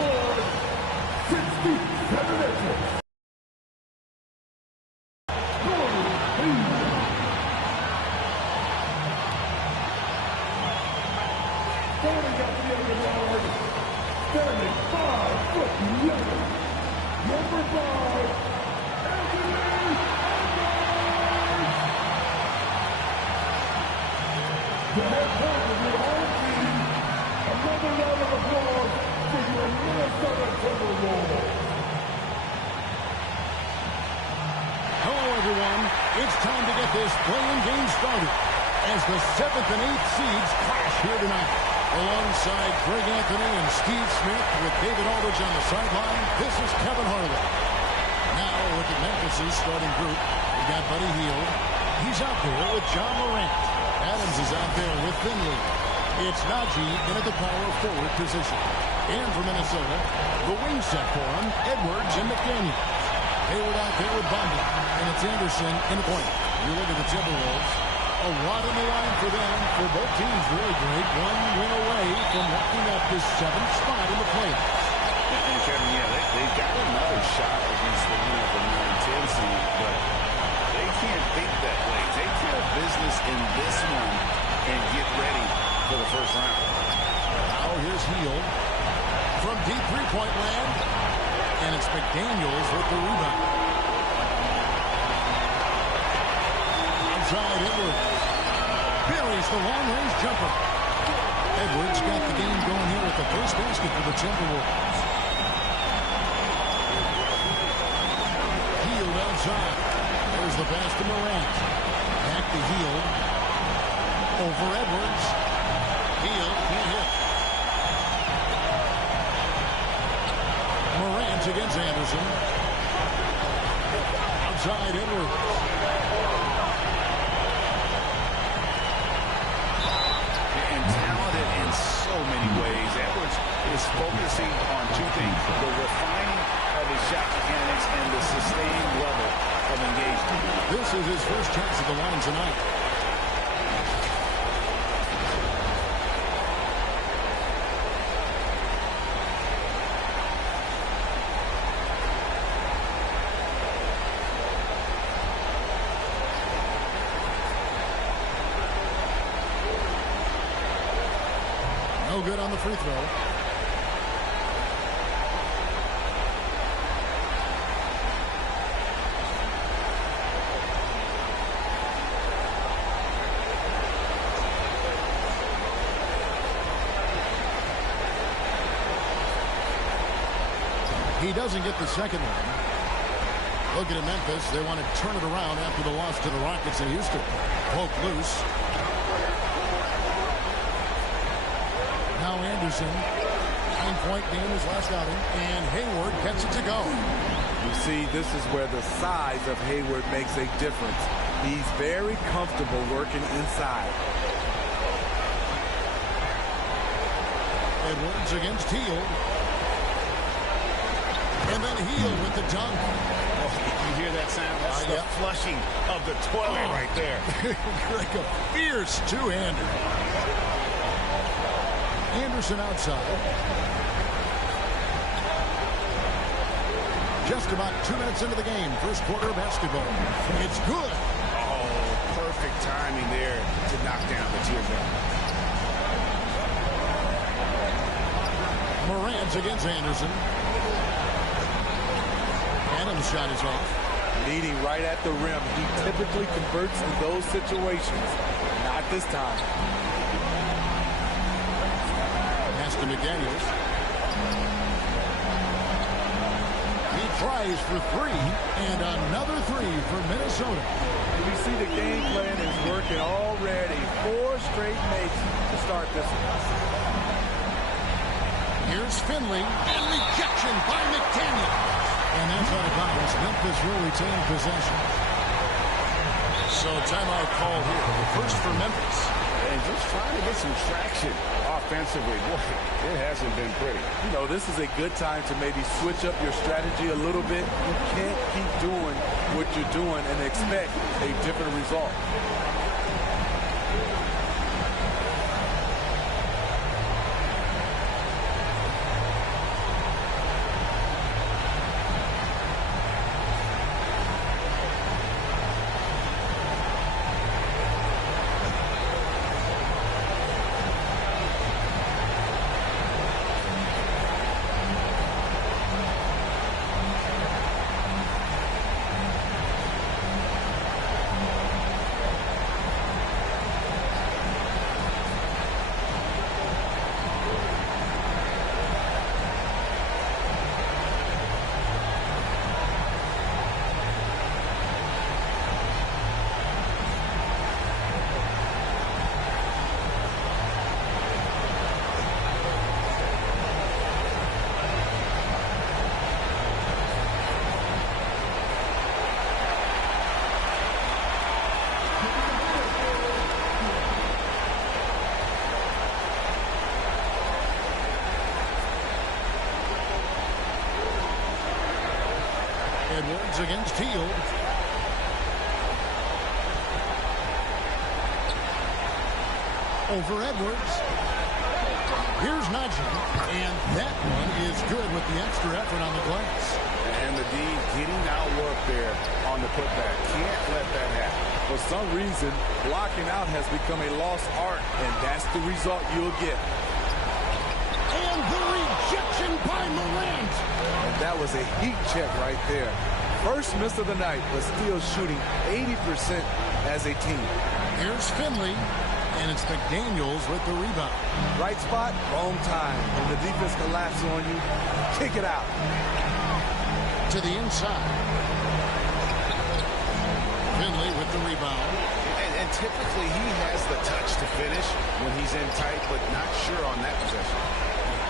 scored 67 inches. Starting at the other guard, standing 5'11", number 5, Anthony Edwards. The head coach of your own team, another round of applause for your Minnesota Timberwolves. Hello, everyone. It's time to get this play-in game started as the 7th and 8th seeds clash here tonight. Alongside Greg Anthony and Steve Smith with David Aldridge on the sideline, this is Kevin Harlan. Now look at Memphis' starting group. We've got Buddy Hield. He's out there with John Morant. Adams is out there with Finley. It's Najee in at the power forward position. And for Minnesota, the wing set for him, Edwards and McDaniels. Hayward out there with Bundle. And it's Anderson in the point. You look at the Timberwolves. A lot on the line for them. For both teams, really great. One win away from locking up this 7th spot in the playoffs. And Kevin, they've got another shot against the 9-10 seed, but they can't think that way. Take care of business in this one and get ready for the first round. Now here's Hield from deep three-point land. And it's McDaniels with the rebound. Outside Edwards. Buries the long-range jumper. Edwards got the game going here with the first basket for the Timberwolves. Hield outside. There's the pass to Morant. Back to Hield. Over Edwards. Hield can't hit. Morant against Anderson. Outside Edwards. And talented in so many ways. Edwards is focusing on two things: the refining of his shot mechanics and the sustained level of engagement. This is his first chance at the line tonight. No good on the free throw. He doesn't get the second one. Looking at Memphis, they want to turn it around after the loss to the Rockets in Houston. Poke loose. Now Anderson, 9-point game his last outing, and Hayward gets it to go. You see, this is where the size of Hayward makes a difference. He's very comfortable working inside. Edwards against Hield. And then Hield with the dunk. Oh, you hear that sound? That's the flushing of the toilet right there. Like a fierce two-hander. Anderson outside. Just about 2 minutes into the game. First quarter of basketball. It's good. Oh, perfect timing there to knock down the teardrop. Morant against Anderson. Adams' shot is off. Leading right at the rim. He typically converts in those situations. Not this time. Pass to McDaniels. He tries for three, and another three for Minnesota. We see the game plan is working already. 4 straight makes to start this one. Here's Finley, and rejection by McDaniels. And that's out of bounds. Memphis will retain possession. So timeout call here. The first for Memphis. And just trying to get some traction offensively. Boy, it hasn't been pretty. You know, this is a good time to maybe switch up your strategy a little bit. You can't keep doing what you're doing and expect a different result. Edwards against Hield. Over Edwards. Here's Najee, and that one is good with the extra effort on the glass. And the D getting outworked there on the putback. Can't let that happen. For some reason, blocking out has become a lost art, and that's the result you'll get. And the rejection by Morant. And that was a heat check right there. First miss of the night, but still shooting 80% as a team. Here's Finley, and it's McDaniels with the rebound. Right spot, wrong time. When the defense collapses on you, kick it out. To the inside. Finley with the rebound. And typically he has the touch to finish when he's in tight, but not sure on that possession.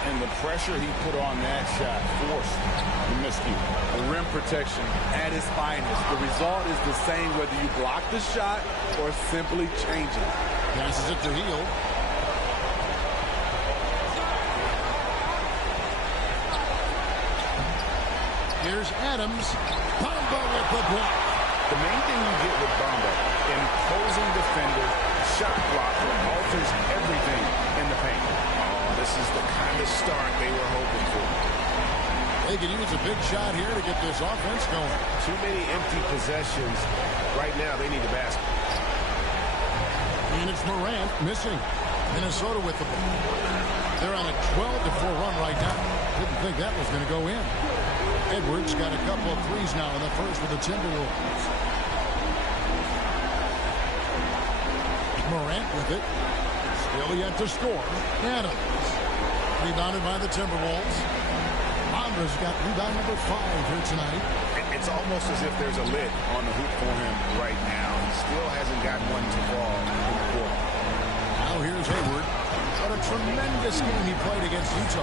And the pressure he put on that shot forced the miscue. The rim protection at its finest. The result is the same whether you block the shot or simply change it. Passes it to Hield. Here's Adams. Bamba with the block. The main thing you get with Bamba, imposing defender, shot blocker, alters everything in the paint. Oh, this is the kind of start they were hoping for. They could use a big shot here to get this offense going. Too many empty possessions. Right now, they need a basket. And it's Morant missing. Minnesota with the ball. They're on a 12-4 run right now. Didn't think that was going to go in. Edwards got a couple of threes now in the first for the Timberwolves. Morant with it. Still yet to score. Adams. Rebounded by the Timberwolves. Bamba's got rebound number 5 here tonight. It's almost as if there's a lid on the hoop for him right now. He still hasn't got one to fall in the court. Now here's Hayward. What a tremendous game he played against Utah.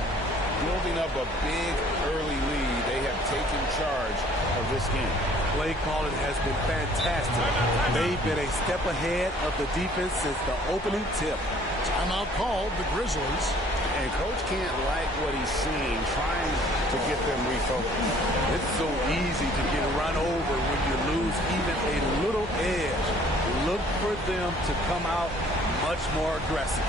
Building up a big early lead. They have taken charge of this game. Play calling has been fantastic. They've been a step ahead of the defense since the opening tip. Timeout called, the Grizzlies. And Coach can't like what he's seeing, trying to get them refocused. It's so easy to get run over when you lose even a little edge. Look for them to come out much more aggressive.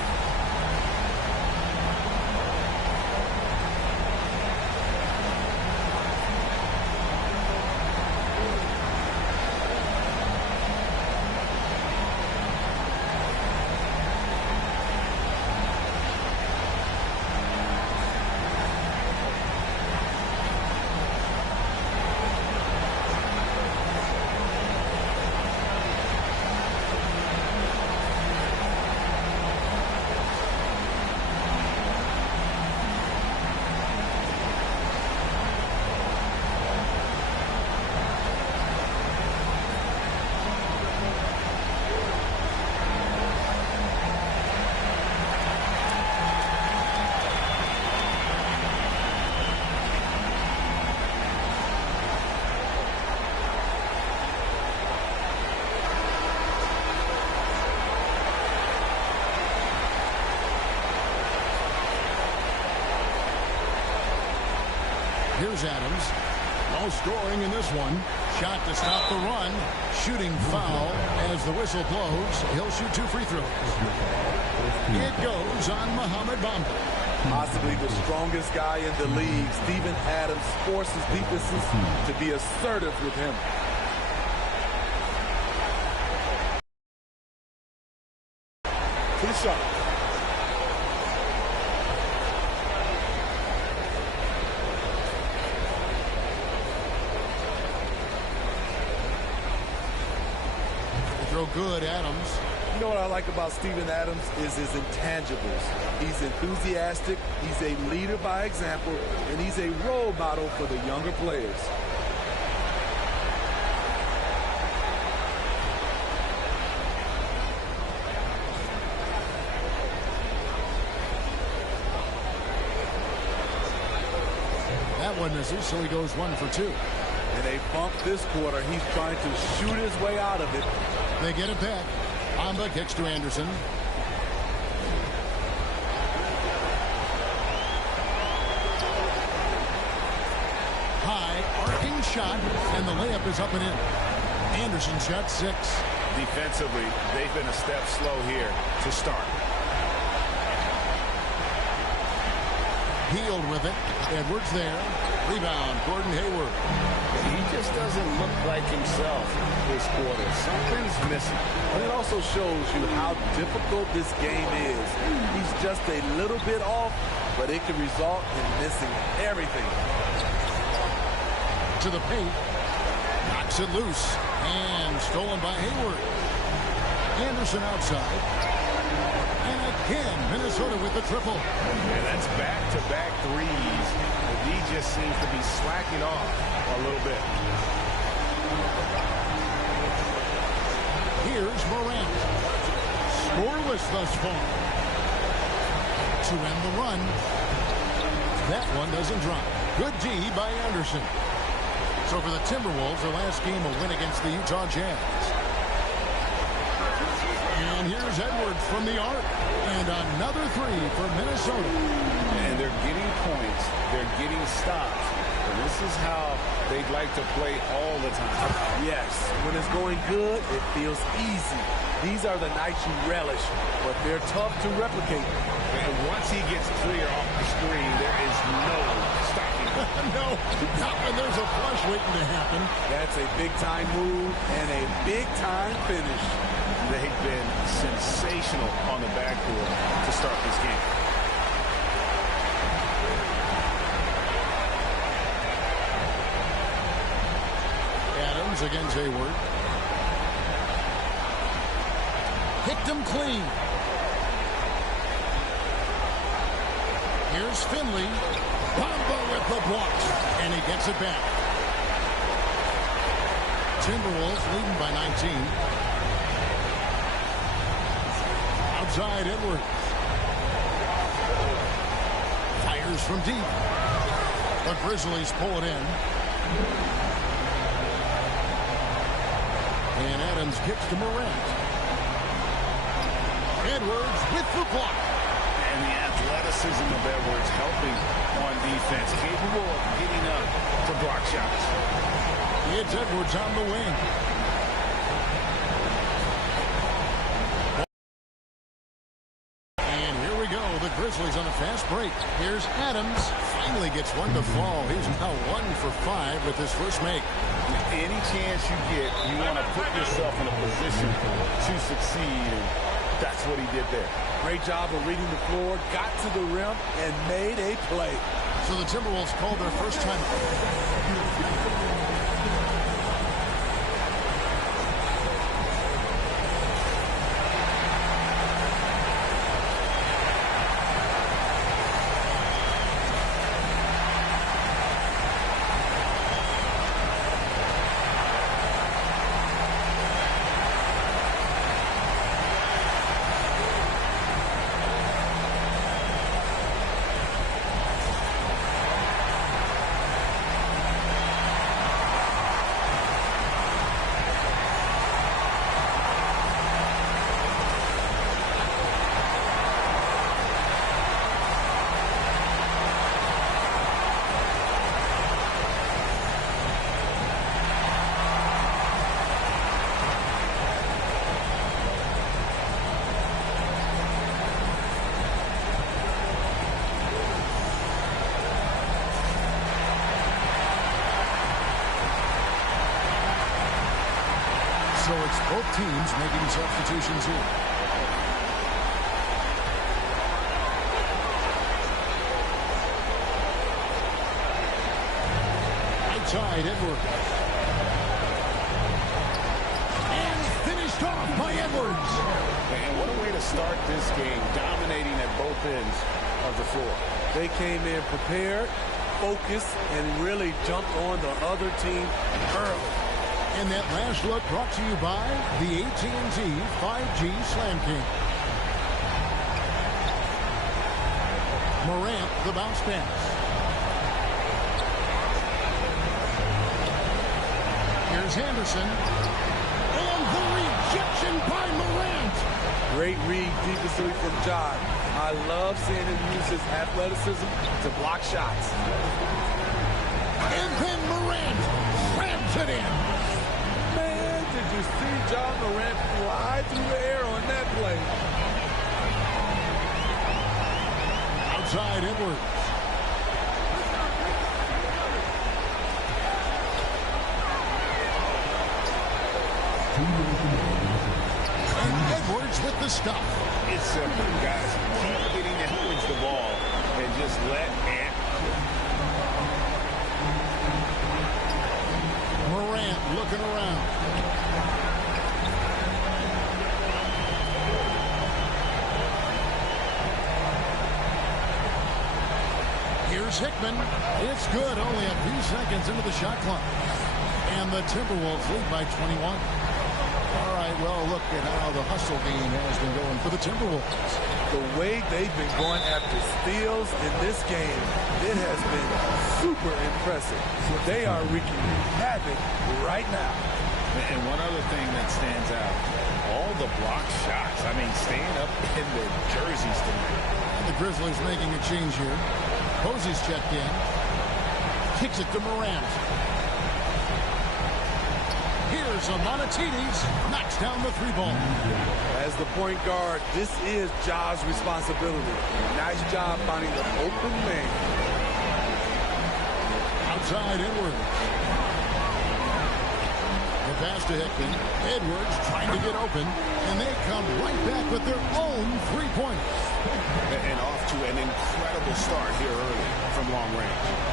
Here's Adams. No scoring in this one. Shot to stop the run. Shooting foul as the whistle blows. He'll shoot 2 free throws. It goes on Mohamed Bamba. Possibly the strongest guy in the league. Steven Adams forces defenses to be assertive with him. To the shot. Throw good, Adams. You know what I like about Steven Adams is his intangibles. He's enthusiastic, he's a leader by example, and he's a role model for the younger players. That one misses, so he goes 1 for 2. And they bump this quarter. He's trying to shoot his way out of it. They get it back. Bamba kicks to Anderson. High arcing shot, and the layup is up and in. Anderson shot 6. Defensively, they've been a step slow here to start. Healed with it. Edwards there. Rebound, Gordon Hayward. He just doesn't look like himself this quarter. Something's missing. And it also shows you how difficult this game is. He's just a little bit off, but it can result in missing everything. To the paint. Knocks it loose. And stolen by Hayward. Anderson outside. And again, Minnesota with the triple. And that's back-to-back threes. The D just seems to be slacking off a little bit. Here's Morant. Scoreless thus far. To end the run. That one doesn't drop. Good D by Anderson. So for the Timberwolves, their last game a win against the Utah Jazz. And here's Edwards from the arc. And another 3 for Minnesota. And they're getting points. They're getting stops. And this is how they'd like to play all the time. Yes, when it's going good, it feels easy. These are the nights you relish, but they're tough to replicate. And once he gets clear off the screen, there is no stopping him. No, not when there's a flush waiting to happen. That's a big-time move and a big-time finish. They've been sensational on the backboard to start this game. Adams against Hayward. Picked him clean. Here's Finley. Pombo with the block. And he gets it back. Timberwolves leading by 19. Outside Edwards. Fires from deep. The Grizzlies pull it in. And Adams kicks to Morant. Edwards with the block. And the athleticism of Edwards helping on defense. Capable of getting up to block shots. It's Edwards on the wing. And here we go. The Grizzlies on a fast break. Here's Adams. Finally gets one to fall. He's now 1 for 5 with his first make. Any chance you get, you want to put yourself in a position to succeed. And that's what he did there. Great job of reading the floor, got to the rim, and made a play. So the Timberwolves called their first time. So it's both teams making substitutions here. Outside Edwards. And finished off by Edwards. And what a way to start this game, dominating at both ends of the floor. They came in prepared, focused, and really jumped on the other team early. And that last look brought to you by the AT&T 5G Slam King. Morant, the bounce pass. Here's Anderson. And the rejection by Morant. Great read defensively from John. I love seeing him use his athleticism to block shots. And then Morant slams it in. Man, did you see John Morant fly through the air on that play? Outside Edwards. And Edwards with the stop. It's simple, guys. Keep getting Edwards the ball and just let Ant. Morant looking around. Here's Hickman. It's good. Only a few seconds into the shot clock. And the Timberwolves lead by 21. All right, well, look at how the hustle game has been going for the Timberwolves. The way they've been going after steals in this game, it has been super impressive. They are wreaking havoc right now. And one other thing that stands out, all the block shots. I mean, staying up in their jerseys tonight. And the Grizzlies making a change here. Posey's checked in. Kicks it to Morant. Here's Amonatides. Knocks down the three ball. As the point guard, this is Ja's responsibility. Nice job finding the open man. Outside Edwards. The pass to Hickman. Edwards trying to get open. And they come right back with their own three-pointers. And off to an incredible start here early from long range.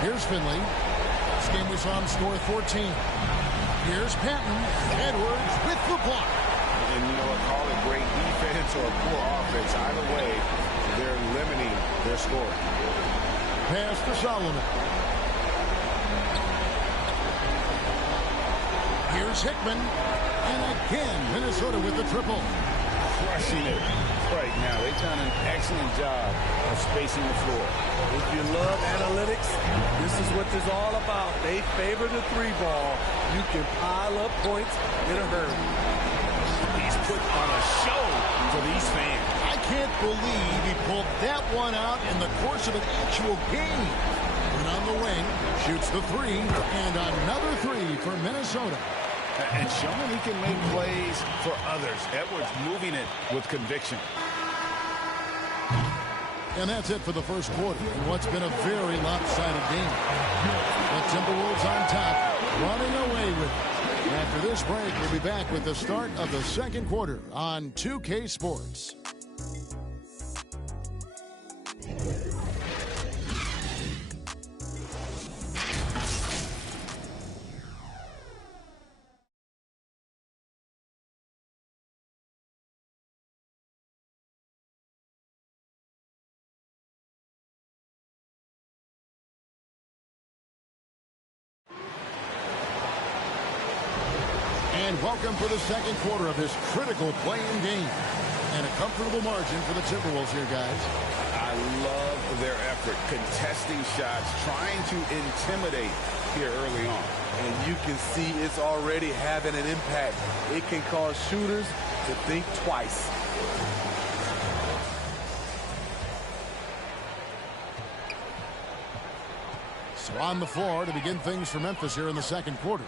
Here's Finley. This game we saw him score 14. Here's Patton. Edwards with the block. And you know what, call it great defense or poor offense. Either way, they're limiting their score. Pass to Solomon. Here's Hickman. And again, Minnesota with the triple. Crushing it right now. They've done an excellent job of spacing the floor. If you love analytics, this is what this is all about. They favor the three ball. You can pile up points in a hurry. He's put on a show for these fans. I can't believe he pulled that one out in the course of an actual game. And on the wing, shoots the three, and another three for Minnesota. And showing he can make plays for others. Edwards moving it with conviction. And that's it for the first quarter in what's been a very lopsided game. The Timberwolves on top, running away with it. After this break, we'll be back with the start of the second quarter on 2K Sports. And welcome for the second quarter of this critical playing game. And a comfortable margin for the Timberwolves here, guys. I love their effort, contesting shots, trying to intimidate here early on. And you can see it's already having an impact. It can cause shooters to think twice. So on the floor to begin things for Memphis here in the second quarter.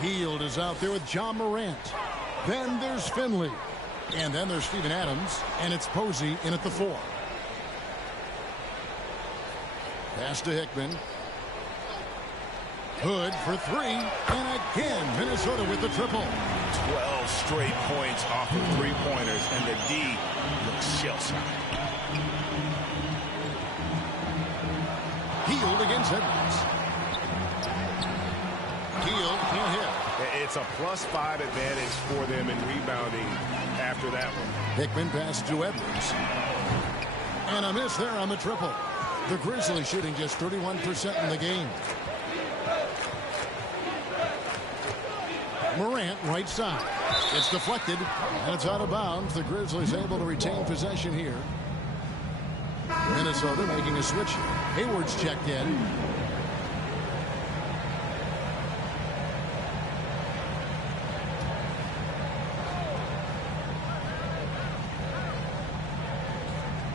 Hield is out there with John Morant. Then there's Finley. And then there's Steven Adams. And it's Posey in at the 4. Pass to Hickman. Hood for 3. And again, Minnesota with the triple. 12 straight points off of three-pointers, and the D looks shell-shocked. Hield against Edwards. Hield can't hit. It's a +5 advantage for them in rebounding after that one. Hickman passes to Edwards. And a miss there on the triple. The Grizzlies shooting just 31% in the game. Morant, right side. It's deflected, and it's out of bounds. The Grizzlies able to retain possession here. Minnesota making a switch. Hayward's checked in.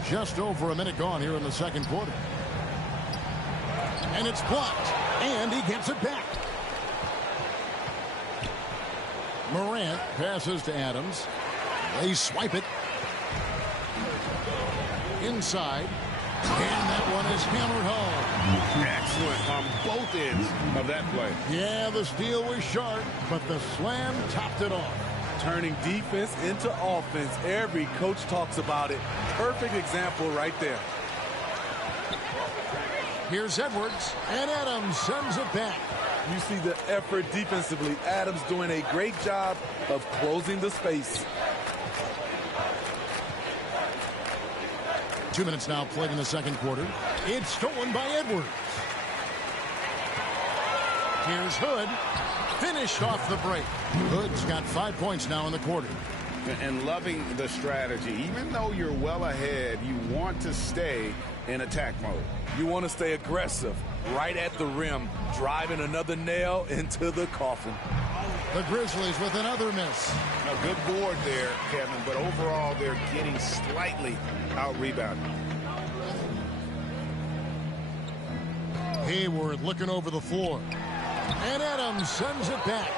Just over a minute gone here in the second quarter. And it's blocked, and he gets it back. Morant passes to Adams. They swipe it. Inside. And that one is hammered home. Excellent on both ends of that play. Yeah, the steal was sharp, but the slam topped it off. Turning defense into offense. Every coach talks about it. Perfect example right there. Here's Edwards, and Adams sends it back. You see the effort defensively. Adams doing a great job of closing the space. 2 minutes now played in the second quarter. It's stolen by Edwards. Here's Hood. Finished off the break. Hood's got 5 points now in the quarter. And loving the strategy. Even though you're well ahead, you want to stay in attack mode. You want to stay aggressive, right at the rim, driving another nail into the coffin. The Grizzlies with another miss. A good board there, Kevin, but overall they're getting slightly out-rebounded. Hayward looking over the floor. And Adams sends it back.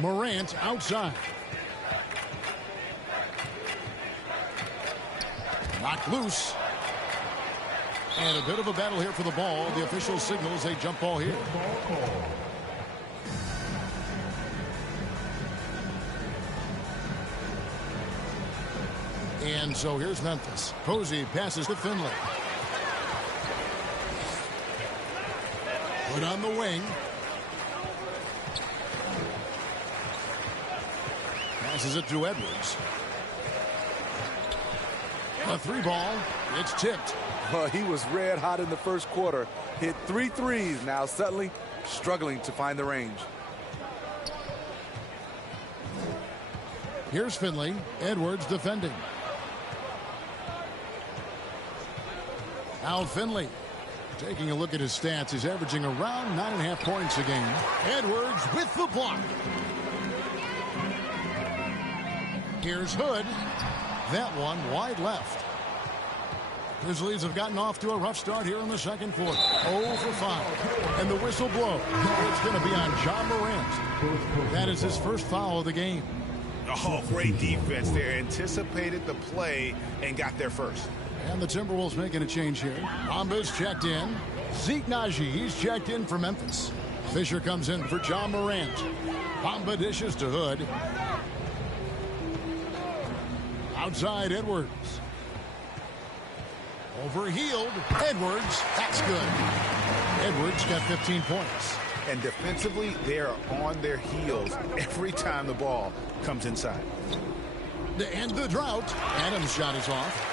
Morant outside. Knocked loose. And a bit of a battle here for the ball. The official signals a jump ball here. And so here's Memphis. Posey passes to Finley. Put on the wing. Passes it to Edwards. A three ball. It's tipped. Well, he was red hot in the first quarter. Hit 3 threes. Now suddenly struggling to find the range. Here's Finley. Edwards defending. Now Finley. Taking a look at his stats, he's averaging around 9.5 points a game. Edwards with the block. Here's Hood. That one wide left. Grizzlies have gotten off to a rough start here in the second quarter. 0 for 5. And the whistle blows. It's going to be on John Morant. That is his first foul of the game. Oh, great defense there. Anticipated the play and got there first. And the Timberwolves making a change here. Bamba's checked in. Zeke Naji, he's checked in for Memphis. Fisher comes in for John Morant. Bamba dishes to Hood. Outside Edwards. Overhealed. Edwards. That's good. Edwards got 15 points. And defensively, they are on their heels every time the ball comes inside. To end the drought, Adams' shot is off.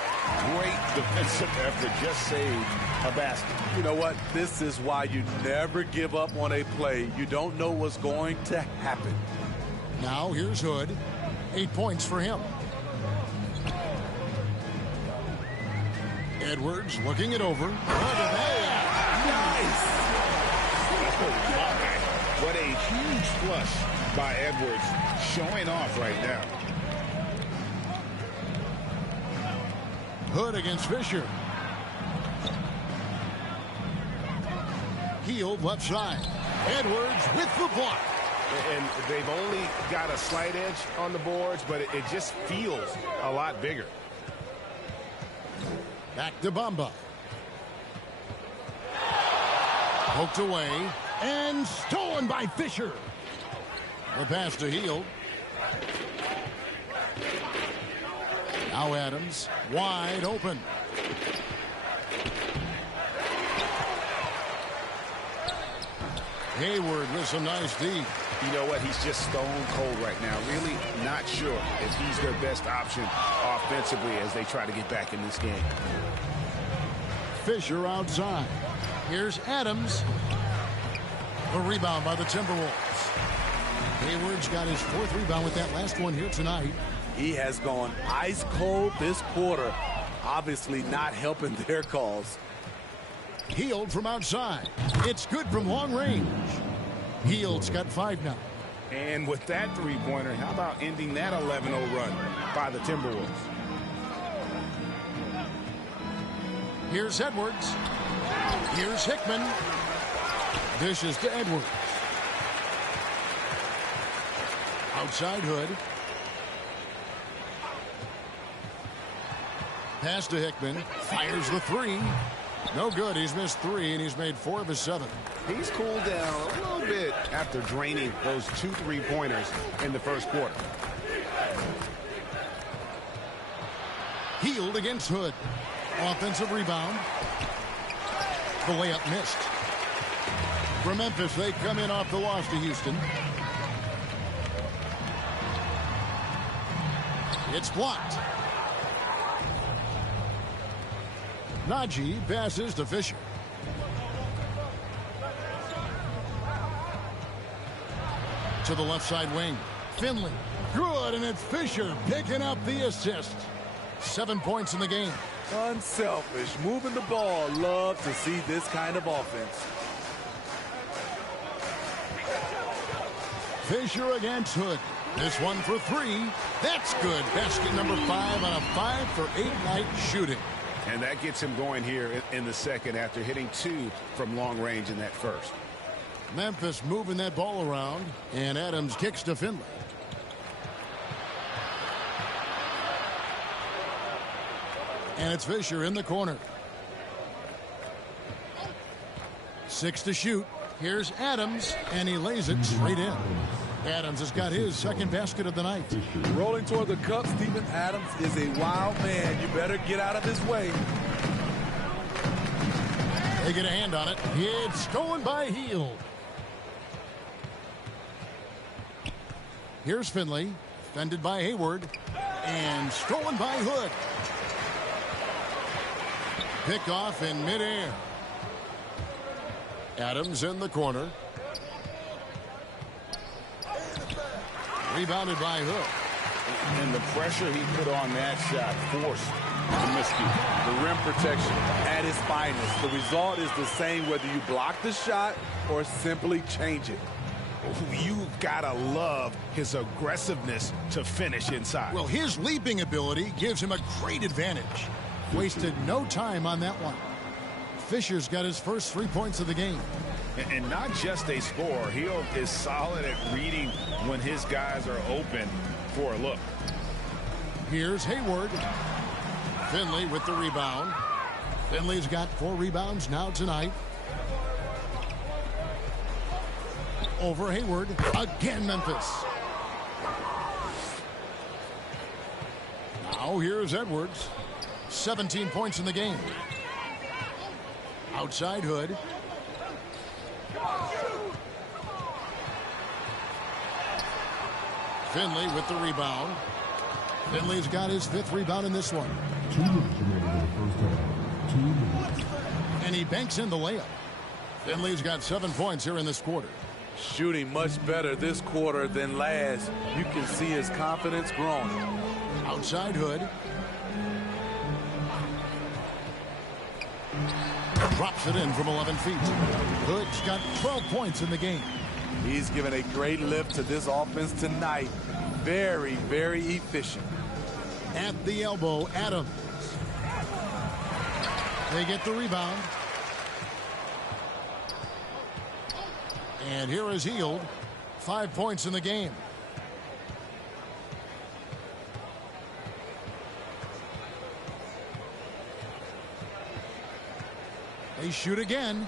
Great defensive effort. Just saved a basket. You know what? This is why you never give up on a play. You don't know what's going to happen. Now here's Hood. 8 points for him. Edwards looking it over. Nice! What a huge flush by Edwards, showing off right now. Hood against Fisher. Healed left side. Edwards with the block. And they've only got a slight edge on the boards, but it just feels a lot bigger. Back to Bamba. Poked away and stolen by Fisher. The pass to Hield. Now Adams wide open. Hayward with some nice D. You know what? He's just stone cold right now. Really not sure if he's their best option offensively as they try to get back in this game. Fisher outside. Here's Adams. The rebound by the Timberwolves. Hayward's got his 4th rebound with that last one here tonight. He has gone ice cold this quarter, obviously not helping their cause. Hield from outside. It's good from long range. Hield's got 5 now. And with that three-pointer, how about ending that 11-0 run by the Timberwolves? Here's Edwards. Here's Hickman. Dishes to Edwards. Outside Hood. Pass to Hickman. Fires the 3. No good. He's missed 3, and he's made 4 of his 7. He's cooled down a little bit after draining those 2 3-pointers in the first quarter. Hield against Hood. Offensive rebound. The layup missed. For Memphis, they come in off the loss to Houston. It's blocked. Najee passes to Fisher. To the left side wing. Finley. Good, and it's Fisher picking up the assist. 7 points in the game. Unselfish, moving the ball. Love to see this kind of offense. Fisher against Hood. This one for 3. That's good. Basket number 5 on a 5 for 8 night shooting. And that gets him going here in the second after hitting 2 from long range in that first. Memphis moving that ball around, and Adams kicks to Finley. And it's Fisher in the corner. 6 to shoot. Here's Adams, and he lays it straight in. Adams has got his 2nd basket of the night. Rolling toward the cup, Steven Adams is a wild man. You better get out of his way. They get a hand on it. It's stolen by Hield. Here's Finley, defended by Hayward, and stolen by Hood. Pick off in midair. Adams in the corner. Rebounded by Hood. And the pressure he put on that shot forced the miscue. The rim protection at its finest. The result is the same whether you block the shot or simply change it. You've got to love his aggressiveness to finish inside. Well, his leaping ability gives him a great advantage. Wasted no time on that one. Fisher's got his first 3 points of the game. And not just a scorer. He is solid at reading when his guys are open for a look. Here's Hayward. Finley with the rebound. Finley's got 4 rebounds now tonight. Over Hayward. Again, Memphis. Now here's Edwards. 17 points in the game. Outside Hood. Finley with the rebound. Finley's got his 5th rebound in this one. 2 minutes remaining in the first half. 2 minutes. And he banks in the layup. Finley's got 7 points here in this quarter. Shooting much better this quarter than last. You can see his confidence growing. Outside Hood. Drops it in from 11 feet. Hood's got 12 points in the game. He's given a great lift to this offense tonight. Very, very efficient. At the elbow, Adams. They get the rebound. And here is Hield. 5 points in the game. They shoot again.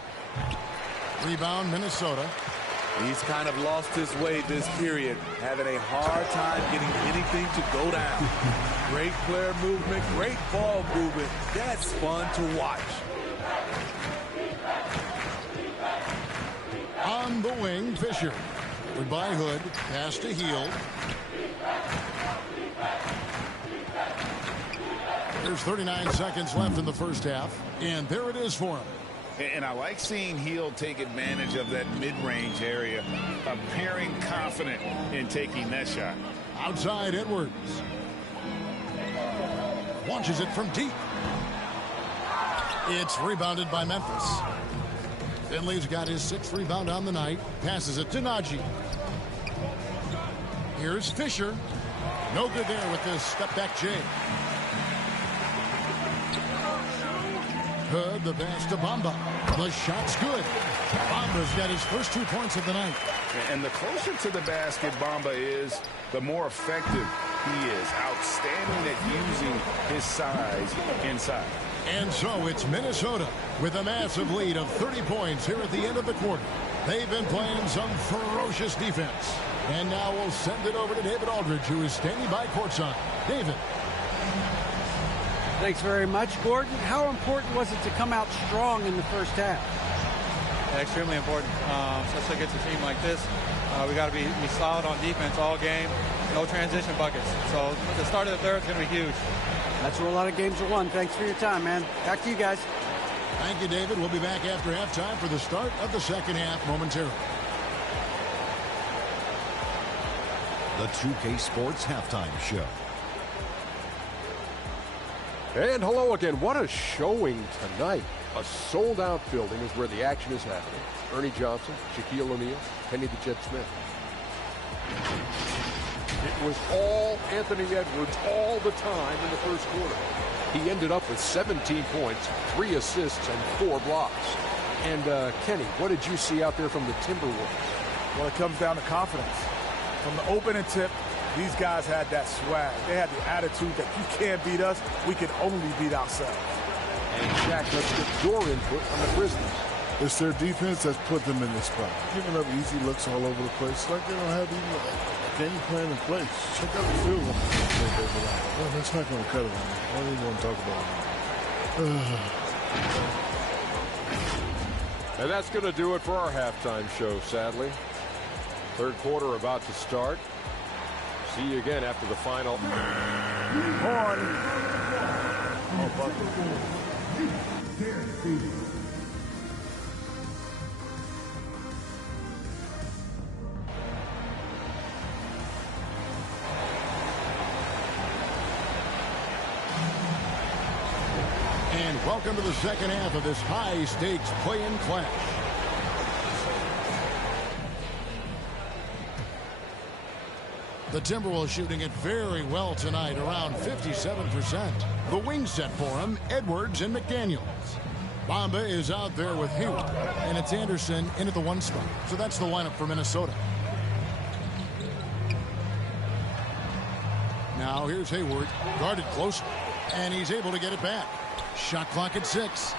Rebound, Minnesota. He's kind of lost his way this period, having a hard time getting anything to go down. Great player movement, great ball movement. That's fun to watch. On the wing, Fisher. Goodbye, Hood. Pass to Hield. There's 39 seconds left in the first half. And there it is for him. And I like seeing Hield take advantage of that mid-range area, appearing confident in taking that shot. Outside Edwards. Launches it from deep. It's rebounded by Memphis. Finley's got his 6th rebound on the night. Passes it to Najee. Here's Fisher. No good there with this step-back J. Hood, the pass to Bamba. The shot's good. Bamba's got his first 2 points of the night. And the closer to the basket Bamba is, the more effective he is. Outstanding at using his size inside. And so it's Minnesota with a massive lead of 30 points here at the end of the quarter. They've been playing some ferocious defense. And now we'll send it over to David Aldridge, who is standing by courtside. David. Thanks very much, Gordon. How important was it to come out strong in the first half? Extremely important, especially against a team like this. We got to be solid on defense all game. No transition buckets. So the start of the third is going to be huge. That's where a lot of games are won. Thanks for your time, man. Back to you guys. Thank you, David. We'll be back after halftime for the start of the second half momentarily. The 2K Sports Halftime Show. And hello again. What a showing tonight. A sold-out building is where the action is happening. Ernie Johnson, Shaquille O'Neal, Kenny the Jet Smith. It was all Anthony Edwards all the time in the first quarter. He ended up with 17 points, 3 assists, and 4 blocks. And, Kenny, what did you see out there from the Timberwolves? Well, it comes down to confidence. From the opening tip, these guys had that swag. They had the attitude that you can't beat us, we can only beat ourselves. And Shaq, let's get your input on the Grizzlies. It's their defense that's put them in this spot. Giving up easy looks all over the place. Like they don't have even a game plan in place. Check out the field goal. Well, that's not going to cut it. I don't even want to talk about it. And that's going to do it for our halftime show, sadly. Third quarter about to start. See you again after the final. And welcome to the second half of this high-stakes play-in clash. The Timberwolves shooting it very well tonight, around 57%. The wing set for him, Edwards and McDaniels. Bamba is out there with Hayward, and it's Anderson in at the 1 spot. So that's the lineup for Minnesota. Now here's Hayward, guarded closely, and he's able to get it back. Shot clock at 6.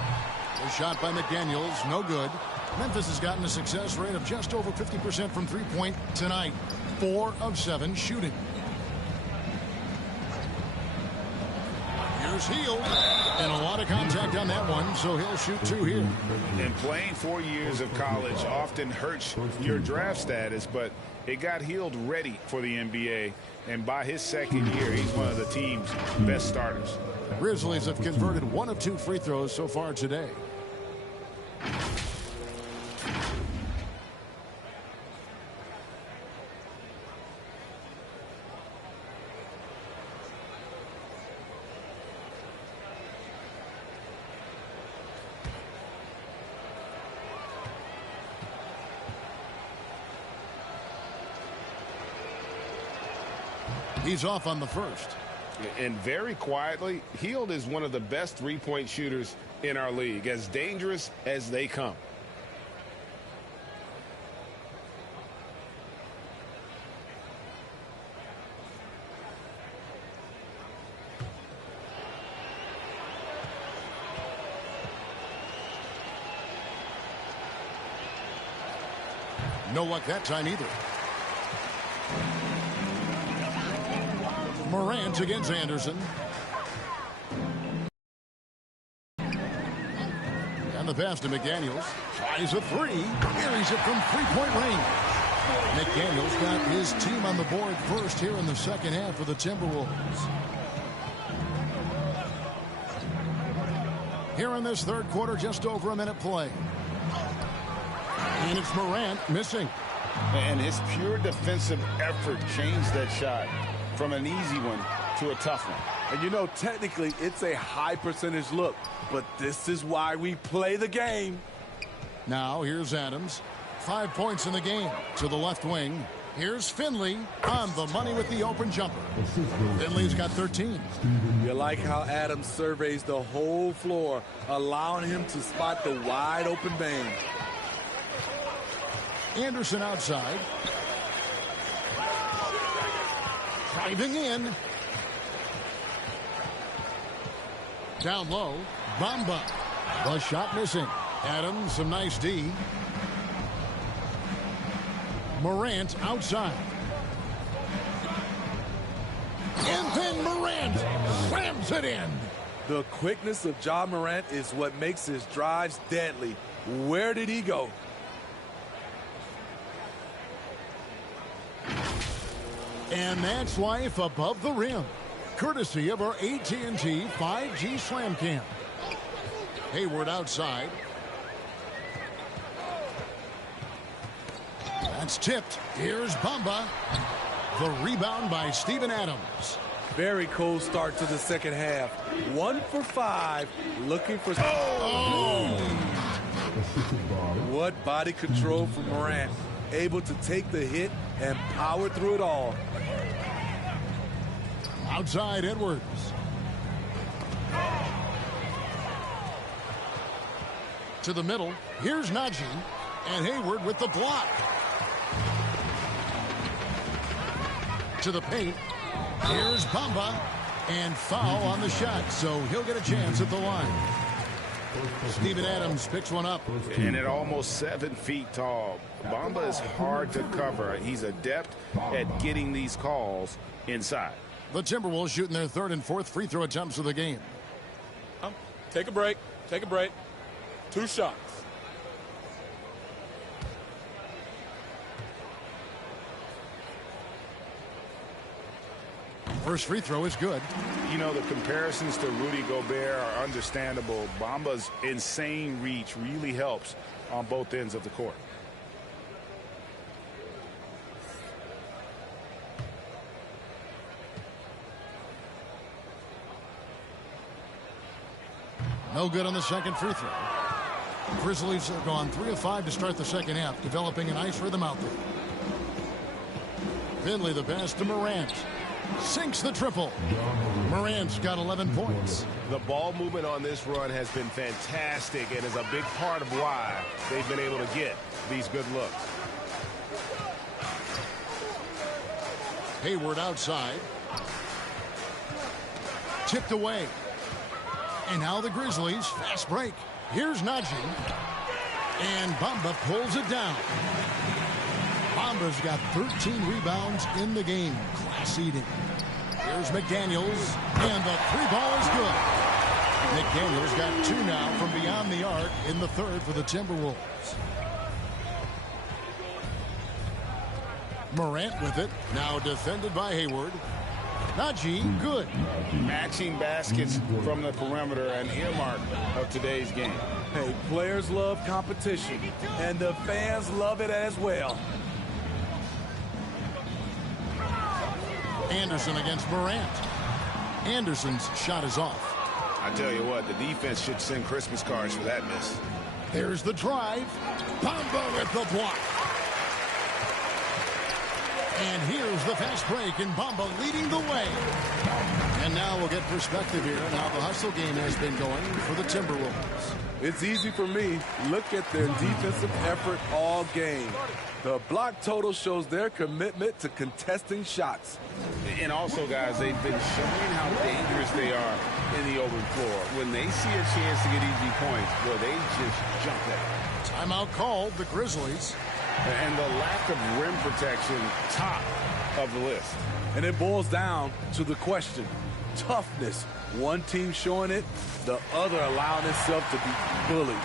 The shot by McDaniels, no good. Memphis has gotten a success rate of just over 50% from three-point tonight. 4 of 7 shooting. Here's Hield, and a lot of contact on that one, so he'll shoot 2 here. And playing 4 years of college often hurts your draft status, but it got Hield ready for the NBA, and by his second year, he's one of the team's best starters. Grizzlies have converted 1 of 2 free throws so far today. He's off on the first. And very quietly, Hield is one of the best three-point shooters in our league, as dangerous as they come. No luck that time either. Morant against Anderson. And the pass to McDaniels. Tries a 3. Carries it from three-point range. McDaniels got his team on the board first here in the second half for the Timberwolves. here in this third quarter, just over a minute play. And it's Morant missing. And his pure defensive effort changed that shot from an easy one to a tough one. And you know, technically, it's a high percentage look, but this is why we play the game. Now, here's Adams. 5 points in the game to the left wing. Here's Finley on the money with the open jumper. Finley's got 13. You like how Adams surveys the whole floor, allowing him to spot the wide open man. Anderson outside. Driving in. Down low. Bamba. The shot missing. Adams, some nice D. Morant outside. And then Morant slams it in. The quickness of Ja Morant is what makes his drives deadly. Where did he go? And that's life above the rim, courtesy of our AT&T 5G Slam Cam. Hayward outside. That's tipped. Here's Bamba. The rebound by Steven Adams. Very cold start to the second half. 1 for 5, looking for... What body control from Morant. Able to take the hit and power through it all. Outside Edwards. To the middle. Here's Najee. And Hayward with the block. To the paint. Here's Bamba. And foul on the shot. So he'll get a chance at the line. Steven Adams picks one up. And at almost 7 feet tall, Bamba is hard to cover. He's adept at getting these calls inside. The Timberwolves shooting their third and fourth free throw attempts of the game. Take a break. Take a break. 2 shots. First free throw is good. You know, the comparisons to Rudy Gobert are understandable. Bamba's insane reach really helps on both ends of the court. No good on the second free throw. Grizzlies have gone 3 of 5 to start the second half, developing a nice rhythm out there. Finley the pass to Morant. Sinks the triple. Morant's got 11 points. The ball movement on this run has been fantastic and is a big part of why they've been able to get these good looks. Hayward outside. Tipped away. And now the Grizzlies, fast break. Here's Najee. And Bamba pulls it down. Bamba's got 13 rebounds in the game. Class eating. Here's McDaniels. And the 3-ball is good. McDaniels got 2 now from beyond the arc in the third for the Timberwolves. Morant with it. Now defended by Hayward. Najee, good. Matching baskets from the perimeter, an earmark of today's game. Hey, players love competition, and the fans love it as well. Anderson against Morant. Anderson's shot is off. I tell you what, the defense should send Christmas cards for that miss. There's the drive. Bamba with the block. And here's the fast break, and Bamba leading the way. And now we'll get perspective here on how the hustle game has been going for the Timberwolves. It's easy for me. Look at their defensive effort all game. The block total shows their commitment to contesting shots. And also, guys, they've been showing how dangerous they are in the open floor. When they see a chance to get easy points, well, they just jump at it. Timeout called, the Grizzlies. And the lack of rim protection, top of the list. And it boils down to the question, toughness. One team showing it, the other allowing itself to be bullied.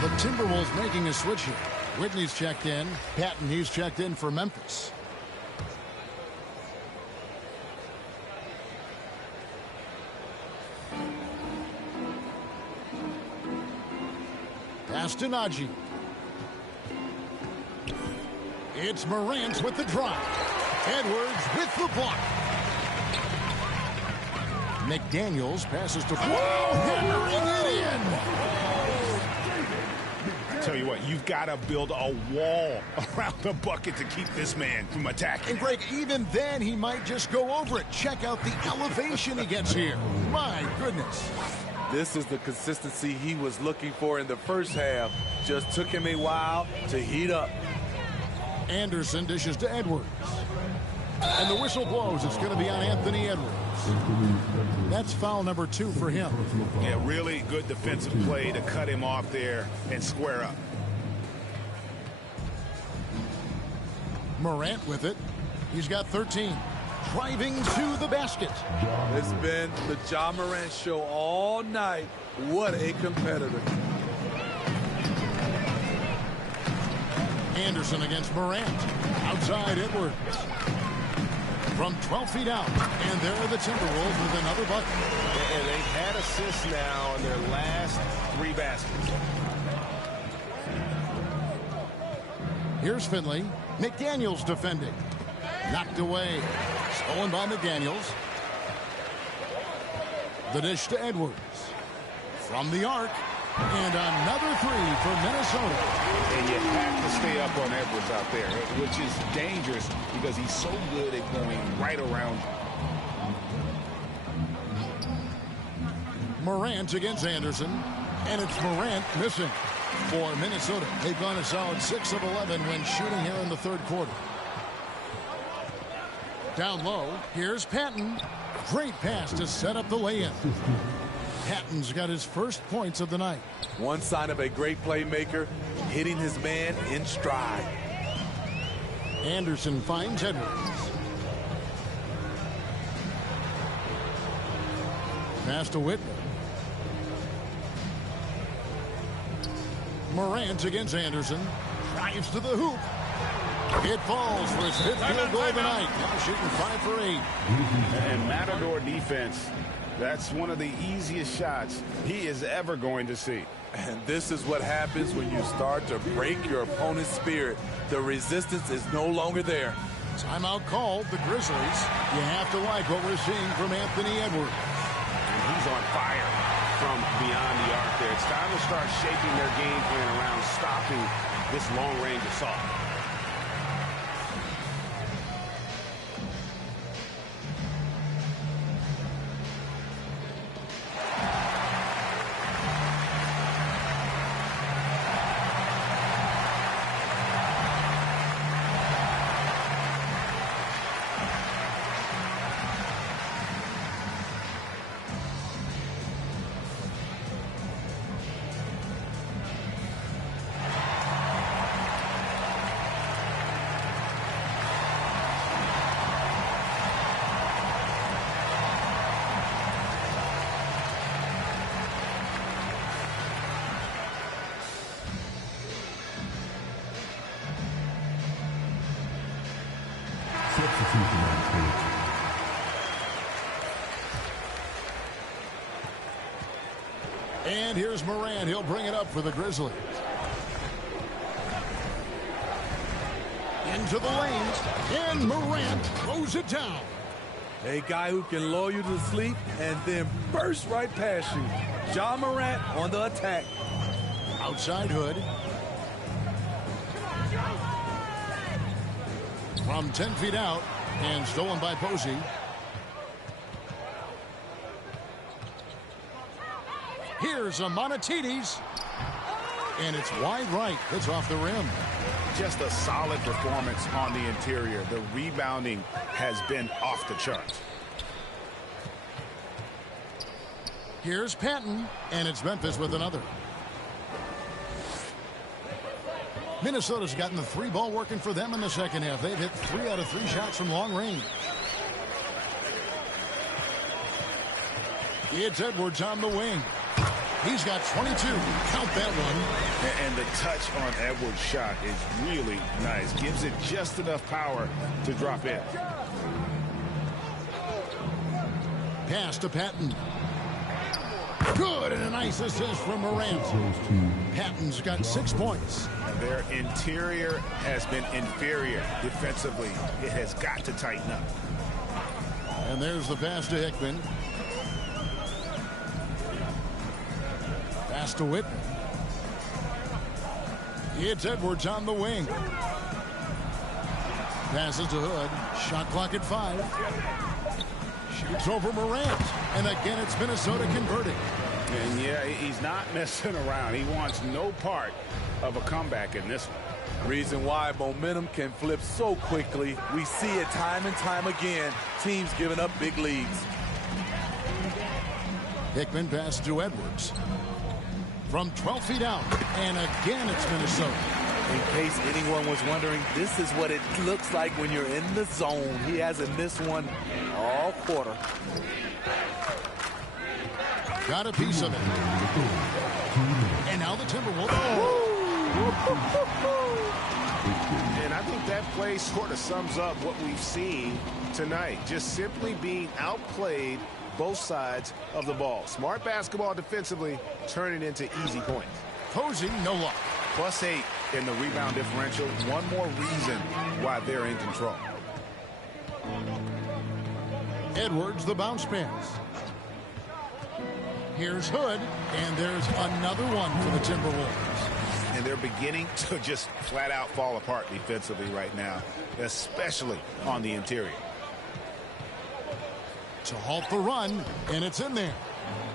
The Timberwolves making a switch here. Whitney's checked in. Patton, he's checked in for Memphis. Pass to Najee. It's Morant with the drive. Edwards with the block. McDaniels passes to hammering it in. I tell you what, you've got to build a wall around the bucket to keep this man from attacking. And Greg, even then he might just go over it. Check out the elevation he gets here. My goodness. This is the consistency he was looking for in the first half. Just took him a while to heat up. Anderson dishes to Edwards. And the whistle blows. It's going to be on Anthony Edwards. That's foul number 2 for him. Yeah, really good defensive play to cut him off there and square up. Morant with it. He's got 13. Driving to the basket. It's been the Ja Morant show all night. What a competitor. Anderson against Morant. Outside Edwards. From 12 feet out. And there are the Timberwolves with another bucket. And they've had assists now on their last 3 baskets. Here's Finley. McDaniels defending. Knocked away. Stolen by McDaniels. The dish to Edwards. From the arc. And another 3 for Minnesota. And you have to stay up on Edwards out there, which is dangerous because he's so good at going right around you. Morant against Anderson. And it's Morant missing for Minnesota. They've gone a solid 6 of 11 when shooting here in the third quarter. Down low, here's Patton. Great pass to set up the lay-in. Patton's got his first points of the night. One sign of a great playmaker, hitting his man in stride. Anderson finds Edwards. Pass to Whitney. Morant against Anderson. Drives to the hoop. It falls for his 5th field goal of the night. Now shooting 5 for 8. And Matador defense, that's one of the easiest shots he is ever going to see. And this is what happens when you start to break your opponent's spirit. The resistance is no longer there. Timeout called, the Grizzlies. You have to like what we're seeing from Anthony Edwards. And he's on fire from beyond the arc there. It's time to start shaping their game plan around stopping this long-range assault. And here's Morant. He'll bring it up for the Grizzlies. Into the lanes. And Morant throws it down. A guy who can lull you to sleep and then burst right past you. Ja Morant on the attack. Outside Hood. From 10 feet out. And stolen by Posey. Here's a Monatides. And it's wide right. It's off the rim. Just a solid performance on the interior. The rebounding has been off the charts. Here's Patton. And it's Memphis with another. Minnesota's gotten the 3-ball working for them in the second half. They've hit 3 out of 3 shots from long range. It's Edwards on the wing. He's got 22. Count that one. And the touch on Edwards' shot is really nice. Gives it just enough power to drop in. Pass to Patton. Good, and a nice assist from Morant. Patton's got 6 points. Their interior has been inferior defensively. It has got to tighten up. And there's the pass to Hickman. Pass to Whitman. It's Edwards on the wing. Passes to Hood. Shot clock at 5. Shoots over Morant. And again, it's Minnesota converting. And yeah, he's not messing around. He wants no part of a comeback in this one. Reason why momentum can flip so quickly. We see it time and time again. Teams giving up big leads. Hickman passes to Edwards. From 12 feet out. And again, it's Minnesota. In case anyone was wondering, this is what it looks like when you're in the zone. He hasn't missed one all quarter. Got a piece of it. And now the Timberwolves. And I think that play sort of sums up what we've seen tonight. Just simply being outplayed both sides of the ball. Smart basketball defensively, turning into easy points. Posey, no luck. +8 in the rebound differential. One more reason why they're in control. Edwards, the bounce pass. Here's Hood, and there's another one for the Timberwolves. And they're beginning to just flat out fall apart defensively right now, especially on the interior. To halt the run, and it's in there.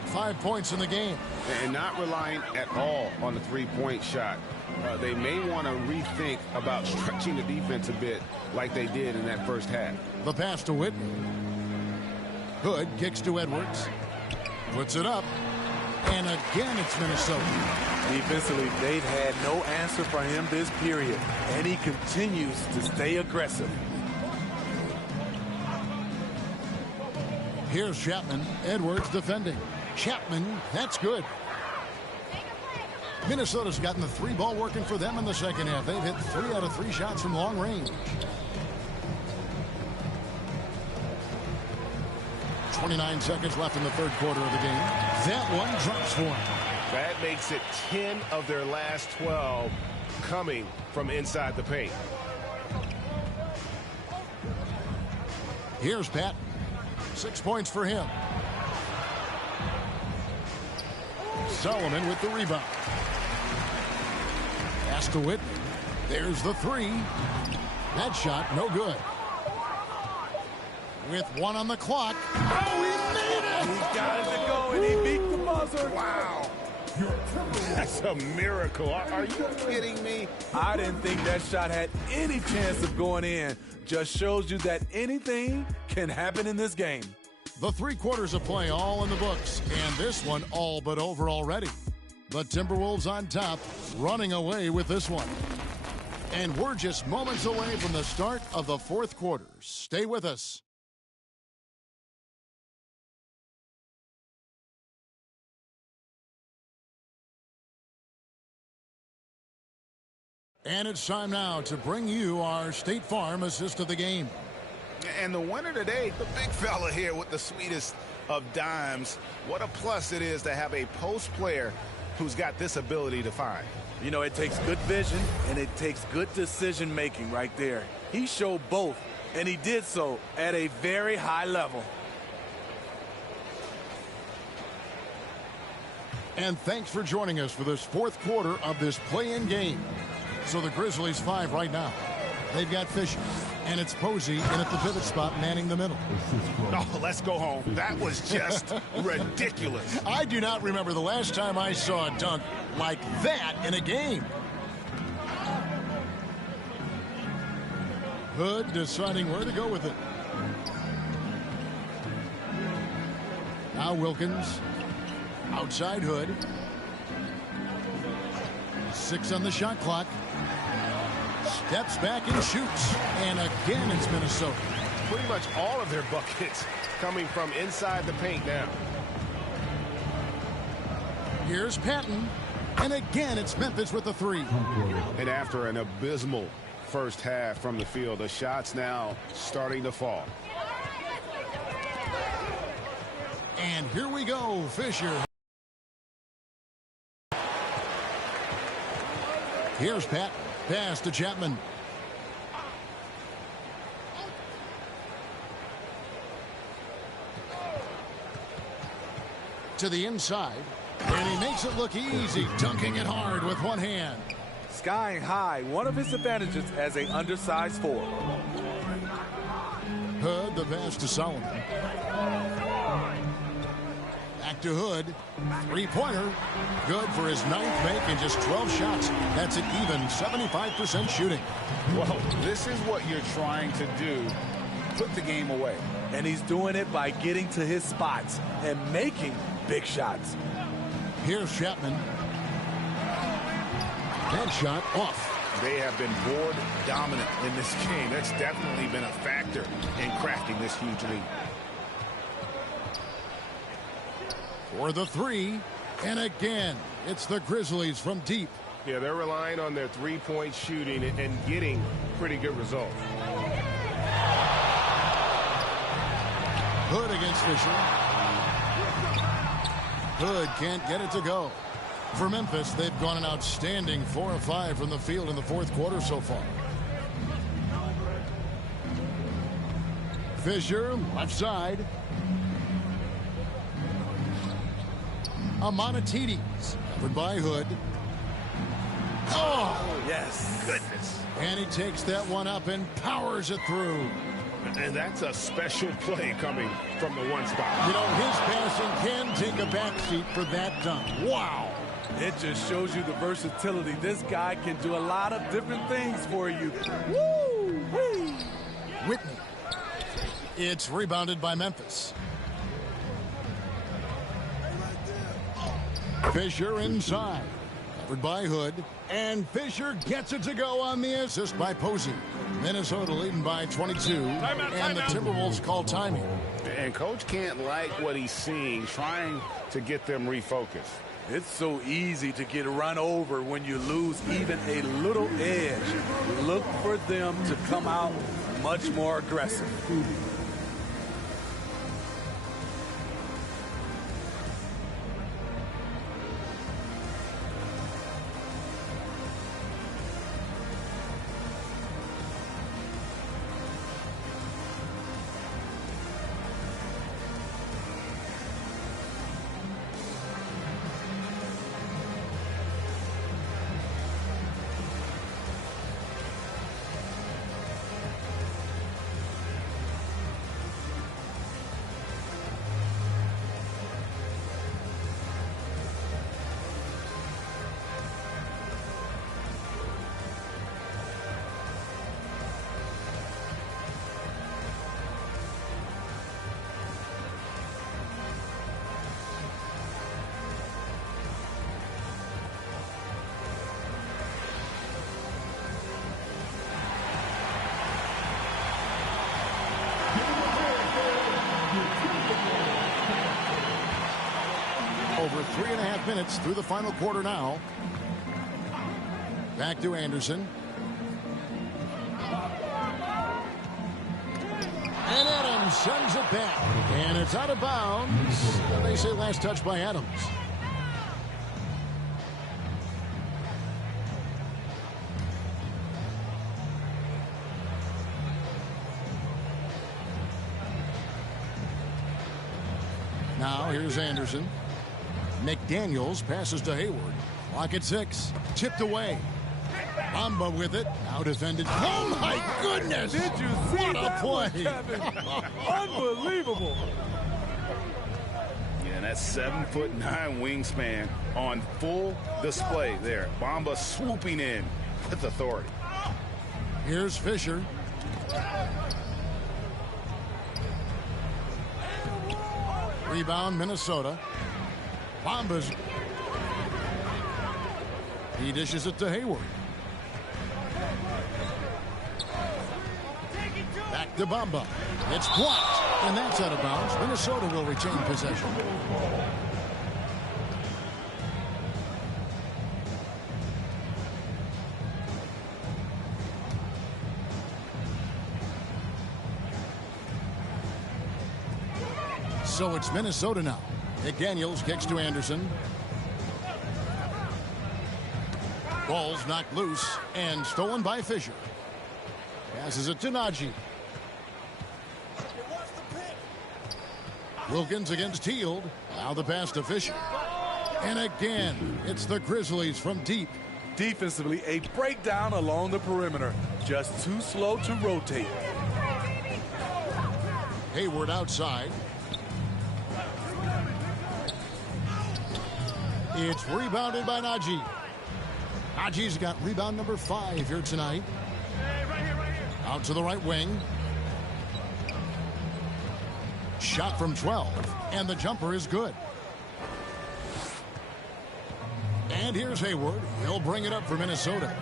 5 points in the game. And not relying at all on the three-point shot. They may want to rethink about stretching the defense a bit like they did in that first half. The pass to Whitman. Hood kicks to Edwards. Puts it up. And again, it's Minnesota. Defensively, they've had no answer for him this period. And he continues to stay aggressive. Here's Chapman. Edwards defending. Chapman, that's good. Minnesota's gotten the 3-ball working for them in the second half. They've hit 3 out of 3 shots from long range. 29 seconds left in the third quarter of the game. That one drops for him. That makes it 10 of their last 12 coming from inside the paint. Here's Pat. 6 points for him. Solomon with the rebound. Pass to Whitman. There's the 3. That shot, no good. With 1 on the clock. Oh, he made it! He got it to go, and he beat the buzzer. Wow. That's a miracle. Are you kidding me? I didn't think that shot had any chance of going in. Just shows you that anything can happen in this game. The 3 quarters of play all in the books, and this one all but over already. The Timberwolves on top, running away with this one. And we're just moments away from the start of the fourth quarter. Stay with us. And it's time now to bring you our State Farm assist of the game. And the winner today, the big fella here with the sweetest of dimes. What a plus it is to have a post player who's got this ability to find. You know, it takes good vision and it takes good decision making right there. He showed both, and he did so at a very high level. And thanks for joining us for this fourth quarter of this play-in game. So the Grizzlies 5 right now. They've got Fisher, and it's Posey in at the pivot spot manning the middle. Oh, let's go home. That was just ridiculous. I do not remember the last time I saw a dunk like that in a game. Hood deciding where to go with it. Now Wilkins. Outside Hood. 6 on the shot clock. Steps back and shoots. And again, it's Minnesota. Pretty much all of their buckets coming from inside the paint now. Here's Patton. And again, it's Memphis with the three. And after an abysmal first half from the field, the shots now starting to fall. And here we go, Fisher. Here's Patton. Pass to Chapman. To the inside. And he makes it look easy, dunking it hard with one hand. Skying high, one of his advantages as an undersized forward. Hood, the pass to Solomon. Back to Hood. Three-pointer. Good for his ninth make in just 12 shots. That's an even 75% shooting. Well, this is what you're trying to do. Put the game away. And he's doing it by getting to his spots and making big shots. Here's Chapman. That shot off. They have been board dominant in this game. That's definitely been a factor in crafting this huge lead. For the three. And again, it's the Grizzlies from deep. Yeah, they're relying on their three-point shooting and getting pretty good results. Hood against Fisher. Hood can't get it to go. For Memphis, they've gone an outstanding 4 of 5 from the field in the fourth quarter so far. Fisher, left side. Amonatides, covered by Hood. Oh, yes. Goodness. And he takes that one up and powers it through. And that's a special play coming from the one spot. You know, his passing can take a backseat for that dunk. Wow. It just shows you the versatility. This guy can do a lot of different things for you. Woo-wee. Whitney. It's rebounded by Memphis. Fisher inside. Covered by Hood. And Fisher gets it to go on the assist by Posey. Minnesota leading by 22. And the Timberwolves call timing. And Coach can't like what he's seeing, trying to get them refocused. It's so easy to get run over when you lose even a little edge. Look for them to come out much more aggressive. Over 3.5 minutes through the final quarter now. Back to Anderson. And Adams sends it back. And it's out of bounds. They say last touch by Adams. Now here's Anderson. McDaniels passes to Hayward. Clock at 6. Chipped away. Bamba with it. Now defended. Oh, my goodness. Did you see what a play? Kevin? Unbelievable. Yeah, and that's 7'9" wingspan on full display there. Bamba swooping in with authority. Here's Fisher. Rebound, Minnesota. Bamba's. He dishes it to Hayward. Back to Bamba. It's blocked, and that's out of bounds. Minnesota will retain possession. So it's Minnesota now. McDaniels kicks to Anderson. Ball's knocked loose and stolen by Fisher. Passes it to Najee. Wilkins against Hield. Now the pass to Fisher. And again, it's the Grizzlies from deep. Defensively, a breakdown along the perimeter. Just too slow to rotate. Hayward outside. It's rebounded by Najee. Najee's got rebound number 5 here tonight. Out to the right wing. Shot from 12, and the jumper is good. And here's Hayward. He'll bring it up for Minnesota.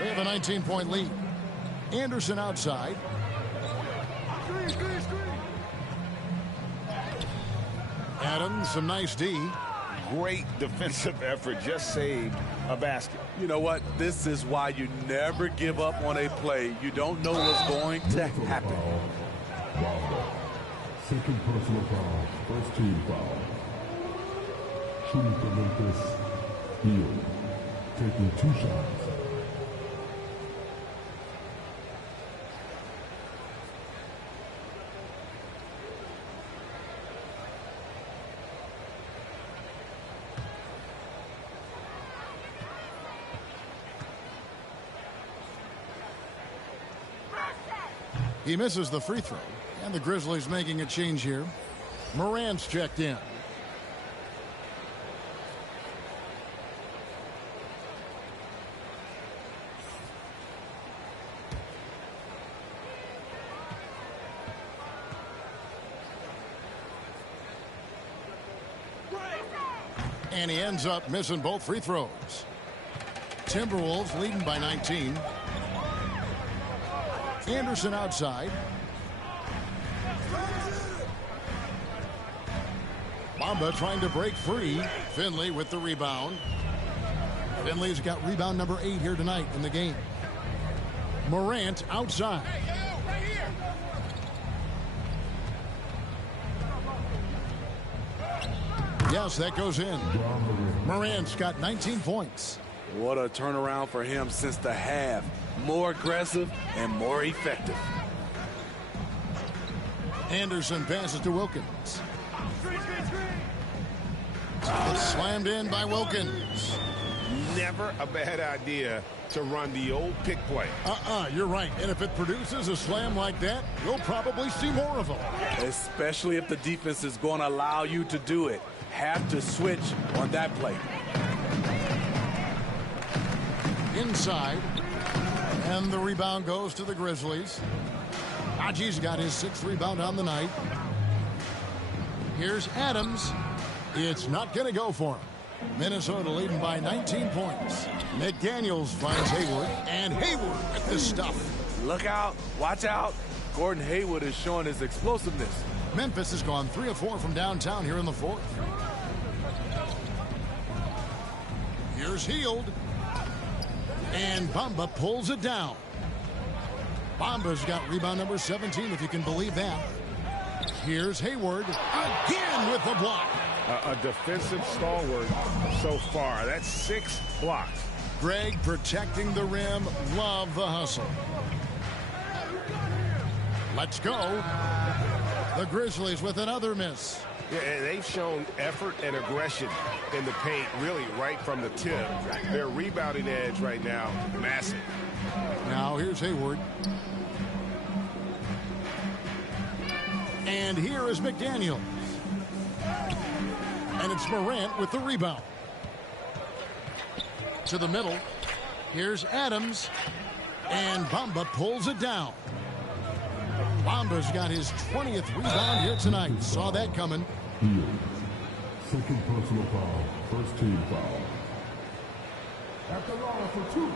They have a 19-point lead. Anderson outside. Adams, some nice D. Great defensive effort. Just saved a basket. You know what? This is why you never give up on a play. You don't know what's going to happen. Second personal foul. First team foul. Shooting for Memphis. Hield. Taking 2 shots. He misses the free throw, and the Grizzlies making a change here. Morant's checked in. And he ends up missing both free throws. Timberwolves leading by 19. Anderson outside. Bamba trying to break free. Finley with the rebound. Finley's got rebound number 8 here tonight in the game. Morant outside. Yes, that goes in. Morant's got 19 points. What a turnaround for him since the half. More aggressive and more effective. Anderson passes to Wilkins. It's slammed in by Wilkins. Never a bad idea to run the old pick play. You're right. And if it produces a slam like that, you'll probably see more of them. Especially if the defense is going to allow you to do it. Have to switch on that play. Inside. And the rebound goes to the Grizzlies. Najee's got his 6th rebound on the night. Here's Adams. It's not going to go for him. Minnesota leading by 19 points. McDaniels finds Hayward. And Hayward with the stuff. Look out. Watch out. Gordon Hayward is showing his explosiveness. Memphis has gone 3 of 4 from downtown here in the 4th. Here's Hield. And Bamba pulls it down. Bamba's got rebound number 17, if you can believe that. Here's Hayward again with the block. A defensive stalwart so far. That's 6 blocks. Greg protecting the rim. Love the hustle. Let's go. The Grizzlies with another miss. Yeah, and they've shown effort and aggression in the paint, really right from the tip. Their rebounding edge right now, massive. Now here's Hayward. And here is McDaniels. And it's Morant with the rebound. To the middle. Here's Adams. And Bamba pulls it down. Bamba's got his 20th rebound here tonight. Saw that coming. Hield. Second personal foul. First team foul. At the line for 2.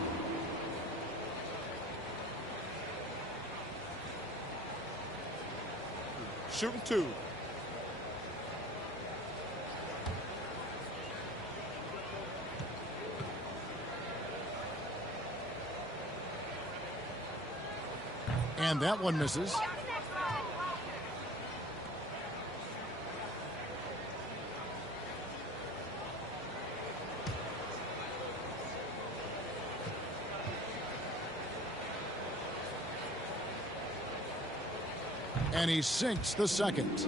Shooting 2. And that one misses. And he sinks the second.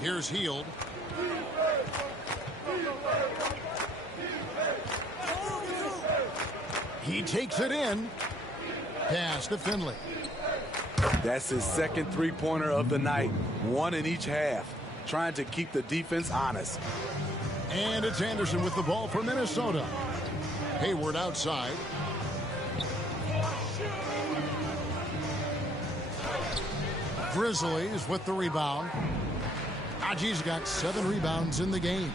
Here's Heald. He takes it in. Pass to Finley. That's his second three-pointer of the night. One in each half. Trying to keep the defense honest. And it's Anderson with the ball for Minnesota. Hayward outside. Grizzlies with the rebound. Najee's got 7 rebounds in the game.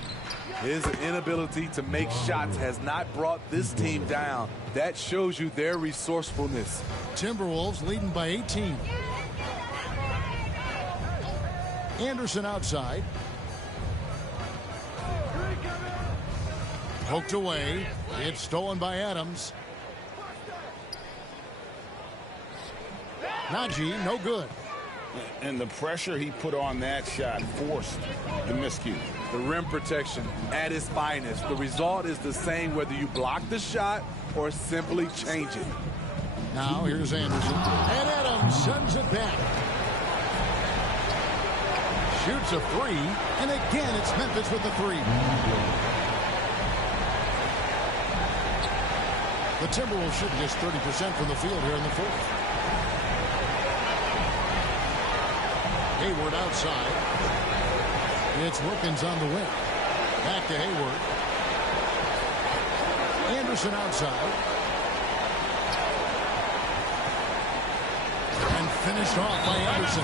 His inability to make shots has not brought this team down. That shows you their resourcefulness. Timberwolves leading by 18. Anderson outside. Poked away. It's stolen by Adams. Najee, no good. And the pressure he put on that shot forced the miscue. The rim protection at its finest. The result is the same whether you block the shot or simply change it. Now here's Anderson. And Adams sends it back. Shoots a 3. And again, it's Memphis with the 3. The Timberwolves shooting just 30% from the field here in the fourth. Hayward outside. It's Wilkins on the wing. Back to Hayward. Anderson outside. And finished off by Anderson.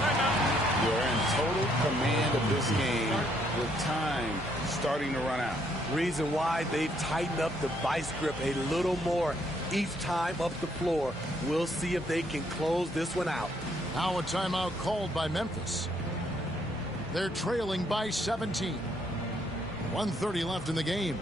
You're in total command of this game with time starting to run out. Reason why they've tightened up the vice grip a little more each time up the floor. We'll see if they can close this one out. Now a timeout called by Memphis. They're trailing by 17. 1:30 left in the game.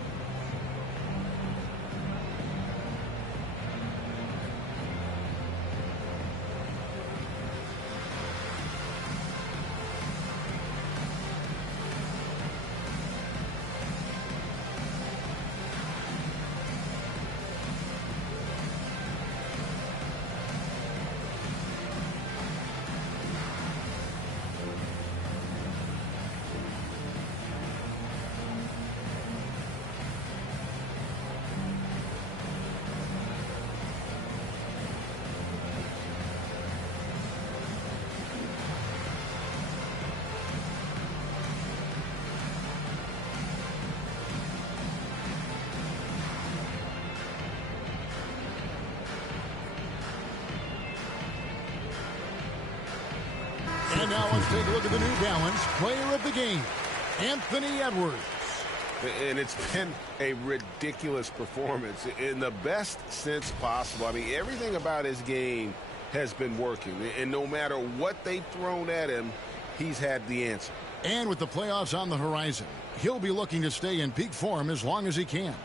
And now let's take a look at the New Balance player of the game, Anthony Edwards. And it's been a ridiculous performance in the best sense possible. I mean, everything about his game has been working. And no matter what they've thrown at him, he's had the answer. And with the playoffs on the horizon, he'll be looking to stay in peak form as long as he can.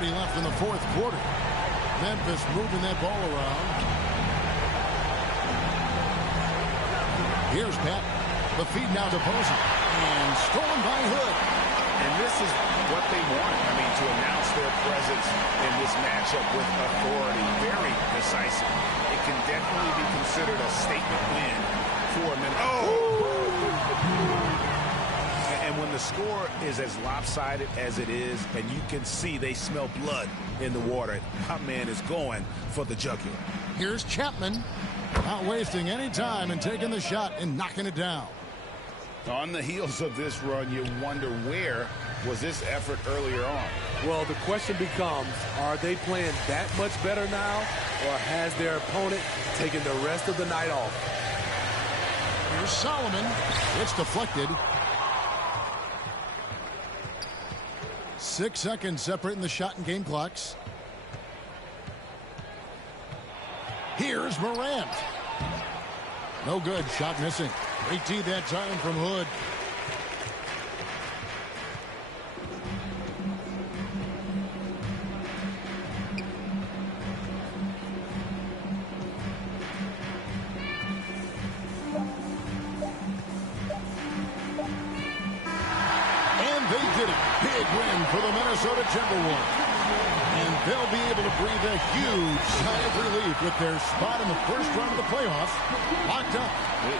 Left in the fourth quarter. Memphis moving that ball around. Here's Pat. The feed now to Posey. And stolen by Hood. And this is what they want. I mean, to announce their presence in this matchup with authority. Very decisive. It can definitely be considered a statement win for Memphis. And when the score is as lopsided as it is, and you can see they smell blood in the water, my man is going for the jugular. Here's Chapman, not wasting any time and taking the shot and knocking it down. On the heels of this run, you wonder where was this effort earlier on? Well, the question becomes, are they playing that much better now, or has their opponent taken the rest of the night off? Here's Solomon. It's deflected. 6 seconds separating the shot and game clocks. Here's Morant. No good. Shot missing. 18 that time from Hood. did it. Big win for the Minnesota Timberwolves. And they'll be able to breathe a huge sigh of relief with their spot in the first round of the playoffs locked up.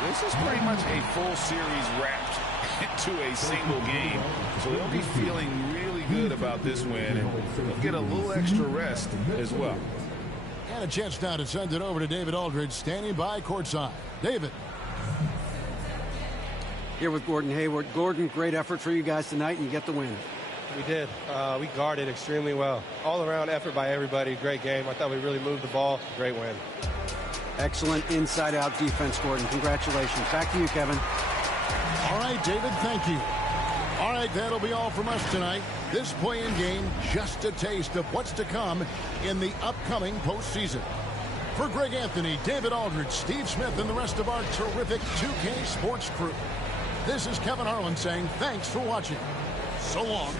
This is pretty much a full series wrapped into a single game. So they'll be feeling really good about this win, and they'll get a little extra rest as well. And a chance now to send it over to David Aldridge, standing by courtside. David. Here with Gordon Hayward. Gordon, great effort for you guys tonight, and you get the win. We did. We guarded extremely well. All-around effort by everybody. Great game. I thought we really moved the ball. Great win. Excellent inside-out defense, Gordon. Congratulations. Back to you, Kevin. All right, David, thank you. All right, that'll be all from us tonight. This play-in game, just a taste of what's to come in the upcoming postseason. For Greg Anthony, David Aldridge, Steve Smith, and the rest of our terrific 2K Sports crew, this is Kevin Harlan saying thanks for watching. So long.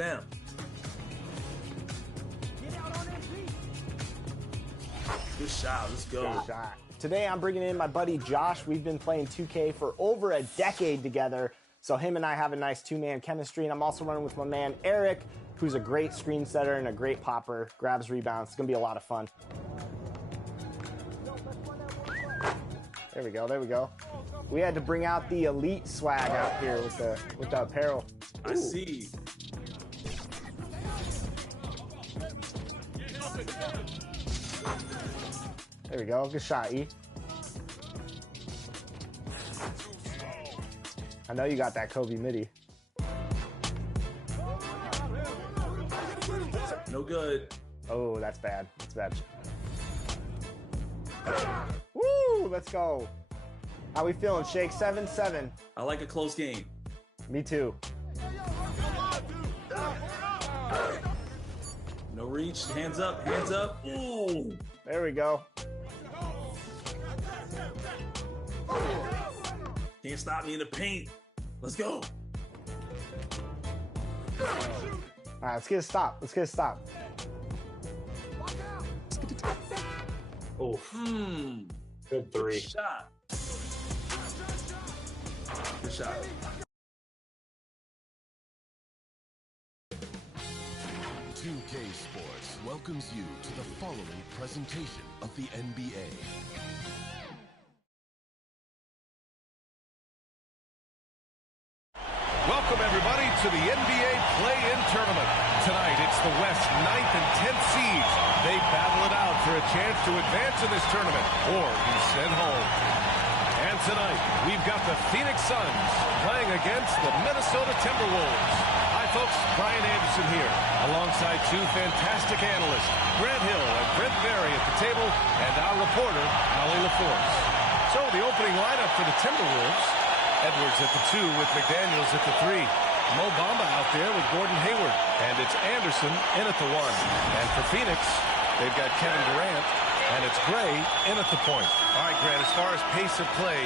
Damn. Good shot. Let's go. Good shot. Today I'm bringing in my buddy Josh. We've been playing 2K for over a decade together, so him and I have a nice two-man chemistry. And I'm also running with my man Eric, who's a great screen setter and a great popper, grabs rebounds. It's gonna be a lot of fun. There we go, there we go. We had to bring out the elite swag out here with the apparel. I see. There we go, good shot, E. I know you got that Kobe midi. No good. Oh, that's bad. That's bad. Woo! Let's go. How we feeling, Shake? 7-7. I like a close game. Me too. No reach. Hands up. Hands up. Ooh. There we go. Can't stop me in the paint. Let's go. All right, let's get a stop. Let's get a stop. Oh, Good three. Good shot. Good shot. Sports welcomes you to the following presentation of the NBA. Welcome, everybody, to the NBA Play-In Tournament. Tonight, it's the West 9th and 10th seeds. They battle it out for a chance to advance in this tournament or be sent home. And tonight, we've got the Phoenix Suns playing against the Minnesota Timberwolves. Hi, folks. Brian Anderson here, alongside two fantastic analysts, Grant Hill and Brent Berry at the table, and our reporter, Allie LaForce. So, the opening lineup for the Timberwolves: Edwards at the 2 with McDaniels at the 3. Mo Bamba out there with Gordon Hayward. And it's Anderson in at the 1. And for Phoenix, they've got Kevin Durant, and it's Gray in at the point. All right, Grant, as far as pace of play,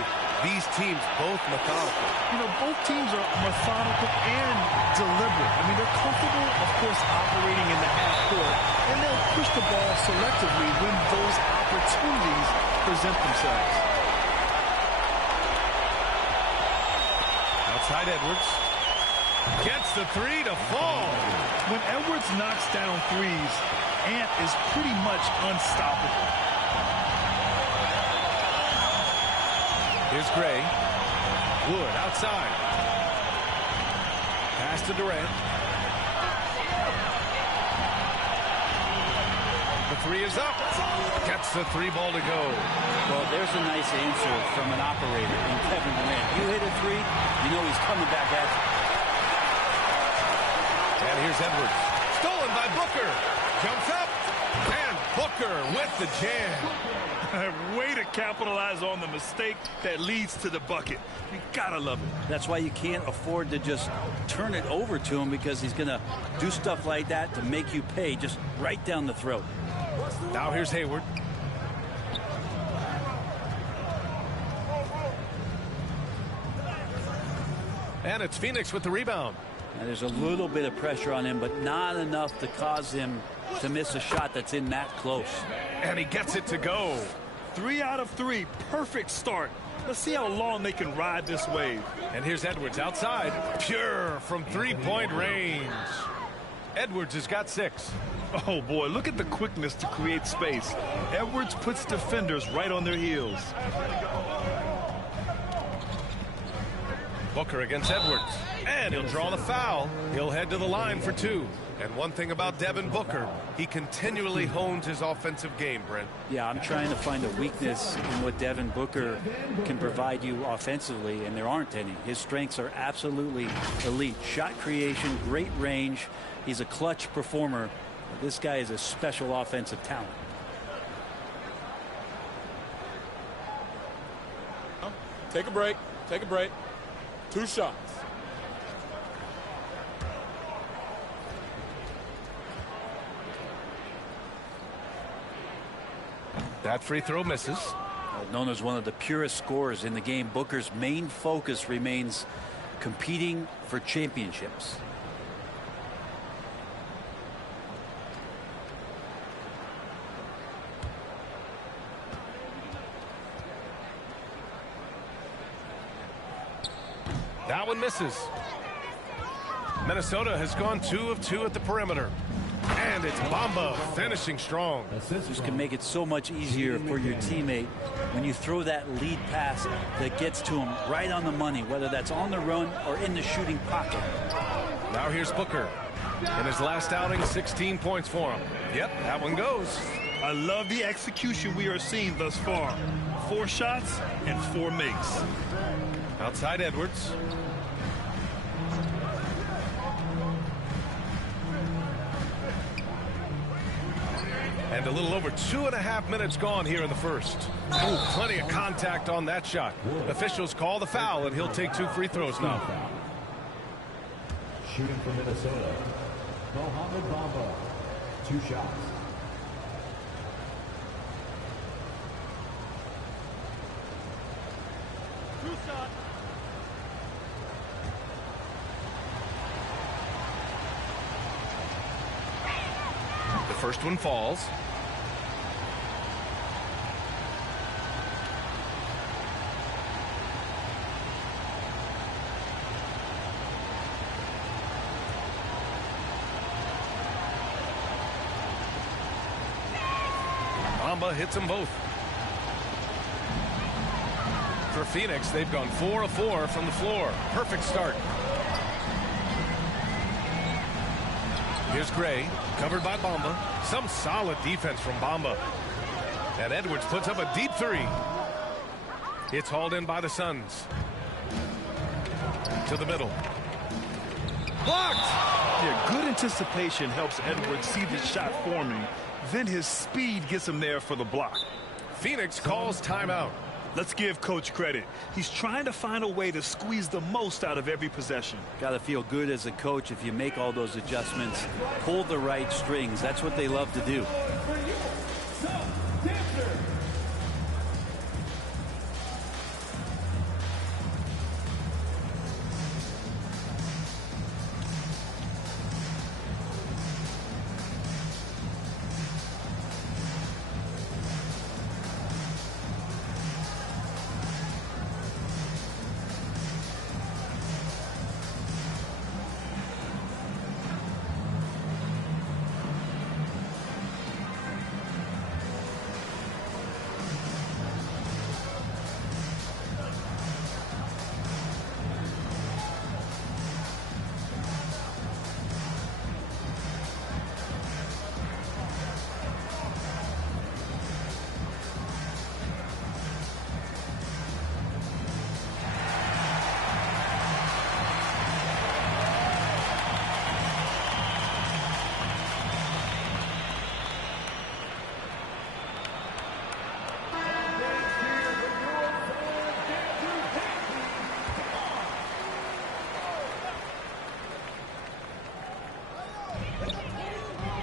these teams both methodical. You know, both teams are methodical and deliberate. I mean, they're comfortable, of course, operating in the half court, and they'll push the ball selectively when those opportunities present themselves. Outside Edwards. Gets the 3 to fall. When Edwards knocks down threes, Ant is pretty much unstoppable. Here's Gray. Wood outside. Pass to Durant. The 3 is up. Gets the 3 ball to go. Well, there's a nice answer from an operator in Kevin Durant. You hit a 3, you know he's coming back at you. And here's Edwards. Stolen by Booker. Jumps up. And Booker with the jam. Way to capitalize on the mistake that leads to the bucket. You gotta love it. That's why you can't afford to just turn it over to him, because he's going to do stuff like that to make you pay just right down the throat. Now here's Hayward. And it's Phoenix with the rebound. And there's a little bit of pressure on him, but not enough to cause him to miss a shot that's in that close. And he gets it to go. 3 out of 3. Perfect start. Let's see how long they can ride this wave. And here's Edwards outside. Pure from three-point range. Edwards has got 6. Oh, boy, look at the quickness to create space. Edwards puts defenders right on their heels. Booker against Edwards. And he'll draw the foul. He'll head to the line for 2. And one thing about Devin Booker, he continually hones his offensive game, Brent. Yeah, I'm trying to find a weakness in what Devin Booker can provide you offensively, and there aren't any. His strengths are absolutely elite. Shot creation, great range. He's a clutch performer. This guy is a special offensive talent. Take a break. Take a break. 2 shots. That free throw misses. Known as one of the purest scorers in the game, Booker's main focus remains competing for championships. That one misses. Minnesota has gone 2 of 2 at the perimeter. And it's Bamba finishing strong. This can make it so much easier for your teammate when you throw that lead pass that gets to him right on the money, whether that's on the run or in the shooting pocket. Now here's Booker. In his last outing, 16 points for him. Yep, that one goes. I love the execution we are seeing thus far. 4 shots and 4 makes. Outside Edwards. And a little over 2.5 minutes gone here in the first. Ooh, plenty of contact on that shot. Officials call the foul, and he'll take 2 free throws now. Shooting for Minnesota, Mohamed Bamba, 2 shots. The first one falls. Bamba hits them both. For Phoenix, they've gone 4 of 4 from the floor. Perfect start. Here's Gray, covered by Bamba. Some solid defense from Bamba. And Edwards puts up a deep 3. It's hauled in by the Suns. To the middle. Blocked! Yeah, good anticipation helps Edwards see the shot forming. Then his speed gets him there for the block. Phoenix calls timeout. Let's give Coach credit. He's trying to find a way to squeeze the most out of every possession. Got to feel good as a coach if you make all those adjustments. Pull the right strings. That's what they love to do.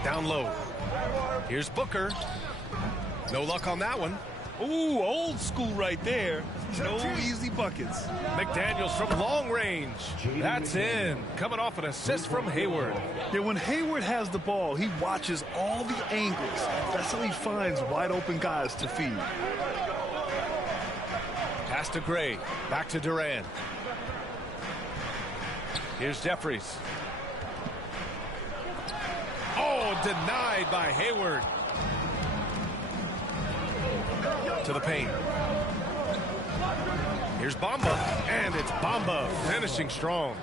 Down low. Here's Booker. No luck on that one. Ooh, old school right there. No easy buckets. McDaniels from long range. That's in. Coming off an assist from Hayward. Yeah, when Hayward has the ball, he watches all the angles. That's how he finds wide open guys to feed. Pass to Gray. Back to Durant. Here's Jeffries. Oh, denied by Hayward. To the paint. Here's Bamba, and it's Bamba finishing strong.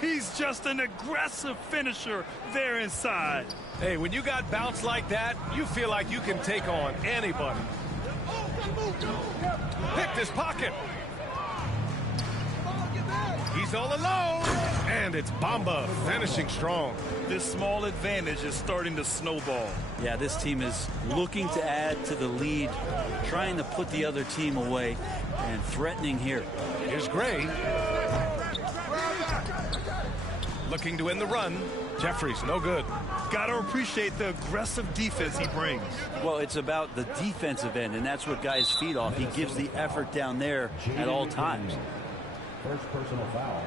He's just an aggressive finisher there inside. Hey, when you got bounce like that, you feel like you can take on anybody. Picked his pocket. He's all alone, and it's Bamba finishing strong. This small advantage is starting to snowball. Yeah, this team is looking to add to the lead, trying to put the other team away, and threatening here. Here's Gray. Looking to end the run. Jeffries, no good. Got to appreciate the aggressive defense he brings. Well, it's about the defensive end, and that's what guys feed off. He gives the effort down there at all times. First personal foul.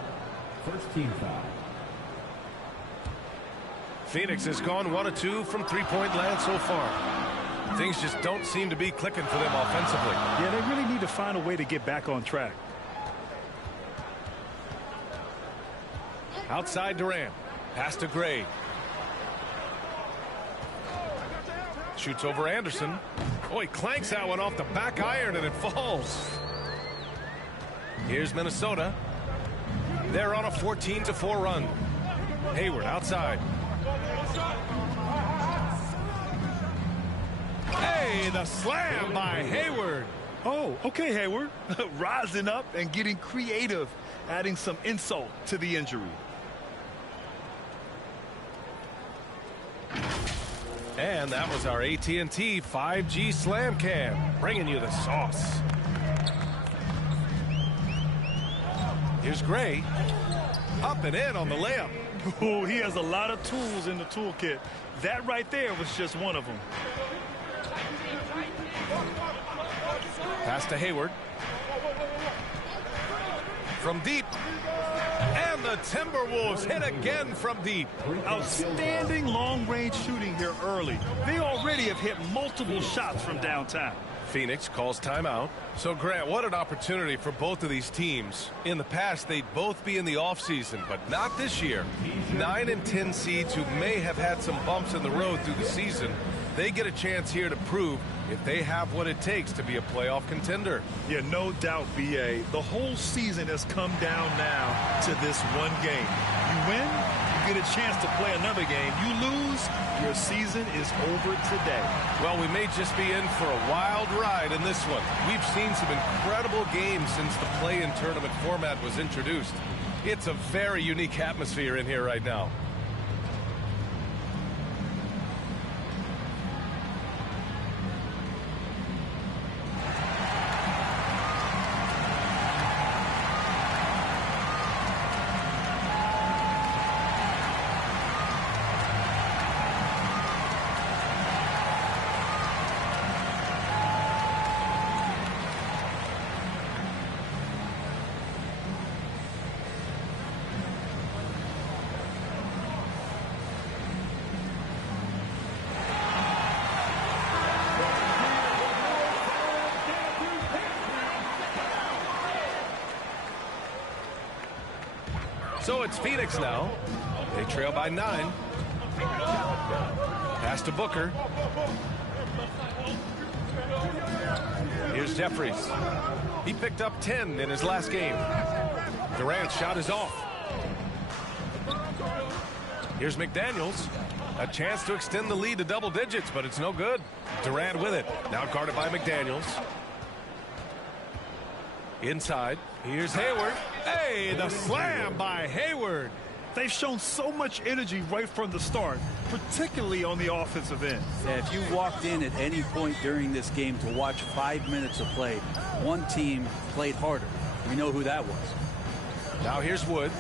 First team foul. Phoenix has gone 1 of 2 from three-point land so far. Things just don't seem to be clicking for them offensively. Yeah, they really need to find a way to get back on track. Outside Durant. Pass to Gray. Shoots over Anderson. Oh, he clanks that one off the back iron and it falls. Here's Minnesota. They're on a 14-4 run. Hayward outside. Hey, the slam by Hayward. Oh, okay, Hayward. Rising up and getting creative, adding some insult to the injury. And that was our AT&T 5G Slam Cam, bringing you the sauce. Here's Gray. Up and in on the layup. Oh, he has a lot of tools in the toolkit. That right there was just one of them. Pass to Hayward. From deep. And the Timberwolves hit again from deep. Outstanding long-range shooting here early. They already have hit multiple shots from downtown. Phoenix calls timeout. So, Grant, what an opportunity for both of these teams. In the past, they'd both be in the offseason, but not this year. 9 and 10 seeds who may have had some bumps in the road through the season, they get a chance here to prove if they have what it takes to be a playoff contender. Yeah, no doubt, B.A. The whole season has come down now to this one game. You win, you get a chance to play another game. You lose, your season is over today. Well, we may just be in for a wild ride in this one. We've seen some incredible games since the play-in tournament format was introduced. It's a very unique atmosphere in here right now. So it's Phoenix now. They trail by 9. Pass to Booker. Here's Jeffries. He picked up 10 in his last game. Durant's shot is off. Here's McDaniels. A chance to extend the lead to double digits, but it's no good. Durant with it. Now guarded by McDaniels. Inside. Here's Hayward. Hey, the slam by Hayward. They've shown so much energy right from the start, particularly on the offensive end. Yeah, if you walked in at any point during this game to watch 5 minutes of play, one team played harder. We know who that was. Now here's Wood.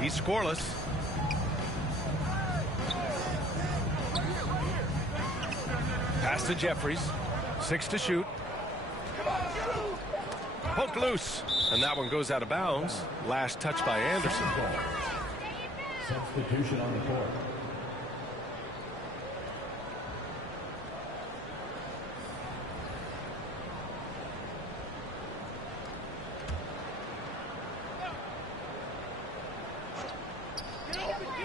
He's scoreless. Pass to Jeffries. 6 to shoot. Poked loose. And that one goes out of bounds. Last touch by Anderson. Substitution on the court.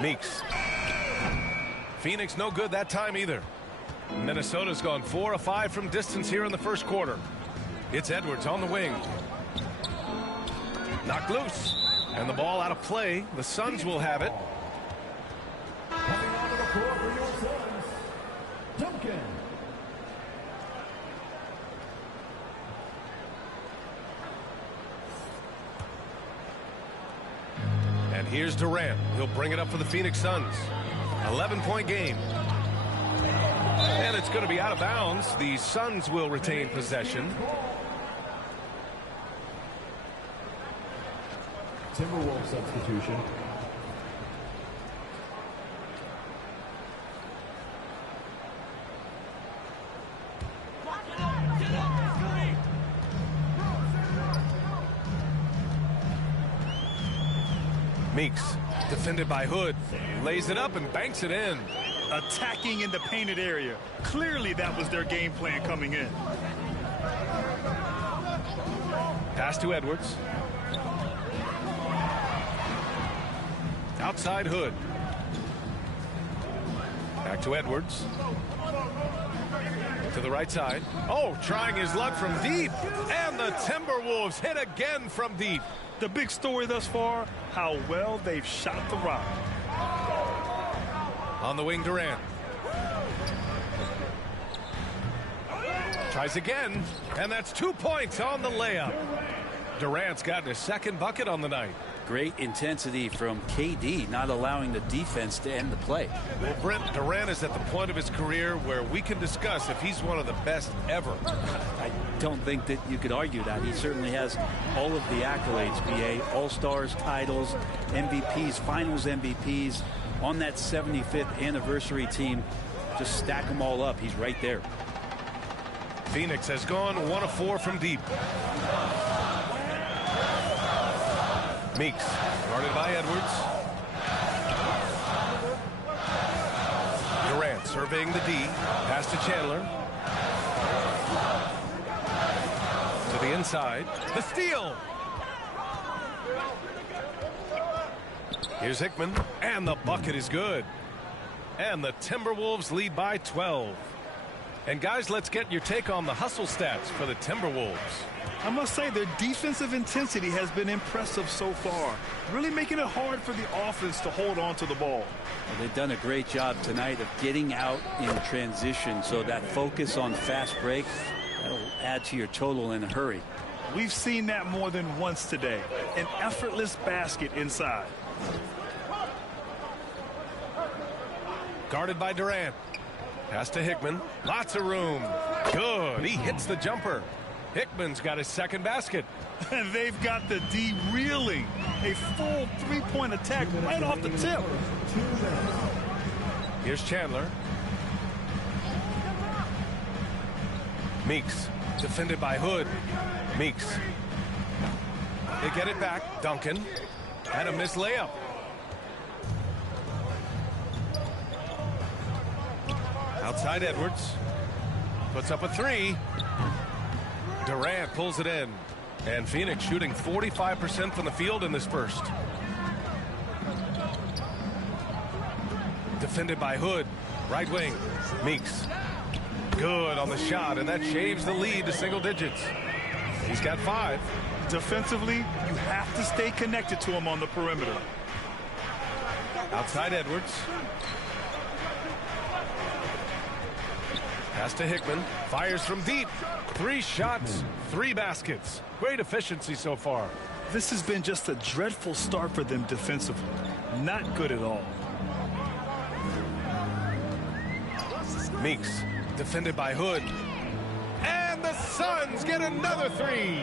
Meeks. Phoenix no good that time either. Minnesota's gone 4 of 5 from distance here in the first quarter. It's Edwards on the wing. Knocked loose. And the ball out of play. The Suns will have it. Coming onto the floor for your Suns, Duncan. And here's Durant. He'll bring it up for the Phoenix Suns. 11-point game. And it's going to be out of bounds. The Suns will retain possession. Timberwolves substitution. Meeks, defended by Hood, lays it up and banks it in. Attacking in the painted area. Clearly that was their game plan coming in. Pass to Edwards. Outside Hood. Back to Edwards. To the right side. Oh, trying his luck from deep. And the Timberwolves hit again from deep. The big story thus far, how well they've shot the rock. On the wing, Durant. Tries again, and that's 2 points on the layup. Durant's gotten his second bucket on the night. Great intensity from KD, not allowing the defense to end the play. Well, Brent, Durant is at the point of his career where we can discuss if he's one of the best ever. I don't think that you could argue that. He certainly has all of the accolades, BA, All-Stars, titles, MVPs, Finals MVPs. On that 75th anniversary team, just stack them all up. He's right there. Phoenix has gone 1 of 4 from deep. Meeks, guarded by Edwards. Durant surveying the D. Pass to Chandler. To the inside. The steal. Here's Hickman. And the bucket is good. And the Timberwolves lead by 12. And guys, let's get your take on the hustle stats for the Timberwolves. I must say their defensive intensity has been impressive so far, really making it hard for the offense to hold on to the ball. Well, they've done a great job tonight of getting out in transition, so that focus on fast break, that'll add to your total in a hurry. We've seen that more than once today, an effortless basket inside. Guarded by Durant. Pass to Hickman. Lots of room. Good. He hits the jumper. Hickman's got his second basket. And they've got the D reeling. A full three-point attack right off the tip. Here's Chandler. Meeks. Defended by Hood. Meeks. They get it back. Duncan. And a missed layup. Outside Edwards. Puts up a three. Durant pulls it in. And Phoenix shooting 45% from the field in this first. Defended by Hood. Right wing. Meeks. Good on the shot, and that shaves the lead to single digits. He's got 5. Defensively, you have to stay connected to him on the perimeter. Outside Edwards. Pass to Hickman. Fires from deep. 3 shots, 3 baskets. Great efficiency so far. This has been just a dreadful start for them defensively. Not good at all. Meeks, defended by Hood. And the Suns get another 3.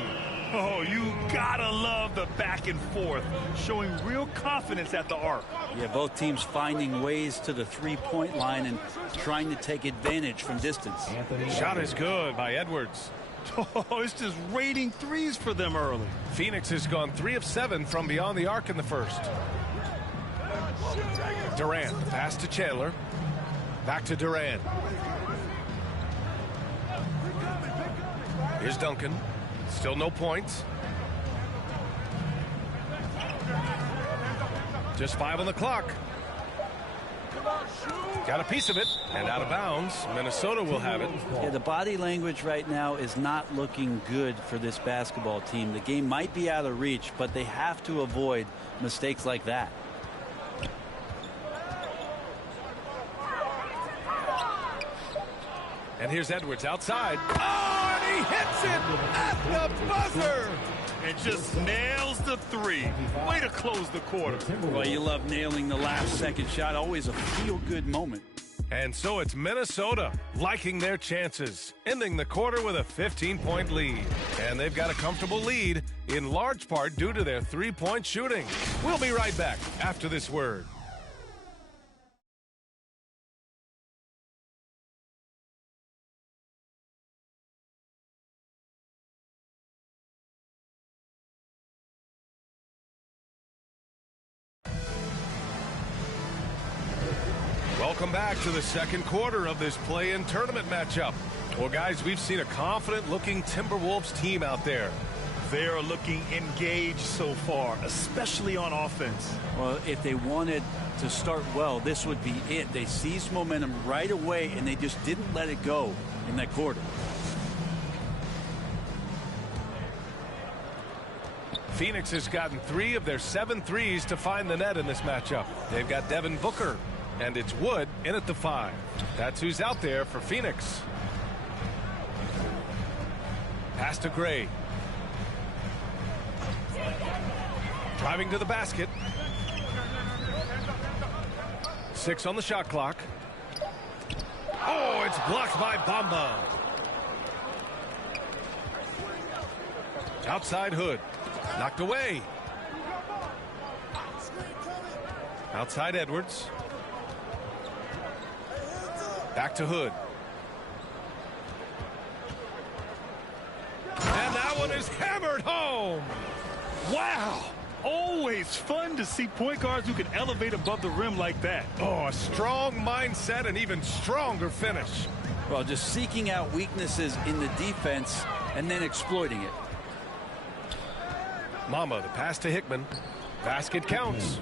Oh, you gotta love the back and forth, showing real confidence at the arc. Yeah, both teams finding ways to the three-point line and trying to take advantage from distance. Shot is good by Edwards. Oh, it's just raining threes for them early. Phoenix has gone 3 of 7 from beyond the arc in the first. Durant, the pass to Chandler. Back to Durant. Here's Duncan. Still no points. Just 5 on the clock. Got a piece of it and out of bounds. Minnesota will have it. Yeah, the body language right now is not looking good for this basketball team. The game might be out of reach, but they have to avoid mistakes like that. And here's Edwards outside. Oh, and he hits it at the buzzer. And just nails the 3. Way to close the quarter. Well, you love nailing the last second shot. Always a feel-good moment. And so it's Minnesota liking their chances, ending the quarter with a 15-point lead. And they've got a comfortable lead, in large part due to their three-point shooting. We'll be right back after this word. Welcome back to the second quarter of this play-in tournament matchup. Well, guys, we've seen a confident-looking Timberwolves team out there. They are looking engaged so far, especially on offense. Well, if they wanted to start well, this would be it. They seized momentum right away, and they just didn't let it go in that quarter. Phoenix has gotten 3 of their 7 threes to find the net in this matchup. They've got Devin Booker, and it's Wood in at the 5. That's who's out there for Phoenix. Pass to Gray. Driving to the basket. 6 on the shot clock. Oh, it's blocked by Bamba. Outside Hood. Knocked away. Outside Edwards. Back to Hood. And that one is hammered home. Wow. Always fun to see point guards who can elevate above the rim like that. Oh, a strong mindset and even stronger finish. Well, just seeking out weaknesses in the defense and then exploiting it. Mama, the pass to Hickman. Basket counts.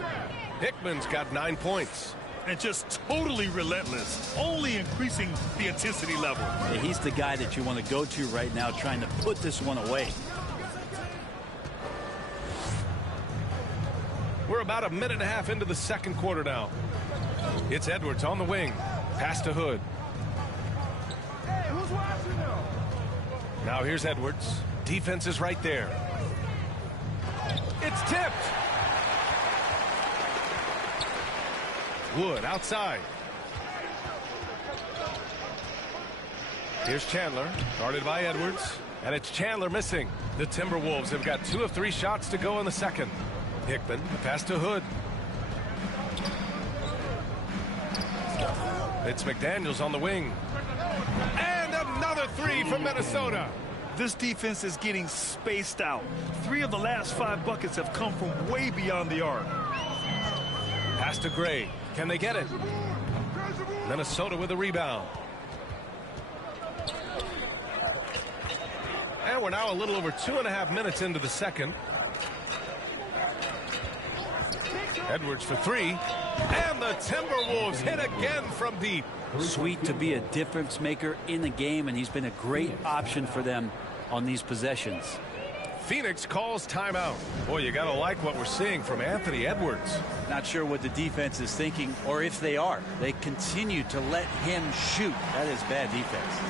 Hickman's got 9 points. And just totally relentless, only increasing the intensity level. Yeah, he's the guy that you want to go to right now, trying to put this one away. We're about a minute and a half into the second quarter now. It's Edwards on the wing. Pass to Hood. Hey, who's watching now? Now here's Edwards. Defense is right there. It's tipped. Wood outside. Here's Chandler, guarded by Edwards. And it's Chandler missing. The Timberwolves have got 2 of 3 shots to go in the second. Hickman, pass to Hood. It's McDaniels on the wing. And another 3 from Minnesota. This defense is getting spaced out. 3 of the last 5 buckets have come from way beyond the arc. Pass to Gray. Can they get it? Minnesota with a rebound. And we're now a little over 2.5 minutes into the second. Edwards for 3. And the Timberwolves hit again from deep. Sweet to be a difference maker in the game, and he's been a great option for them on these possessions. Phoenix calls timeout. Boy, you got to like what we're seeing from Anthony Edwards. Not sure what the defense is thinking, or if they are. They continue to let him shoot. That is bad defense.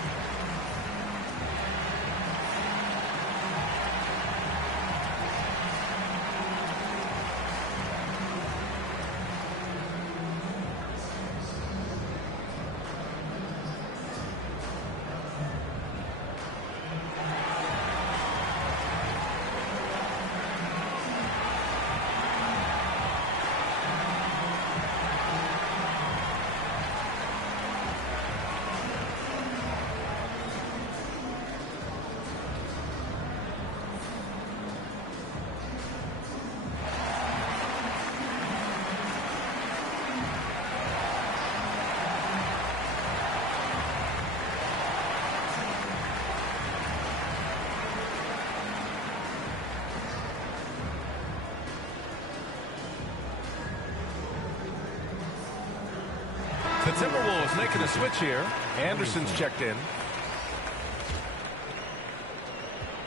The Timberwolves making a switch here. Anderson's checked in.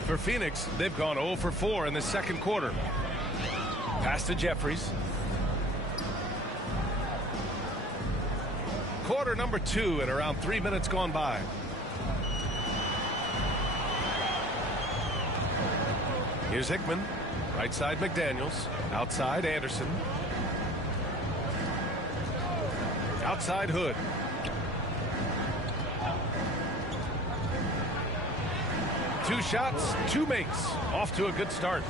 For Phoenix, they've gone 0 for 4 in the second quarter. Pass to Jeffries. Quarter number 2 and around 3 minutes gone by. Here's Hickman. Right side McDaniels. Outside Anderson. Outside Hood. Two shots, 2 makes. Off to a good start.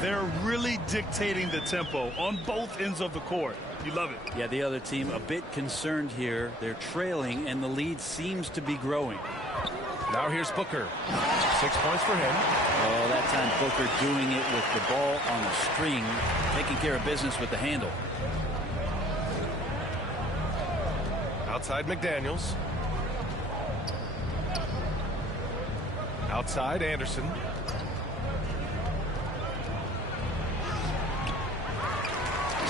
They're really dictating the tempo on both ends of the court. You love it. Yeah, the other team a bit concerned here. They're trailing, and the lead seems to be growing. Now here's Booker. 6 points for him. Oh, that time Booker doing it with the ball on the string, taking care of business with the handle. Outside McDaniels. Outside Anderson.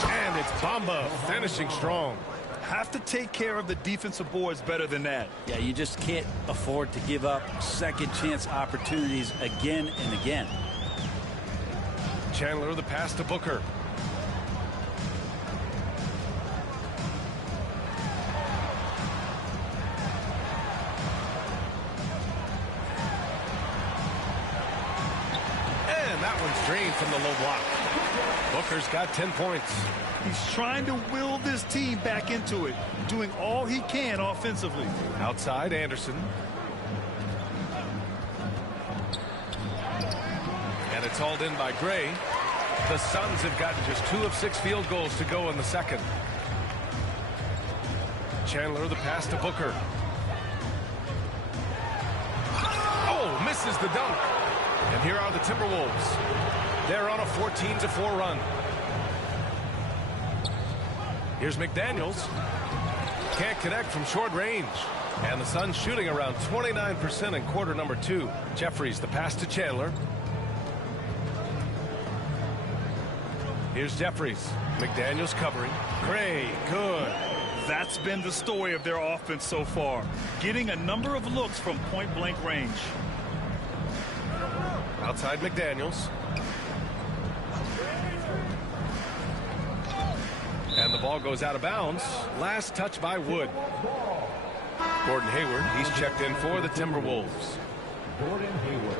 And it's Bamba finishing strong. Have to take care of the defensive boards better than that. Yeah, you just can't afford to give up second chance opportunities again and again. Chandler, the pass to Booker. And that one's drained from the low block. Booker's got 10 points. He's trying to will this team back into it, doing all he can offensively. Outside, Anderson. And it's hauled in by Gray. The Suns have gotten just 2 of 6 field goals to go in the second. Chandler, the pass to Booker. Oh, misses the dunk. And here are the Timberwolves. They're on a 14-4 run. Here's McDaniels. Can't connect from short range. And the Suns shooting around 29% in quarter number 2. Jeffries, the pass to Chandler. Here's Jeffries. McDaniels covering. Gray, good. That's been the story of their offense so far, getting a number of looks from point-blank range. Outside McDaniels. And the ball goes out of bounds. Last touch by Wood. Gordon Hayward, he's checked in for the Timberwolves. Gordon Hayward.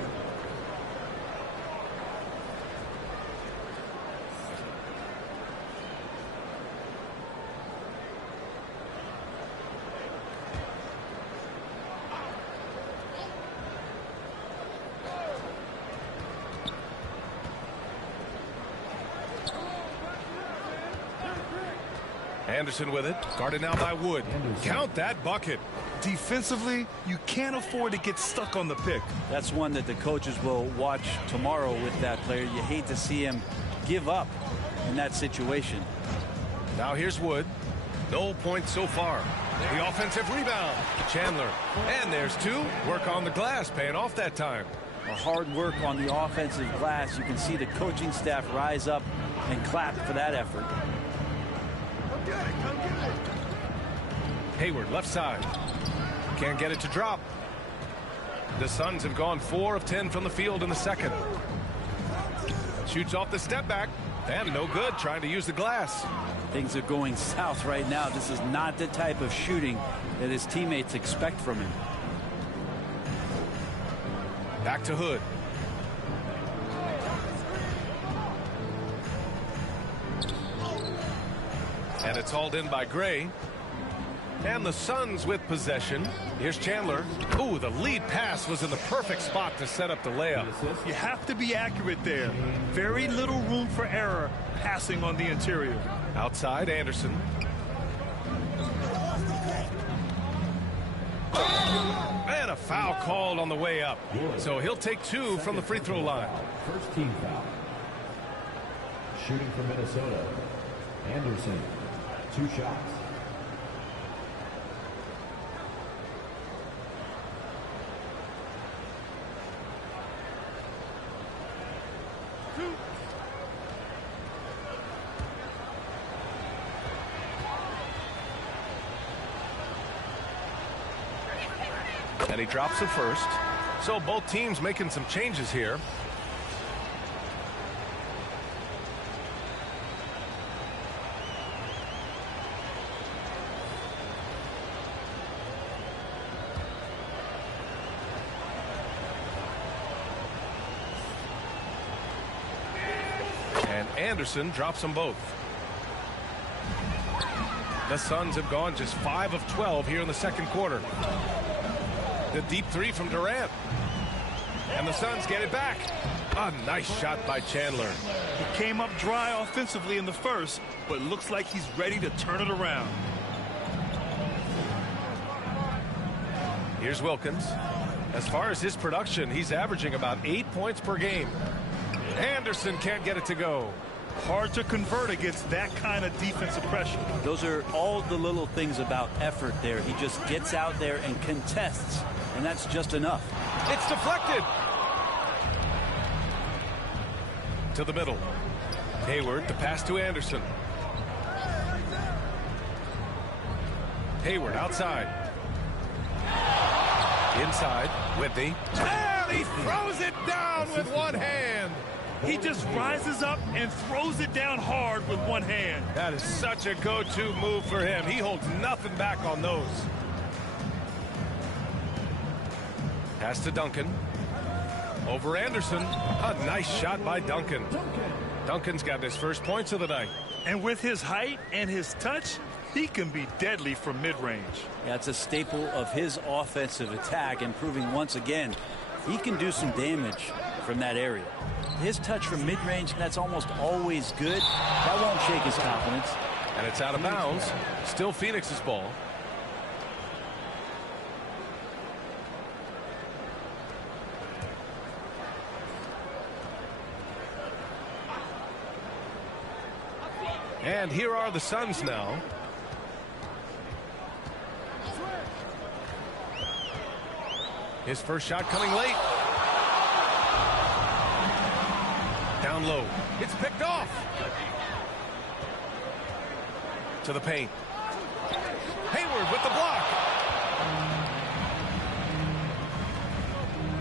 Anderson with it. Guarded now by Wood. Count that bucket. Defensively, you can't afford to get stuck on the pick. That's one that the coaches will watch tomorrow with that player. You hate to see him give up in that situation. Now here's Wood. No points so far. The offensive rebound. Chandler. And there's 2. Work on the glass, paying off that time. A hard work on the offensive glass. You can see the coaching staff rise up and clap for that effort. Hayward, left side. Can't get it to drop. The Suns have gone 4 of 10 from the field in the second. Shoots off the step back. And no good, trying to use the glass. Things are going south right now. This is not the type of shooting that his teammates expect from him. Back to Hood. And it's hauled in by Gray. And the Suns with possession. Here's Chandler. Ooh, the lead pass was in the perfect spot to set up the layup. You have to be accurate there. Very little room for error passing on the interior. Outside, Anderson. And a foul called on the way up. So he'll take 2 from the free throw line. First team foul. Shooting for Minnesota. Anderson. 2 shots. And he drops the first. So both teams making some changes here. And Anderson drops them both. The Suns have gone just 5 of 12 here in the second quarter. The deep 3 from Durant. And the Suns get it back. A nice shot by Chandler. He came up dry offensively in the first, but looks like he's ready to turn it around. Here's Wilkins. As far as his production, he's averaging about 8 points per game. Anderson can't get it to go. Hard to convert against that kind of defensive pressure. Those are all the little things about effort there. He just gets out there and contests, and that's just enough. It's deflected. To the middle. Hayward, the pass to Anderson. Hayward outside. Inside, Whitney. And he throws it down with one hand. He just rises up and throws it down hard with one hand. That is such a go-to move for him. He holds nothing back on those. Pass to Duncan. Over Anderson. A nice shot by Duncan. Duncan's got his first points of the night. And with his height and his touch, he can be deadly from mid-range. Yeah, it's a staple of his offensive attack, and proving once again he can do some damage from that area. His touch from mid-range, that's almost always good. That won't shake his confidence. And it's out of bounds. Still Phoenix's ball. And here are the Suns now. His first shot coming late. Down low. It's picked off. To the paint. Hayward with the block.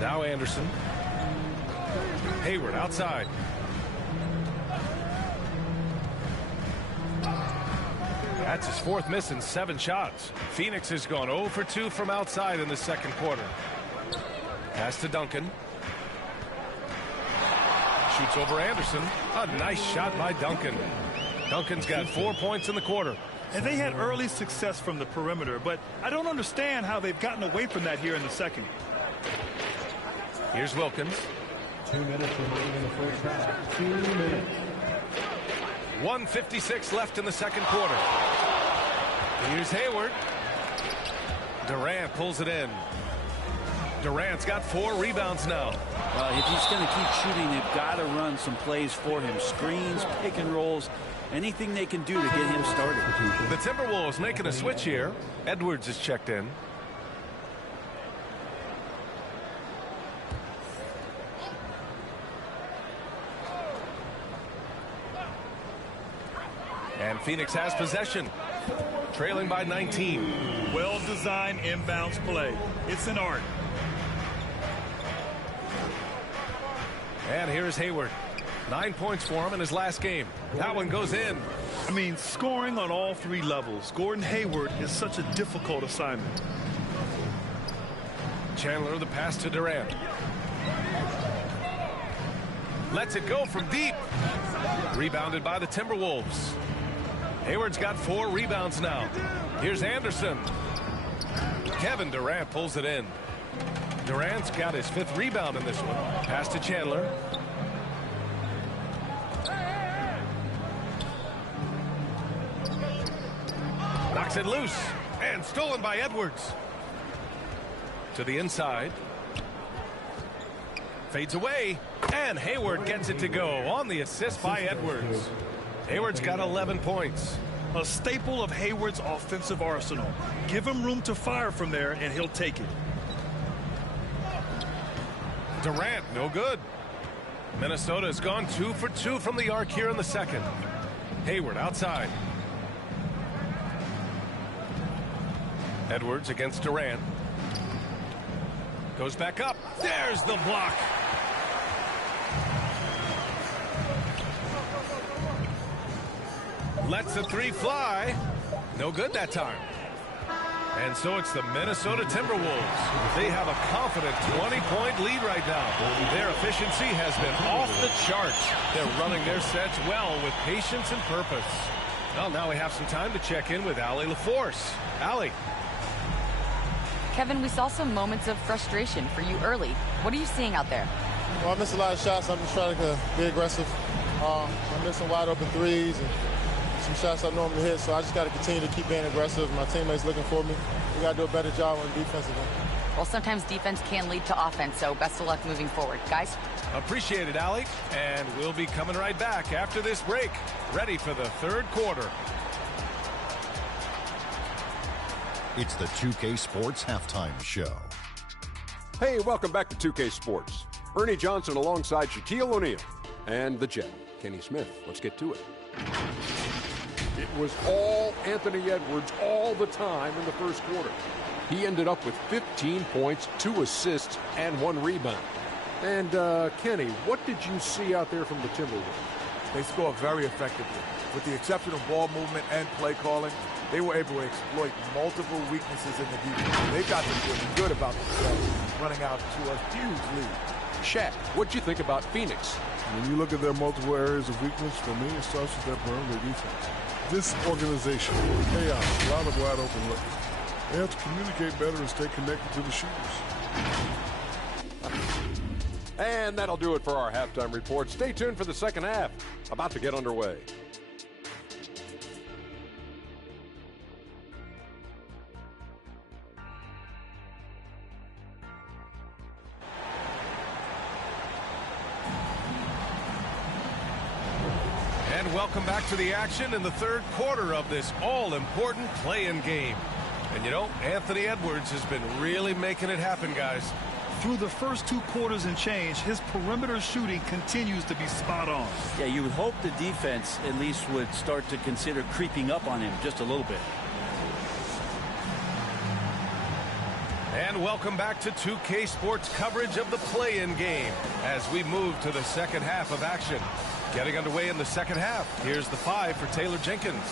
Now Anderson. Hayward outside. That's his fourth miss in 7 shots. Phoenix has gone 0 for 2 from outside in the second quarter. Pass to Duncan. Shoots over Anderson. A nice shot by Duncan. Duncan's got 4 points in the quarter. And they had early success from the perimeter, but I don't understand how they've gotten away from that here in the second. Here's Wilkins. 2 minutes remaining in the first half. 2 minutes. 1:56 left in the second quarter. Here's Hayward. Durant pulls it in. Durant's got 4 rebounds now. If he's going to keep shooting, they've got to run some plays for him. Screens, pick and rolls, anything they can do to get him started. The Timberwolves making a switch here. Edwards is checked in. And Phoenix has possession, trailing by 19. Well-designed inbounds play. It's an art. And here's Hayward. 9 points for him in his last game. That one goes in. I mean, scoring on all 3 levels. Gordon Hayward is such a difficult assignment. Chandler the pass to Durant. Lets it go from deep. Rebounded by the Timberwolves. Hayward's got 4 rebounds now. Here's Anderson. Kevin Durant pulls it in. Durant's got his 5th rebound in this one. Pass to Chandler. Knocks it loose. And stolen by Edwards. To the inside. Fades away. And Hayward gets it to go on the assist by Edwards. Hayward's got 11 points. A staple of Hayward's offensive arsenal. Give him room to fire from there, and he'll take it. Durant, no good. Minnesota has gone 2 for 2 from the arc here in the second. Hayward outside. Edwards against Durant. Goes back up. There's the block. Lets the 3 fly. No good that time. And so it's the Minnesota Timberwolves. They have a confident 20-point lead right now. Their efficiency has been off the charts. They're running their sets well with patience and purpose. Well, now we have some time to check in with Allie LaForce. Allie. Kevin, we saw some moments of frustration for you early. What are you seeing out there? Well, I missed a lot of shots. I'm just trying to be aggressive. I'm missing wide open threes and some shots I normally hit, so I just got to continue to keep being aggressive. My teammates looking for me. We got to do a better job on the defensive end. Well, sometimes defense can lead to offense, so best of luck moving forward. Guys? Appreciate it, Allie. And we'll be coming right back after this break, ready for the third quarter. It's the 2K Sports Halftime Show. Hey, welcome back to 2K Sports. Ernie Johnson alongside Shaquille O'Neal and the Jet, Kenny Smith. Let's get to it. It was all Anthony Edwards all the time in the first quarter. He ended up with 15 points, 2 assists, and 1 rebound. And, Kenny, what did you see out there from the Timberwolves? They scored very effectively. With the exception of ball movement and play calling, they were able to exploit multiple weaknesses in the defense. They got to feel good about themselves running out to a huge lead. Shaq, what'd you think about Phoenix? When you look at their multiple areas of weakness, for me, it starts with their perimeter defense. This organization, chaos, a lot of wide open looks. They have to communicate better and stay connected to the shooters. And that'll do it for our halftime report. Stay tuned for the second half. About to get underway. And welcome back to the action in the third quarter of this all-important play-in game. And you know, Anthony Edwards has been really making it happen, guys. Through the first 2 quarters and change, his perimeter shooting continues to be spot on. Yeah, you would hope the defense at least would start to consider creeping up on him just a little bit. And welcome back to 2K Sports coverage of the play-in game as we move to the second half of action. Getting underway in the second half, here's the 5 for Taylor Jenkins.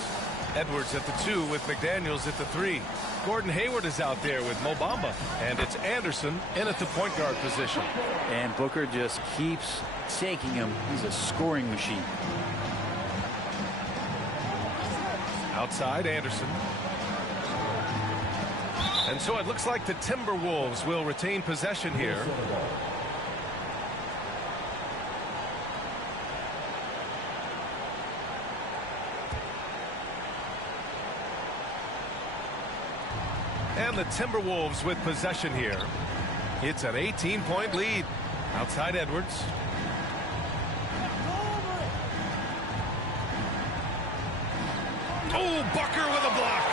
Edwards at the 2 with McDaniels at the 3. Gordon Hayward is out there with Mo Bamba. And it's Anderson in at the point guard position. And Booker just keeps taking him. He's a scoring machine. Outside, Anderson. And so it looks like the Timberwolves will retain possession here. And the Timberwolves with possession here. It's an 18-point lead. Outside Edwards. Oh, Booker with a block.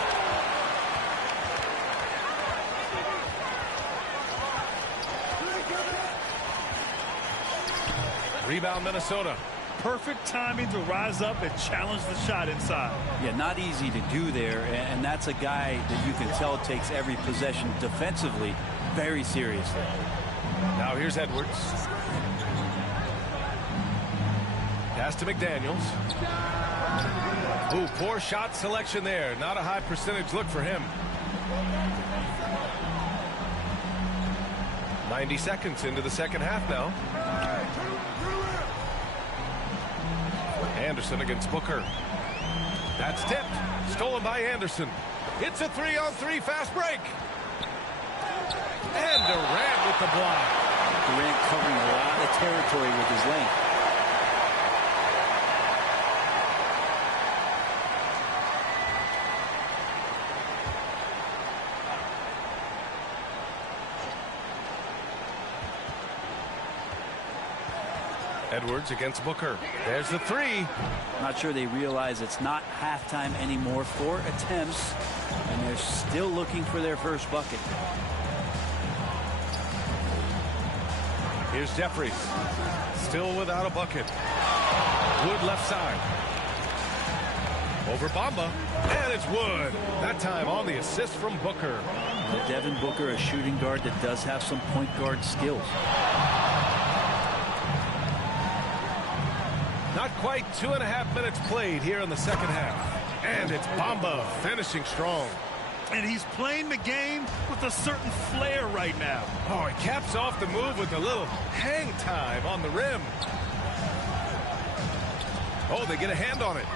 Rebound, Minnesota. Perfect timing to rise up and challenge the shot inside. Yeah, not easy to do there, and that's a guy that you can tell takes every possession defensively very seriously. Now here's Edwards. Pass to McDaniels. Ooh, poor shot selection there. Not a high percentage look for him. 90 seconds into the second half now. Anderson against Booker. That's tipped. Stolen by Anderson. It's a 3-on-3 fast break. And Durant with the block. Durant covering a lot of territory with his length. Edwards against Booker. There's the 3. Not sure they realize it's not halftime anymore. 4 attempts, and they're still looking for their first bucket. Here's Jeffries. Still without a bucket. Wood left side. Over Bamba. And it's Wood. That time on the assist from Booker. Devin Booker, a shooting guard that does have some point guard skills. Not quite 2.5 minutes played here in the second half. And it's Bamba finishing strong. And he's playing the game with a certain flair right now. Oh, he caps off the move with a little hang time on the rim. Oh, they get a hand on it.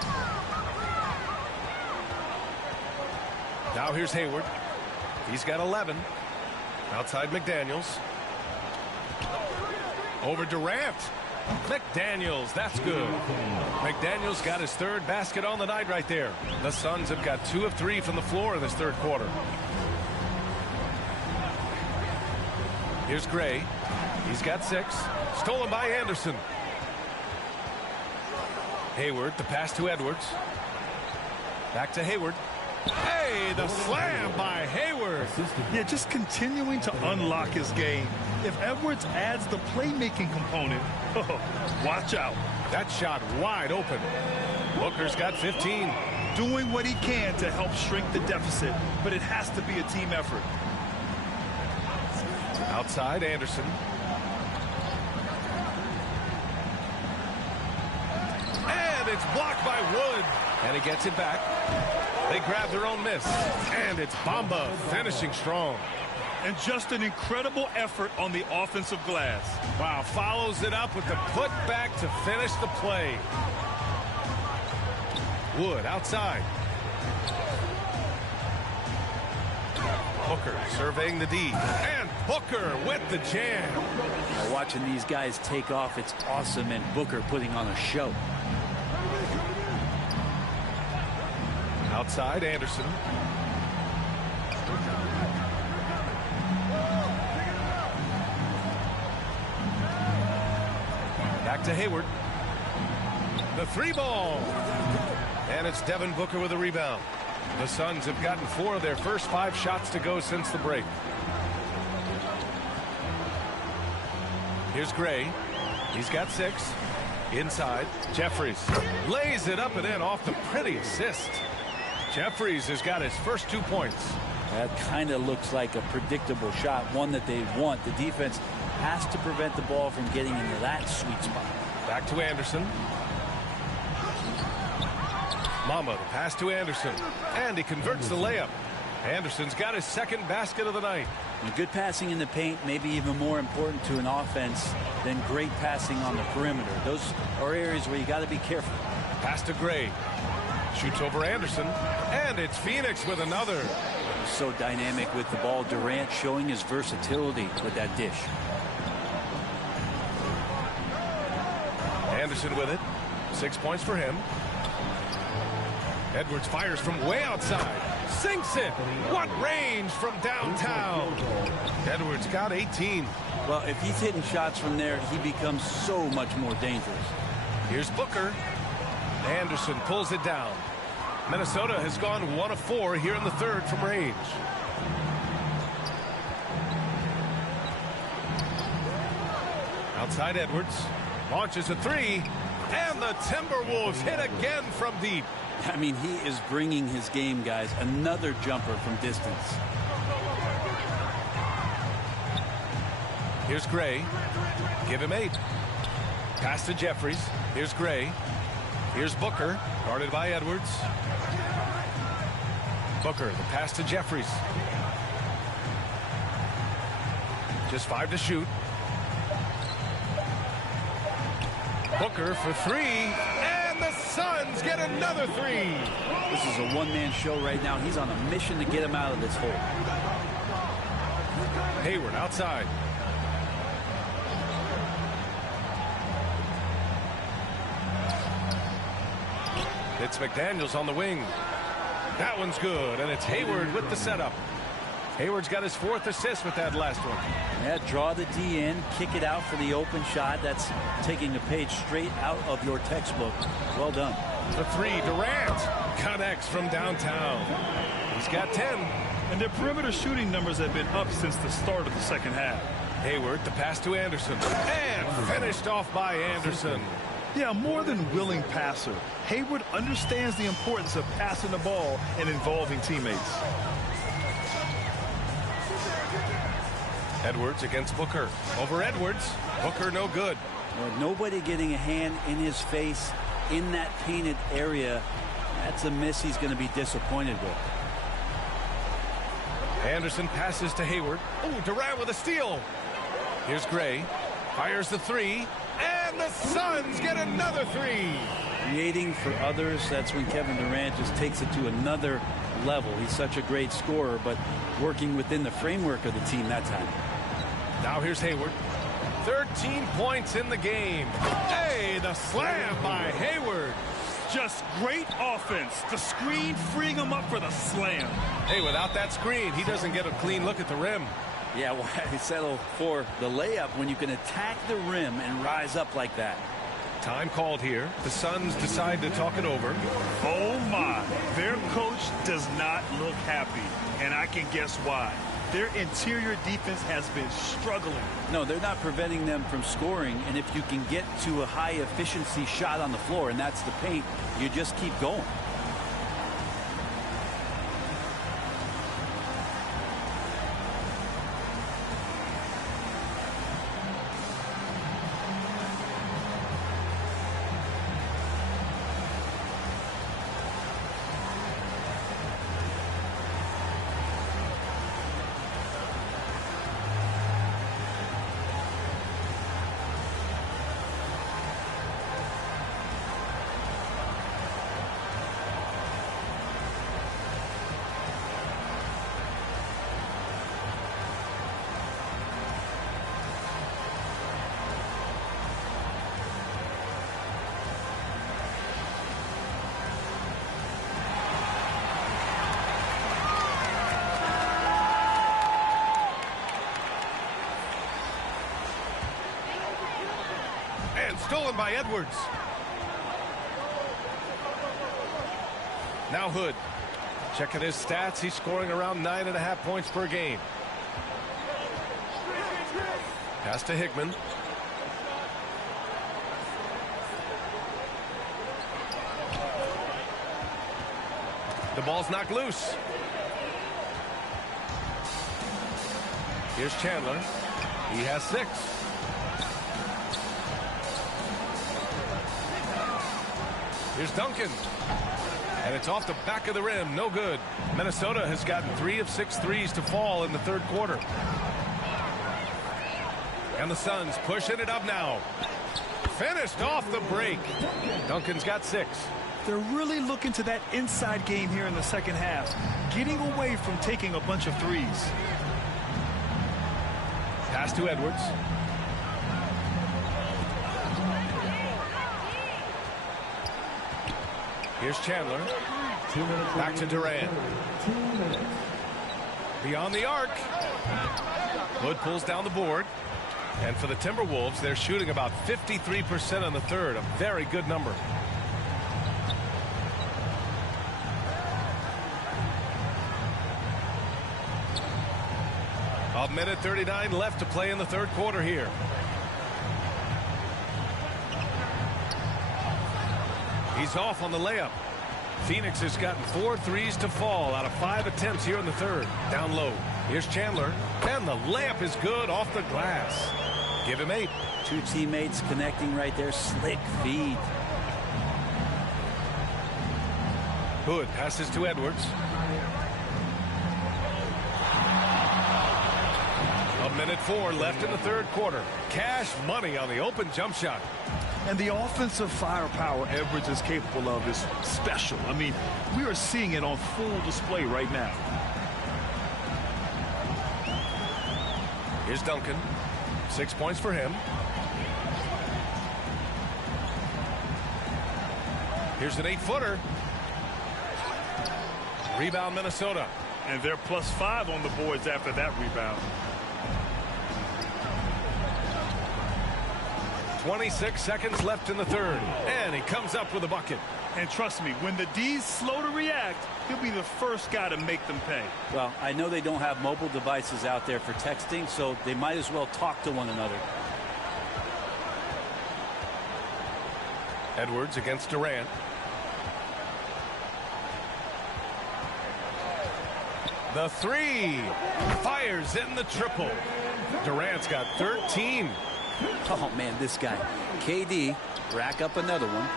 Now here's Hayward. He's got 11. Outside McDaniels. Over Durant. McDaniels, that's good. McDaniels got his 3rd basket on the night right there. The Suns have got 2 of 3 from the floor in this third quarter. Here's Gray. He's got 6. Stolen by Anderson. Hayward, the pass to Edwards. Back to Hayward. Hey, the slam by Hayward. Yeah, just continuing to unlock his game. If Edwards adds the playmaking component, watch out. That shot wide open. Booker's got 15. doing what he can to help shrink the deficit, but it has to be a team effort. Outside, Anderson. And it's blocked by Wood. And he gets it back. They grab their own miss. And it's Bamba finishing strong. And just an incredible effort on the offensive glass. Wow, follows it up with the putback to finish the play. Wood outside. Booker surveying the D. And Booker with the jam. Now watching these guys take off, it's awesome, and Booker putting on a show. Outside, Anderson. Back to Hayward. The 3-ball. And it's Devin Booker with a rebound. The Suns have gotten 4 of their first 5 shots to go since the break. Here's Gray. He's got 6. Inside, Jeffries lays it up and in off the pretty assist. Jeffries has got his first 2 points. That kind of looks like a predictable shot, one that they want. The defense has to prevent the ball from getting into that sweet spot. Back to Anderson. Mama, the pass to Anderson. And he converts the layup. Anderson's got his second basket of the night. And good passing in the paint may be even more important to an offense than great passing on the perimeter. Those are areas where you got to be careful. Pass to Gray. Shoots over Anderson. And it's Phoenix with another. So dynamic with the ball. Durant showing his versatility with that dish. Anderson with it. 6 points for him. Edwards fires from way outside. Sinks it. What range from downtown. Edwards got 18. Well, if he's hitting shots from there, he becomes so much more dangerous. Here's Booker. Anderson pulls it down. Minnesota has gone 1 of 4 here in the third from range. Outside Edwards. Launches a 3. And the Timberwolves hit again from deep. I mean, he is bringing his game, guys. Another jumper from distance. Here's Gray. Give him 8. Pass to Jeffries. Here's Gray. Here's Booker. Guarded by Edwards. Booker, the pass to Jeffries. Just 5 to shoot. Booker for 3. And the Suns get another 3. This is a one-man show right now. He's on a mission to get him out of this hole. Hayward outside. It's McDaniels on the wing. That one's good, and it's Hayward with the setup. Hayward's got his 4th assist with that last one. Yeah, draw the D in, kick it out for the open shot. That's taking a page straight out of your textbook. Well done. The 3, Durant connects from downtown. He's got 10. And their perimeter shooting numbers have been up since the start of the second half. Hayward, the pass to Anderson. And finished off by Anderson. Yeah, more than willing passer. Hayward understands the importance of passing the ball and involving teammates. Edwards against Booker. Over Edwards. Booker no good. Well, nobody getting a hand in his face in that painted area. That's a miss he's going to be disappointed with. Anderson passes to Hayward. Oh, Durant with a steal. Here's Gray. Fires the 3. And the Suns get another 3. Creating for others, that's when Kevin Durant just takes it to another level. He's such a great scorer, but working within the framework of the team that time. Now here's Hayward. 13 points in the game. Hey, the slam by Hayward. Just great offense. The screen freeing him up for the slam. Hey, without that screen, he doesn't get a clean look at the rim. Yeah, why settle for the layup when you can attack the rim and rise up like that? Time called here. The Suns decide to talk it over. Oh, my. Their coach does not look happy, and I can guess why. Their interior defense has been struggling. No, they're not preventing them from scoring, and if you can get to a high-efficiency shot on the floor, and that's the paint, you just keep going. And stolen by Edwards. Now Hood. Checking his stats. He's scoring around 9.5 points per game. Pass to Hickman. The ball's knocked loose. Here's Chandler. He has 6. Here's Duncan. And it's off the back of the rim. No good. Minnesota has gotten 3 of 6 threes to fall in the third quarter. And the Suns pushing it up now. Finished off the break. Duncan's got 6. They're really looking to that inside game here in the second half, getting away from taking a bunch of threes. Pass to Edwards. Here's Chandler. Back to Durant. Beyond the arc. Hood pulls down the board. And for the Timberwolves, they're shooting about 53% on the third. A very good number. A minute 39 left to play in the third quarter here. He's off on the layup. Phoenix has gotten 4 threes to fall out of 5 attempts here in the third. Down low. Here's Chandler. And the layup is good off the glass. Give him 8. 2 teammates connecting right there. Slick feed. Hood passes to Edwards. A minute 4 left in the third quarter. Cash money on the open jump shot. And the offensive firepower Edwards is capable of is special. I mean, we are seeing it on full display right now. Here's Duncan. 6 points for him. Here's an 8-footer. Rebound Minnesota. And they're +5 on the boards after that rebound. 26 seconds left in the third. And he comes up with a bucket. And trust me, when the D's slow to react, he'll be the first guy to make them pay. Well, I know they don't have mobile devices out there for texting, so they might as well talk to one another. Edwards against Durant. The 3. Fires in the triple. Durant's got 13. Oh, man, this guy. KD, rack up another one.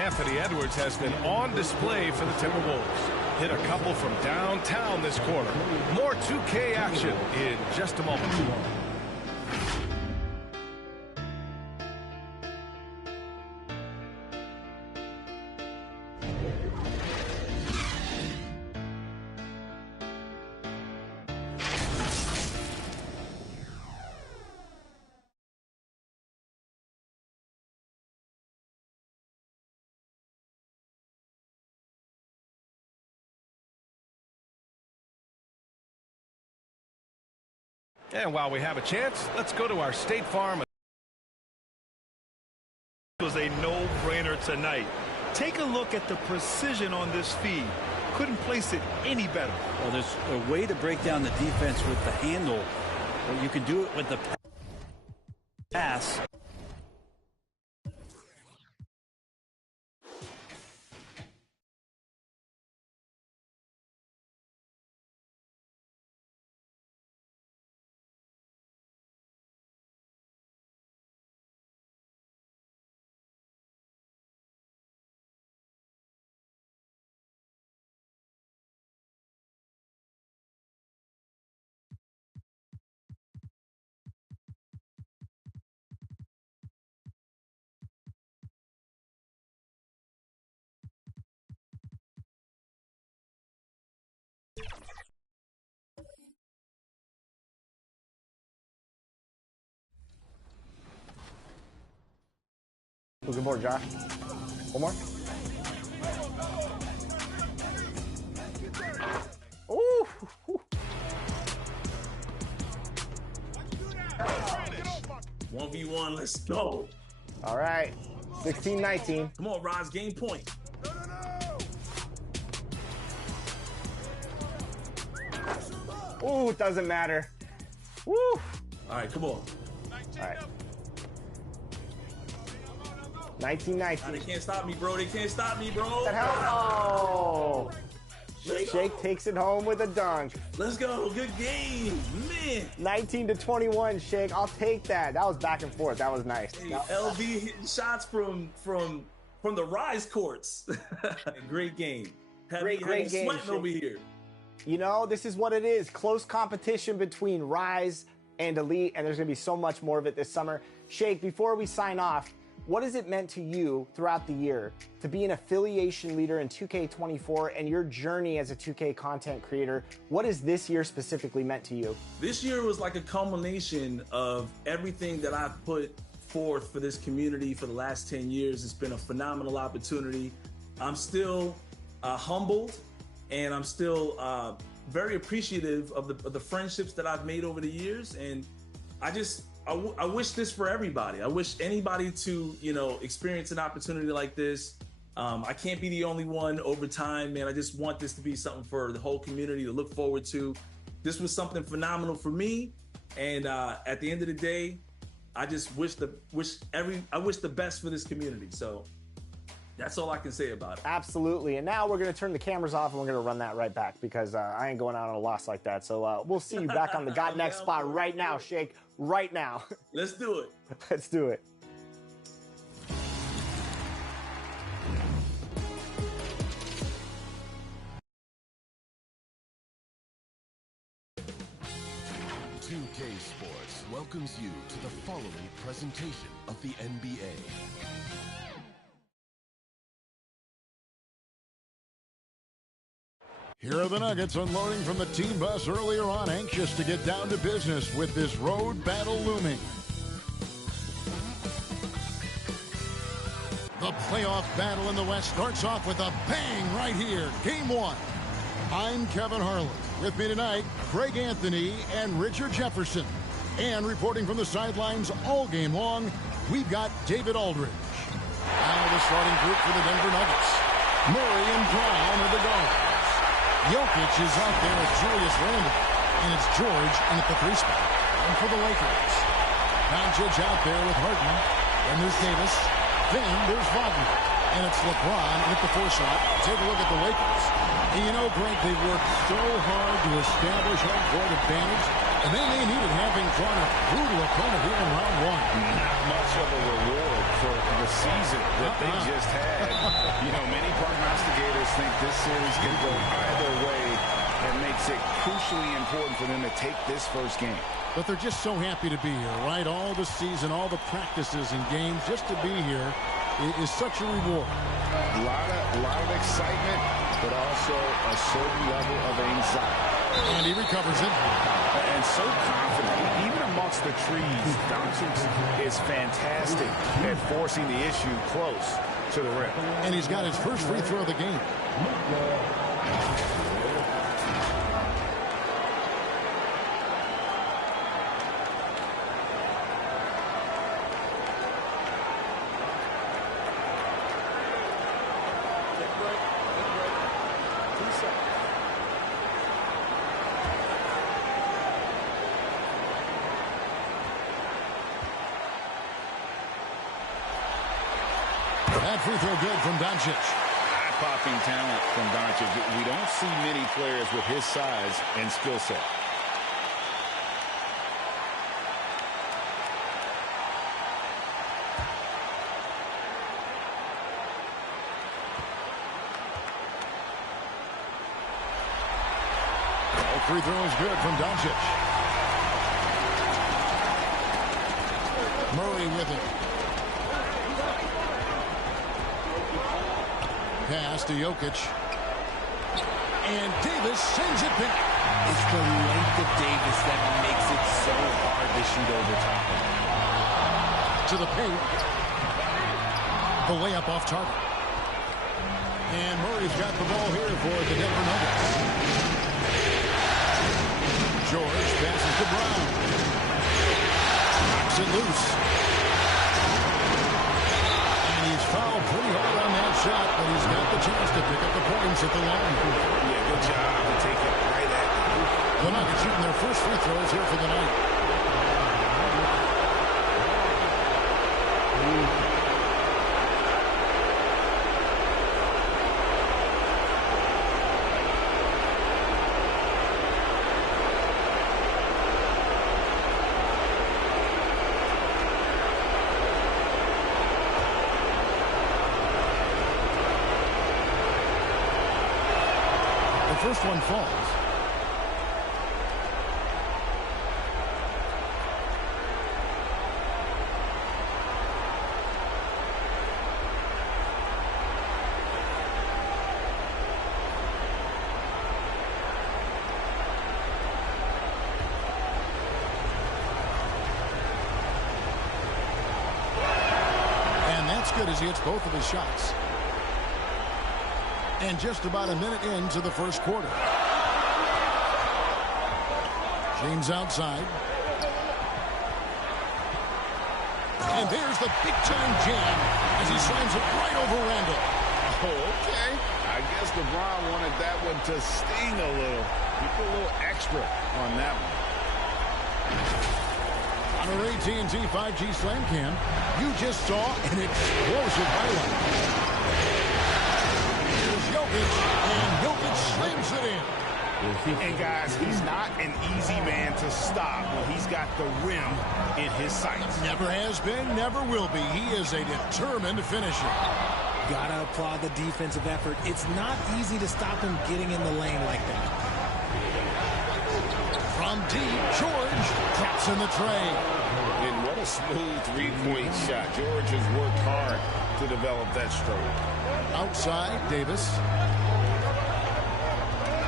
Anthony Edwards has been on display for the Timberwolves. Hit a couple from downtown this quarter. More 2K action in just a moment. And while we have a chance, let's go to our State Farm. It was a no-brainer tonight. Take a look at the precision on this feed. Couldn't place it any better. Well, there's a way to break down the defense with the handle, but you can do it with the pass. Looking forward, Josh. One more. Ooh. 1v1, let's go. All right, 16-19. Come on, Roz, game point. Ooh, it doesn't matter. Woo! All right, come on. All right. 19-19. They can't stop me, bro. They can't stop me, bro. Oh! Shake takes it home with a dunk. Let's go. Good game, man. 19-21, Shake. I'll take that. That was back and forth. That was nice. Hey, LV hitting shots from the Rise courts. Great game. Great game. Sweating over here. You know, this is what it is. Close competition between Rise and Elite, and there's going to be so much more of it this summer. Shake, before we sign off, what has it meant to you throughout the year to be an affiliation leader in 2K24 and your journey as a 2K content creator? What has this year specifically meant to you? This year was like a culmination of everything that I've put forth for this community for the last 10 years. It's been a phenomenal opportunity. I'm still humbled, and I'm still very appreciative of the friendships that I've made over the years. And I wish this for everybody. I wish anybody to, experience an opportunity like this. I can't be the only one over time, man. I just want this to be something for the whole community to look forward to. This was something phenomenal for me. And at the end of the day, I just wish the best for this community. So that's all I can say about it. Absolutely. And now we're going to turn the cameras off and we're going to run that right back because I ain't going out on a loss like that. So we'll see you back on the Got Next spot right now, Shake. Right now. Let's do it. Let's do it. Sports welcomes you to the following presentation of the NBA. Here are the Nuggets unloading from the team bus earlier on, anxious to get down to business with this road battle looming. The playoff battle in the West starts off with a bang right here. Game one. I'm Kevin Harlan. With me tonight, Craig Anthony and Richard Jefferson. And reporting from the sidelines all game long, we've got David Aldridge. Now the starting group for the Denver Nuggets. Murray and Brown are the guards. Jokic is out there with Julius Randle, and it's George in at the 3 spot. And for the Lakers, Doncic out there with Harden, and there's Davis, then there's Wagner, and it's LeBron at the 4 slot. Take a look at the Lakers. And you know, Greg, they worked so hard to establish home court advantage, and then they needed having drawn a brutal opponent here in round 1. Not much of a reward for the season that they just had. Many prognosticators think this series can go either way, and makes it crucially important for them to take this first game. But they're just so happy to be here, right? All the season, all the practices and games, just to be here is such a reward. A lot of excitement, but also a certain level of anxiety. And he recovers it. And so confident, even amongst the trees. Doncic is fantastic at forcing the issue close to the rim. And he's got his first free throw of the game. That free throw good from Doncic. Eye-popping talent from Doncic. We don't see many players with his size and skill set. That free throw is good from Doncic. Murray with it. Pass to Jokic. And Davis sends it back. It's the length of Davis that makes it so hard to shoot over top of him. To the paint. The layup off target. And Murray's got the ball here for the Denver Nuggets. George passes to Brown. Knocks it loose. And he's fouled pretty hard on that shot, but he's got the chance to pick up the points at the line. Yeah, good job to take it right at him. The Nuggets shooting their first free throws here for the night. First one falls. And that's good as he hits both of his shots. And just about a minute into the first quarter. James outside. And there's the big-time jam as he slams it right over Randall. Oh, okay. I guess LeBron wanted that one to sting a little. He put a little extra on that one. On our AT&T 5G Slam Cam, you just saw an explosive highlight. Jokic, and Jokic slams it in. And guys, he's not an easy man to stop when he's got the rim in his sights. Never has been, never will be. He is a determined finisher. Gotta applaud the defensive effort. It's not easy to stop him getting in the lane like that. From deep, George drops in the tray. And what a smooth three-point shot. George has worked hard to develop that stroke. Outside, Davis.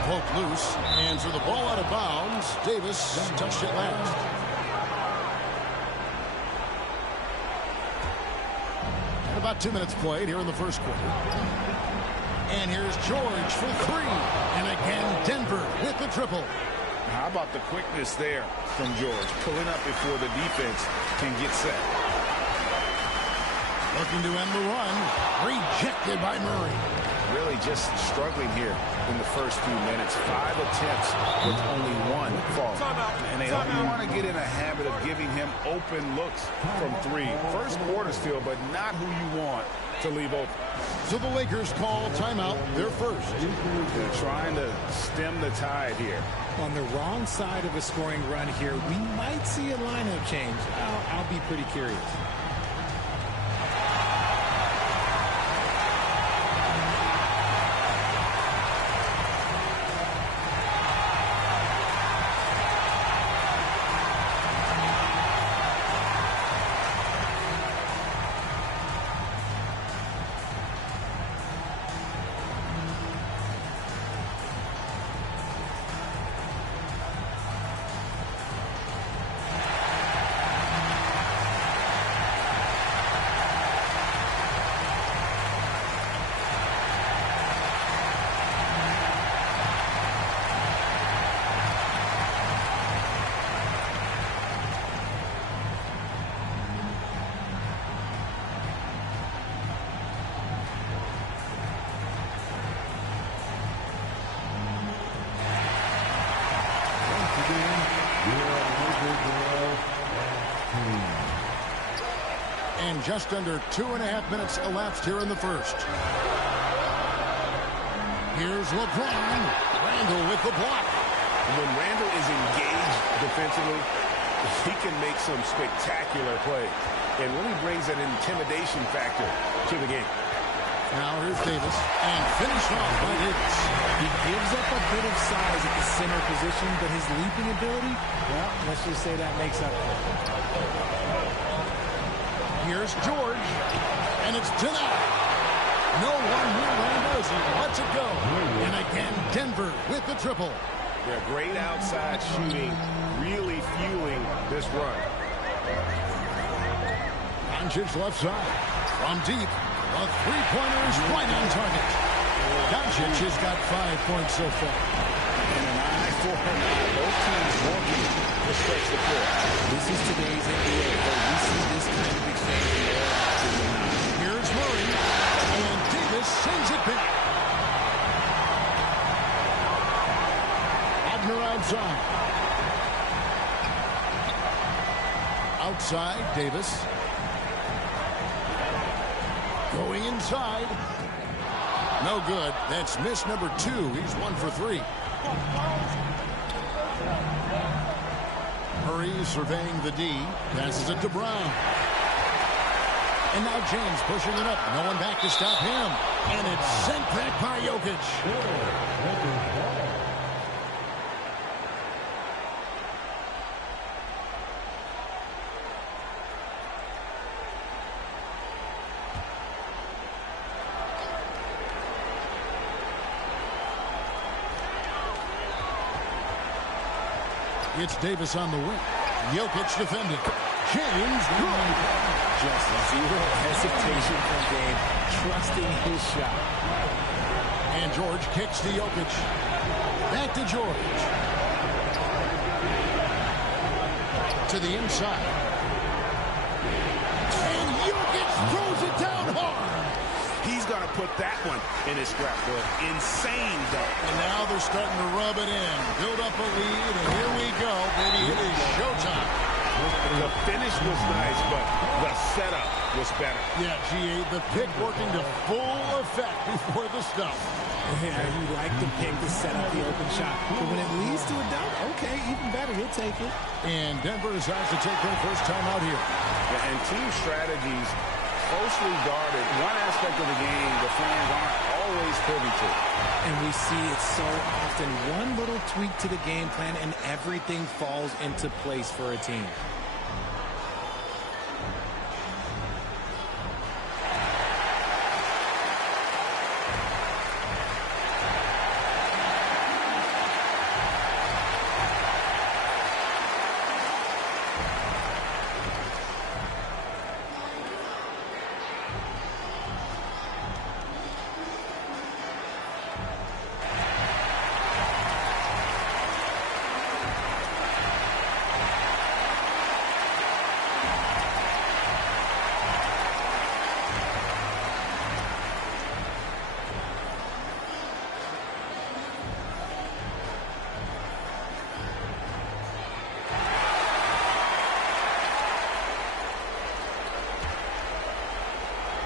Poked loose, and for the ball out of bounds, Davis touched it last. And about 2 minutes played here in the first quarter. And here's George for three. And again, Denver with the triple. How about the quickness there from George, pulling up before the defense can get set. Looking to end the run. Rejected by Murray. Really just struggling here in the first few minutes. 5 attempts with only one fall. And they don't want to get in a habit of giving him open looks from three. First quarter still, but not who you want to leave open. So the Lakers call timeout, their first. They're trying to stem the tide here. On the wrong side of a scoring run here, we might see a lineup change. I'll be pretty curious. And just under 2.5 minutes elapsed here in the first. Here's LeBron. Randall with the block. When Randall is engaged defensively, he can make some spectacular plays and really brings an intimidation factor to the game. Now here's Davis, and finished off by Davis. He gives up a bit of size at the center position, but his leaping ability, well, let's just say that makes up for it. Here's George, and it's denied. No one near Randall as he lets it go. And again, Denver with the triple. Yeah, great outside shooting, really fueling this run. Doncic left side, from deep. A three-pointer is right on target. Doncic has got 5 points so far. And an eye for an eye. Both teams working to stretch the floor. This is today's NBA. it back. Abner outside. Outside, Davis. Going inside. No good. That's miss number 2. He's 1 for 3. Murray surveying the D. Passes it to Brown. And now James pushing it up. No one back to stop him. And it's sent back by Jokic. It's Davis on the wing. Jokic defending. James good. Just zero hesitation from Dame, trusting his shot. And George kicks to Jokic. Back to George. To the inside. And Jokic throws it down hard. He's going to put that one in his scrapbook. Insane dunk. And now they're starting to rub it in. Build up a lead, and here we go, baby. It is showtime. The finish was nice, but the setup was better. Yeah, G.A., the pick working to full effect before the stuff. Yeah, you like the pick to set up the open shot. But when it leads to a dunk, okay, even better, he'll take it. And Denver decides to take their first time out here. And team strategies closely guarded. One aspect of the game the fans aren't always privy to. And we see it so often. One little tweak to the game plan and everything falls into place for a team.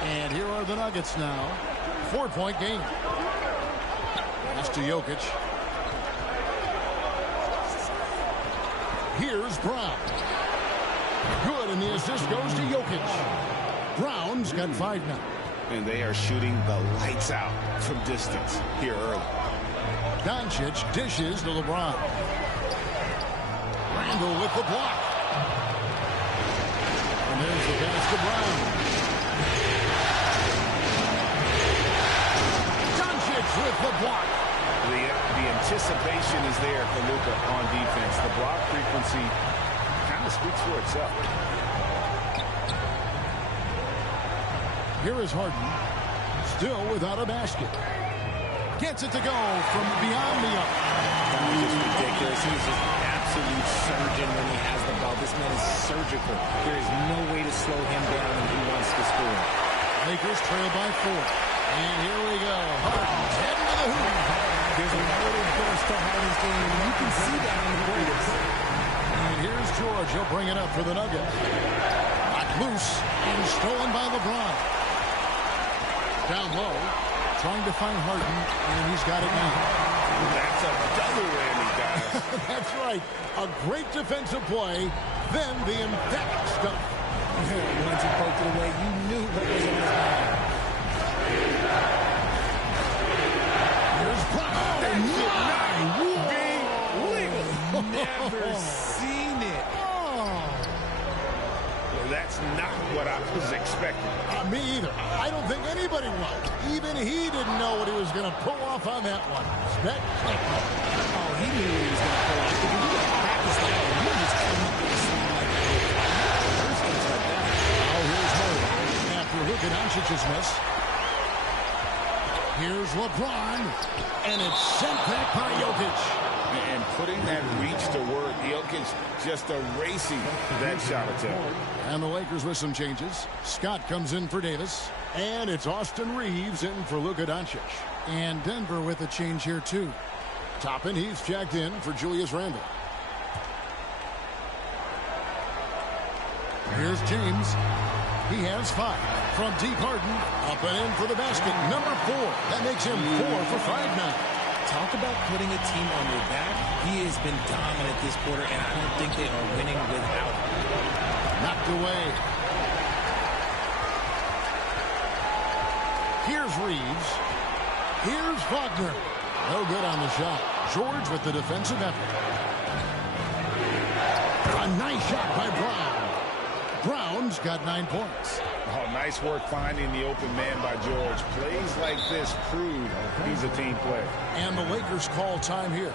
And here are the Nuggets now. 4-point game. Pass to Jokic. Here's Brown. Good, and the assist goes to Jokic. Brown's got 5 now. And they are shooting the lights out from distance here early. Doncic dishes to LeBron. Randall with the block. And there's the pass to Brown. With the block. The anticipation is there for Luka on defense. The block frequency kind of speaks for itself. Here is Harden, still without a basket. Gets it to go from beyond the arc. That was just ridiculous. He's just an absolute surgeon when he has the ball. This man is surgical. There is no way to slow him down when he wants to score. Lakers trail by 4. And here we go. Harden's heading to the hoop. There's a little burst to Harden's game. You can see that on the breaks. And here's George. He'll bring it up for the Nuggets. Knocked loose and stolen by LeBron. Down low, trying to find Harden, and he's got it now. That's a double whammy, guys. That's right. A great defensive play, then the emphatic stuff. Once he poked it away, you knew what was in his mind. Here's Brown. Never seen it. Well, that's not what I was expecting. Me either. I don't think anybody was. Even he didn't know what he was going to pull off on that one. Spectacular. Oh, he knew what he was going to pull off. Because you got to practice like that. You just come up with a slam like that. First things like that. Oh, here's Murray. After Luka Doncic's miss. Here's LeBron, and it's sent back by Jokic. And putting that reach to work, Jokic just erasing that shot attempt. And the Lakers with some changes. Scott comes in for Davis. And it's Austin Reeves in for Luka Doncic. And Denver with a change here, too. Toppin, he's checked in for Julius Randle. Here's James. He has 5. From deep Harden, up and in for the basket. Number 4. That makes him 4 for 5 now. Talk about putting a team on your back. He has been dominant this quarter, and I don't think they are winning without him. Knocked away. Here's Reeves. Here's Wagner. No good on the shot. George with the defensive effort. A nice shot by Brown. Brown's got 9 points. Oh, nice work finding the open man by George. Plays like this prove he's a team player. And the Lakers call time here.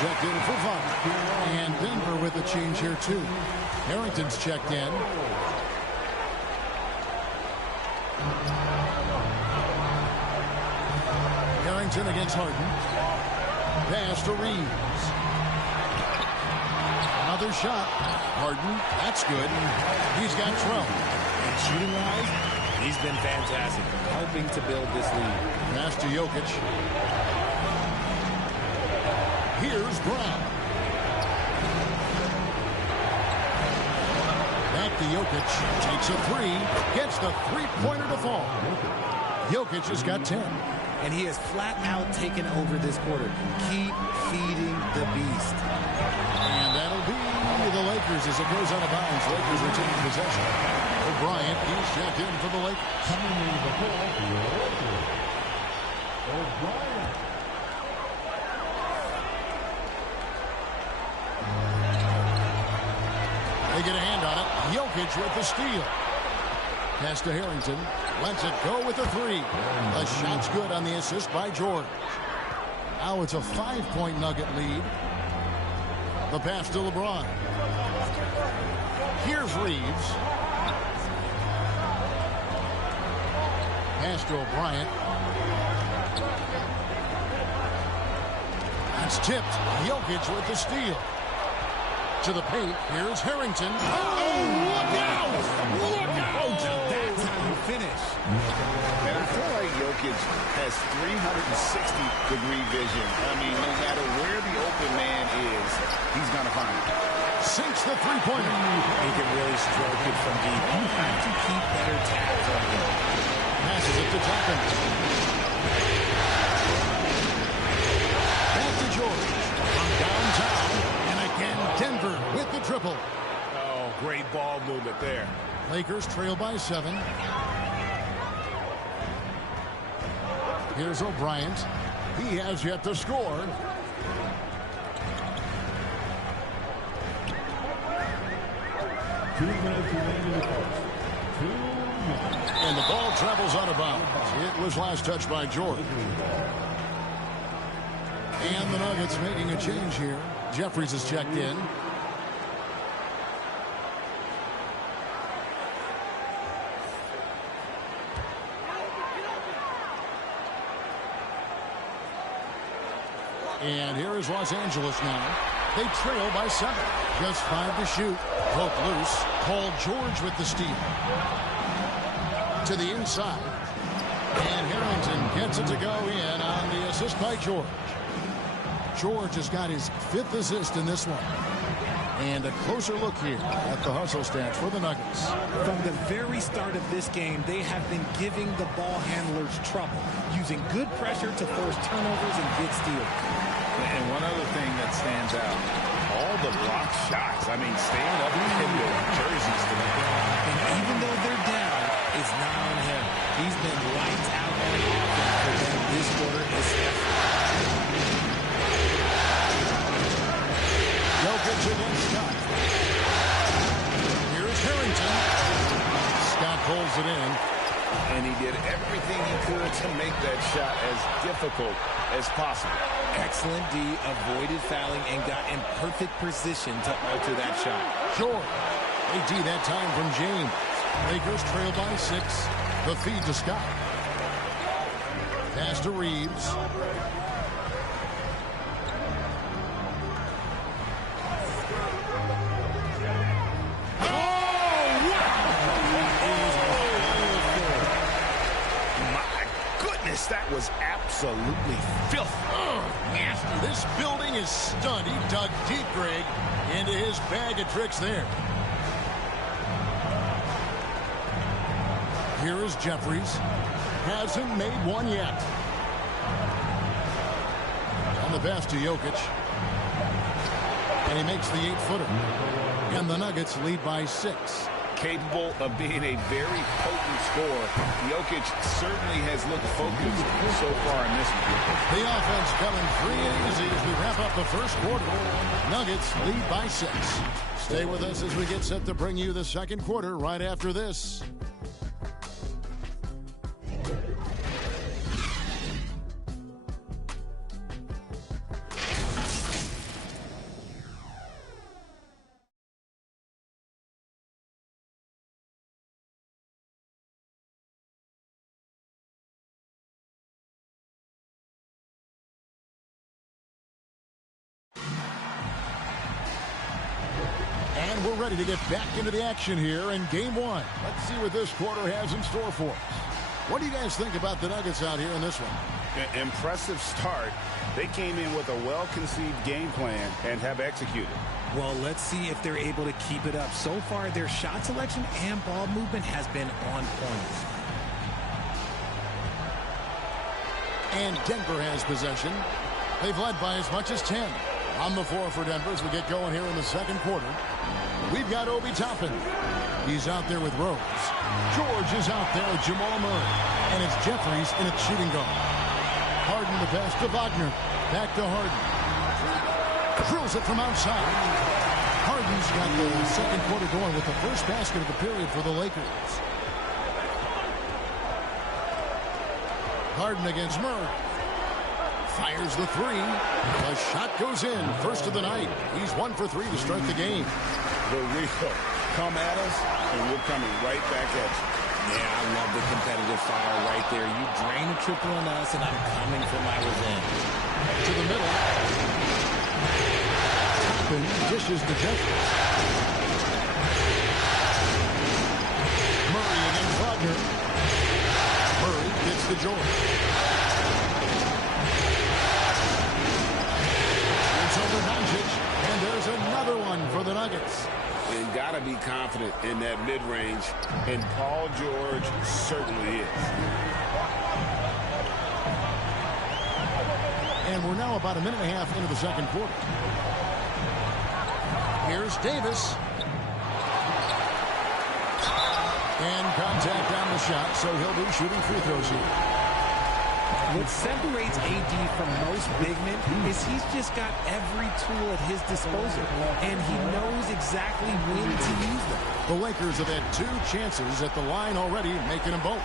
Checked in for Wagner. And Denver with a change here, too. Harrington's checked in. Harrington against Harden. Pass to Reeves. Another shot. Harden, that's good. He's got 12. And shooting-wise, he's been fantastic, helping to build this lead. Pass to Jokic. Here's Brown. Back to Jokic. Takes a 3. Gets the three-pointer to fall. Jokic has got 10. And he has flat out taken over this quarter. Keep feeding the beast. And that'll be the Lakers as it goes out of bounds. Lakers retain possession. O'Brien, he's checked in for the Lakers. Coming in the ball for the Lakers. O'Brien. They get a hand on it. Jokic with the steal. Pass to Harrington. Lets it go with a 3. The shot's good on the assist by George. Now it's a 5-point Nugget lead. The pass to LeBron. Here's Reeves. Pass to O'Brien. That's tipped. Jokic with the steal. To the paint. Here's Harrington. Oh, look out! Look out! That's how you finish. And I feel like Jokic has 360-degree vision. I mean, no matter where the open man is, he's going to find it. Sinks the three-pointer. He can really stroke it from deep. You have to keep better tabs on him. Passes it to Toppin. Back to George. From downtown. And again, Denver with the triple. Oh, great ball movement there. Lakers trail by 7. Here's O'Brien. He has yet to score. And the ball travels out of bounds. It was last touched by George. And the Nuggets making a change here. Jeffries is checked in. And here is Los Angeles now. They trail by 7. Just 5 to shoot. Broke loose. Paul George with the steal. To the inside. And Harrington gets it to go in on the assist by George. George has got his 5th assist in this one. And a closer look here at the hustle stats for the Nuggets. From the very start of this game, they have been giving the ball handlers trouble, using good pressure to force turnovers and get steals. And one other thing that stands out, all the block shots. I mean, staying up in the jerseys tonight. And even though they're down, it's not on him. He's been lights out on offense for them this quarter especially. Jokic against Scott. Here's Harrington. Scott pulls it in. And he did everything he could to make that shot as difficult as possible. Excellent D, avoided fouling, and got in perfect position to alter that shot. George. AD that time from James. Lakers trail by 6. The feed to Scott. Pass to Reeves. That was absolutely filthy. Nasty. This building is stunned. He dug deep, Greg, into his bag of tricks there. Here is Jeffries. Hasn't made one yet. On the pass to Jokic. And he makes the 8-footer. And the Nuggets lead by 6. Capable of being a very potent scorer. Jokic certainly has looked focused so far in this one. The offense coming free and easy as we wrap up the first quarter. Nuggets lead by 6. Stay with us as we get set to bring you the second quarter right after this. And we're ready to get back into the action here in Game 1. Let's see what this quarter has in store for us. What do you guys think about the Nuggets out here in this one? Impressive start. They came in with a well-conceived game plan and have executed. Well, let's see if they're able to keep it up. So far, their shot selection and ball movement has been on point. And Denver has possession. They've led by as much as 10. On the floor for Denver as we get going here in the second quarter. We've got Obi Toppin. He's out there with Rose. George is out there with Jamal Murray. And it's Jeffries in its shooting guard. Harden the pass to Wagner. Back to Harden. Drills it from outside. Harden's got the second quarter going with the first basket of the period for the Lakers. Harden against Murray. Fires the 3. The shot goes in. First of the night. He's 1 for 3 to start the game. The Rico. Come at us, and we're coming right back at you. Yeah, I love the competitive fire right there. You drain a triple on us, and I'm coming for my revenge. To the middle. Toppin dishes to Jeffries. Murray against Wagner. Murray gets to George. And there's another one for the Nuggets. And got to be confident in that mid-range, and Paul George certainly is. And we're now about a minute and a half into the second quarter. Here's Davis. And contact on the shot, so he'll be shooting free throws here. What separates AD from most big men is he's just got every tool at his disposal, and he knows exactly when to use them. The Lakers have had 2 chances at the line already, making them both.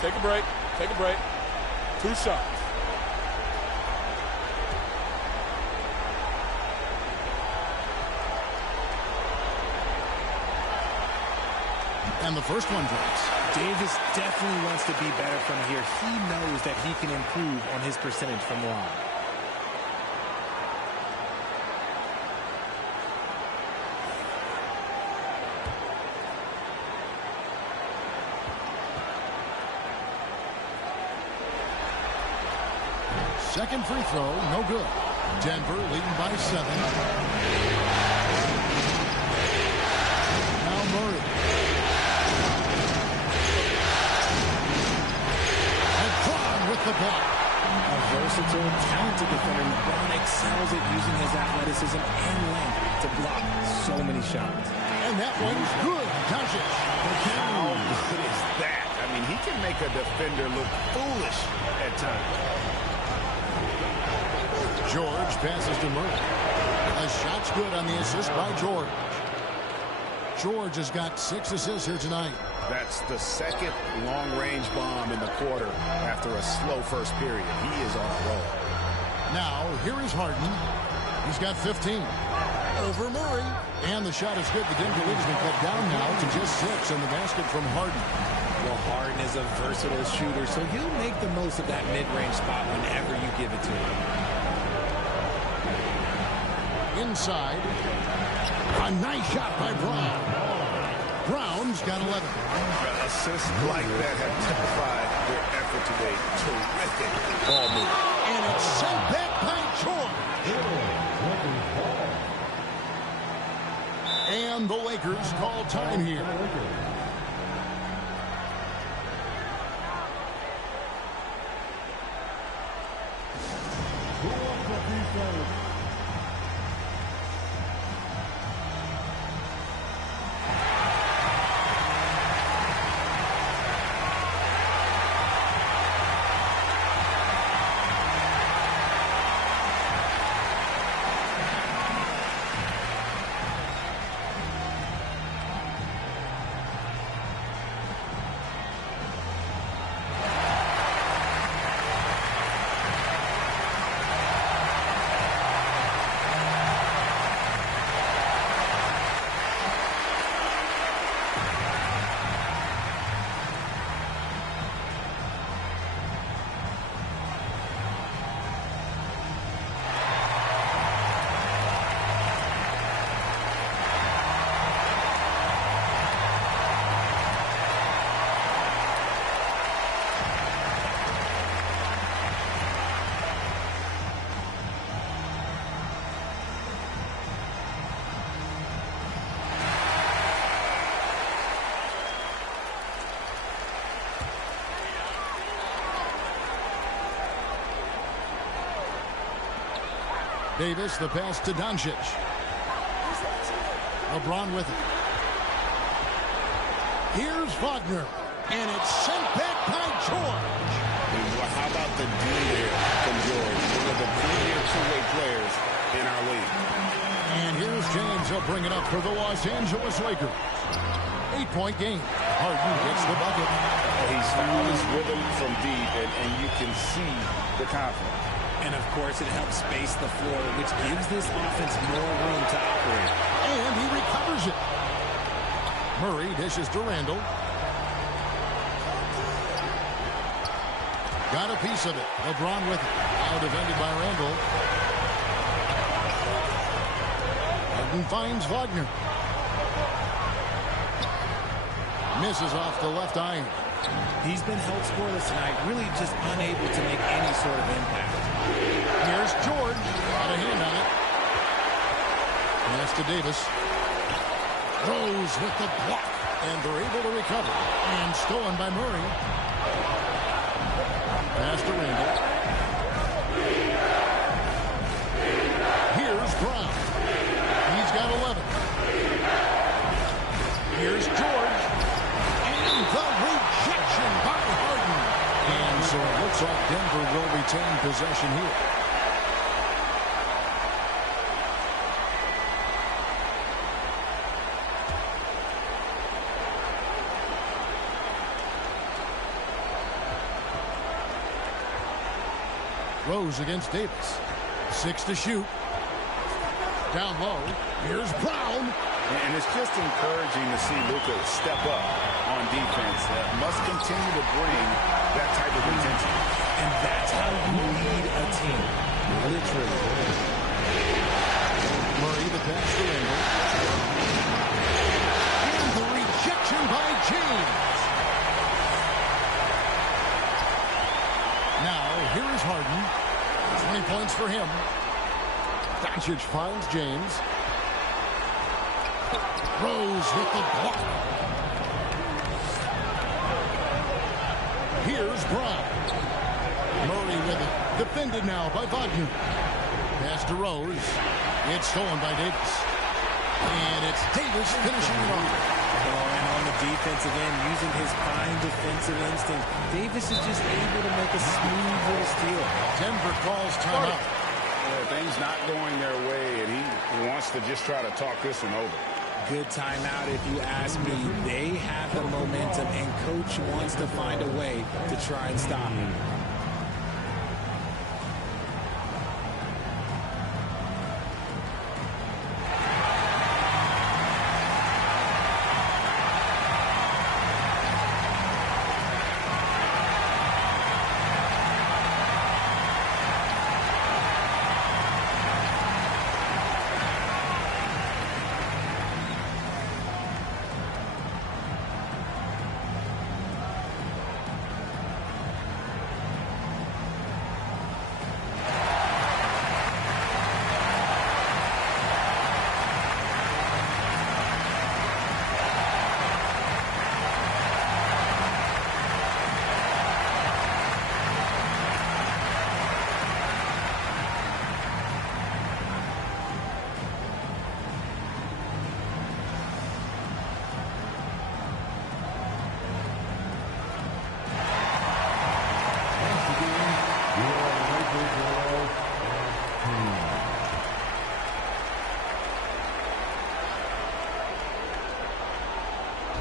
Take a break. Take a break. 2 shots. And the first one drops. Davis definitely wants to be better from here. He knows that he can improve on his percentage from the line. second free throw, no good. Denver leading by 7. Now Murray. LeBron with the block. A versatile, talented defender, LeBron excels at using his athleticism and length to block so many shots. And that one's good. Doncic. How good is that? I mean, he can make a defender look foolish at times. George passes to Murray. A shot's good on the assist by George. George has got 6 assists here tonight. That's the second long-range bomb in the quarter after a slow first period. He is on a roll. Now, here is Harden. He's got 15. Over Murray. And the shot is good. The Denver lead has been cut down now to just 6 on the basket from Harden. Well, Harden is a versatile shooter, so he'll make the most of that mid-range spot whenever you give it to him. Inside. A nice shot by Brown. Brown's got 11. Assists like that have typified their effort today. Terrific ball move. And it's sent back by George. And the Lakers call time here. Davis, the pass to Doncic. LeBron with it. Here's Wagner. And it's sent back by George. How about the D there from George? One of the premier two-way players in our league. And here's James. He'll bring it up for the Los Angeles Lakers. 8-point game. Harden gets the bucket. He's found his rhythm from deep, and you can see the confidence. And, of course, it helps space the floor, which gives this offense more room to operate. And he recovers it. Murray dishes to Randall. Got a piece of it. LeBron with it. Now defended by Randall. Harden finds Wagner. Misses off the left iron. He's been held scoreless tonight, really just unable to make any sort of impact. Here's George. Got a hand on it. Pass to Davis. Rose with the block. And they're able to recover. And stolen by Murray. Pass to Randall. Here's Brown. He's got 11. Here's George. And the rejection by Harden. And so it looks like Denver will retain possession here. Rose against Davis. 6 to shoot. Down low. Here's Brown. And it's just encouraging to see Luka step up on defense. Must continue to bring that type of intensity. And that's how you lead a team. Literally. Murray, the pass to Randall. And the rejection by James. Now, here is Harden. 20 points for him. Doncic finds James. Rose with the block. Here's Brown. Murray with it. Defended now by Wagner. Pass to Rose. It's stolen by Davis. And it's Davis finishing it off. And on the defensive end, using his fine defensive instinct, Davis is just able to make a smooth little steal. Denver calls timeout. Things not going their way, and he wants to just try to talk this one over. Good timeout if you ask me. They have the momentum, and Coach wants to find a way to try and stop him.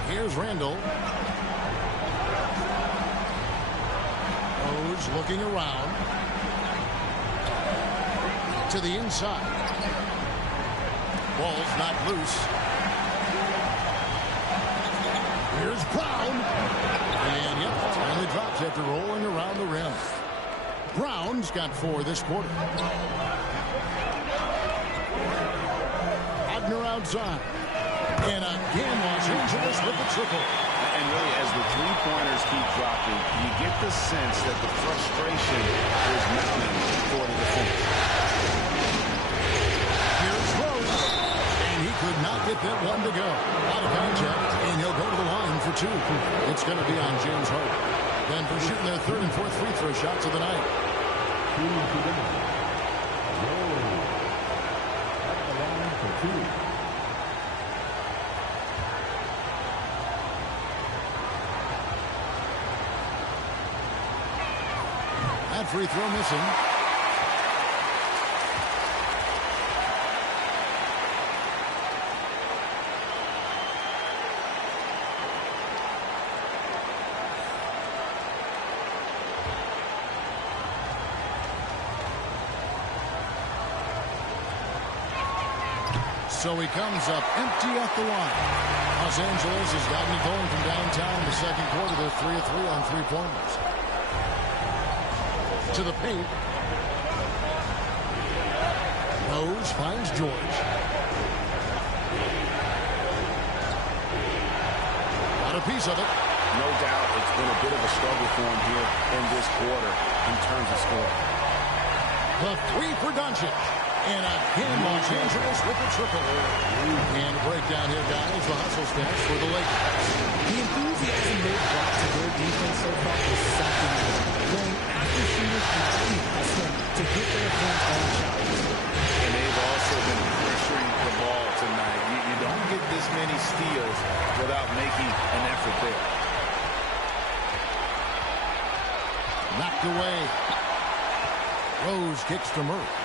Here's Randall. Rose looking around. To the inside. Ball's not loose. Here's Brown. And yep, finally drops after rolling around the rim. Brown's got 4 this quarter. Wagner outside. And again, Los Angeles with the triple. And really, as the three-pointers keep dropping, you get the sense that the frustration is mounting for the defense. Here's Rose. And he could not get that one to go. Out of contact, and he'll go to the line for 2. It's going to be on James Harden. Denver shooting their 3rd and 4th free throw shots of the night. That free throw missing. So he comes up empty at the line. Los Angeles has gotten it going from downtown in the second quarter. They're 3 of 3 on three-pointers. To the paint. Rose finds George. Got a piece of it. No doubt it's been a bit of a struggle for him here in this quarter in terms of scoring. The 3 for Doncic. And again, Los Angeles with the triple. And a breakdown here, guys. The hustle stats for the Lakers. The enthusiasm they've brought to their defense so far is something else. Going after shooters and keep hustling to get their hands on shots. And they've also been pressuring the ball tonight. You don't get this many steals without making an effort there. Knocked away. Rose kicks to Murray.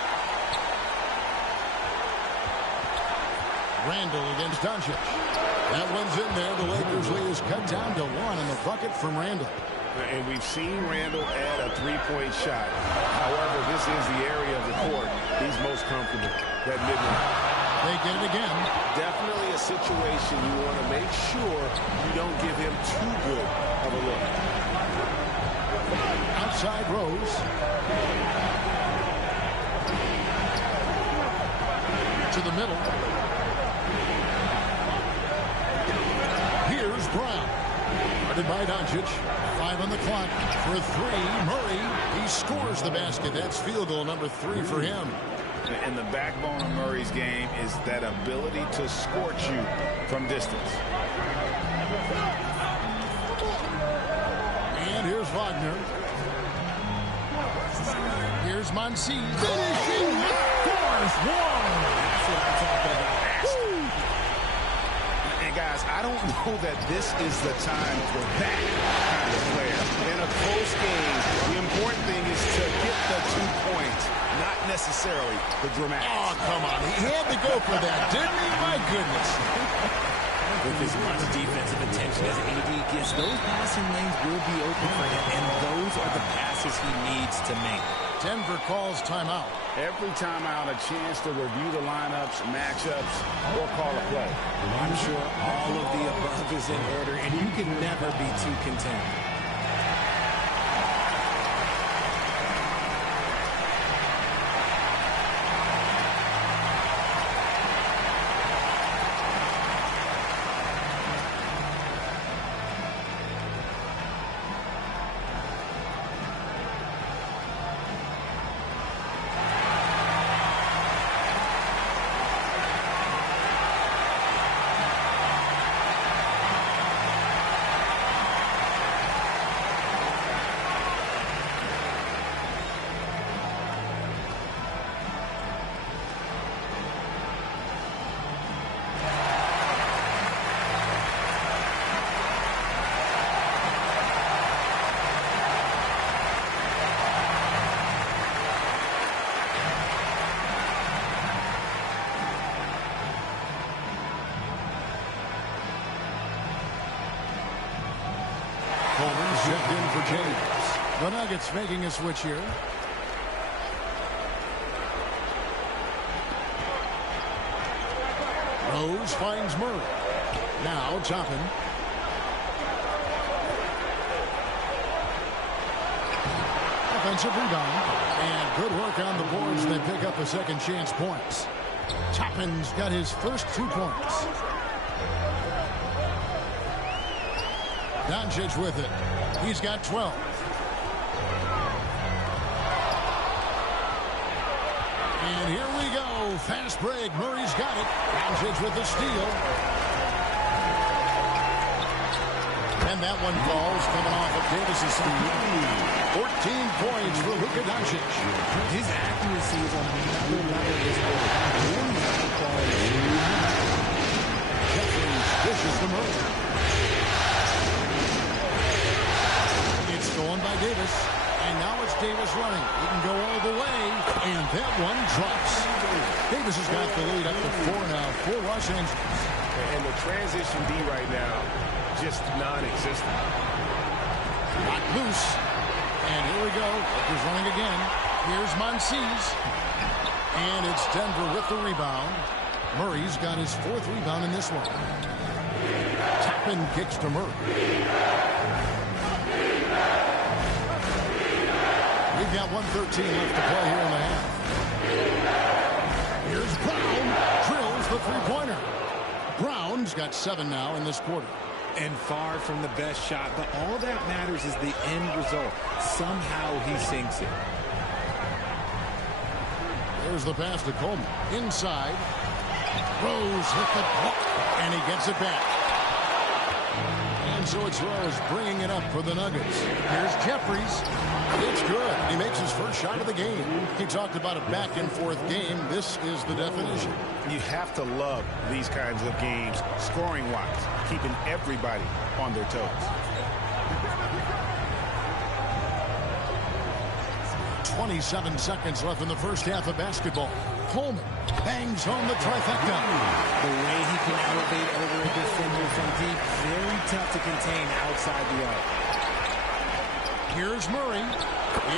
Randall against Doncic. That one's in there. The Lakers lead is cut down to 1 in the bucket from Randall. And we've seen Randall add a three-point shot. However, this is the area of the court he's most comfortable, that mid-range. They get it again. Definitely a situation you want to make sure you don't give him too good of a look. Outside Rose. To the middle. Here's Brown. Guarded by Doncic. 5 on the clock for 3. Murray, he scores the basket. That's field goal number 3 for him. And the backbone of Murray's game is that ability to scorch you from distance. And here's Wagner. Here's Monsi. Finishing with force. Whoa! That's what I'm talking about. And guys, I don't know that this is the time for that kind of player. In a close game, the important thing is to get the 2 points, not necessarily the dramatics. Oh, come on. He had to go for that, didn't he? My goodness. With as much defensive attention as AD gets, those passing lanes will be open for him, and those are the passes he needs to make. Denver calls timeout. Every timeout, a chance to review the lineups, matchups, or call a play. I'm sure all of the above is in order, and you can never be too content. Coleman's checked in for James. The Nuggets making a switch here. Rose finds Murray. Now Toppin. Offensive rebound. And good work on the boards. They pick up a second chance points. Toppin's got his first 2 points. Doncic with it. He's got 12. And here we go. Fast break. Murray's got it. Doncic with the steal. And that one falls coming off of Davis's steal. 14 points for Luka Doncic. His accuracy is on another level this quarter. Jeffries dishes to Murray. Going by Davis, and now it's Davis running. He can go all the way, and that one drops. Davis has got the lead up to 4 now for Los Angeles. And the transition D right now, just non-existent. Not loose, and here we go. Lakers running again. Here's Monsees, and it's Denver with the rebound. Murray's got his 4th rebound in this one. Toppin kicks to Murray. We've got 1:13 left to play here in the half. Here's Brown. Drills the three-pointer. Brown's got 7 now in this quarter. And far from the best shot, but all that matters is the end result. Somehow he sinks it. There's the pass to Coleman. Inside. Rose hit the block, and he gets it back. And so it's Rose bringing it up for the Nuggets. Here's Jeffries. It's good. He makes his first shot of the game. He talked about a back-and-forth game. This is the definition. You have to love these kinds of games, scoring-wise, keeping everybody on their toes. 27 seconds left in the first half of basketball. Coleman bangs home the trifecta. The way he can elevate over a defender from deep, very tough to contain outside the arc. Here's Murray.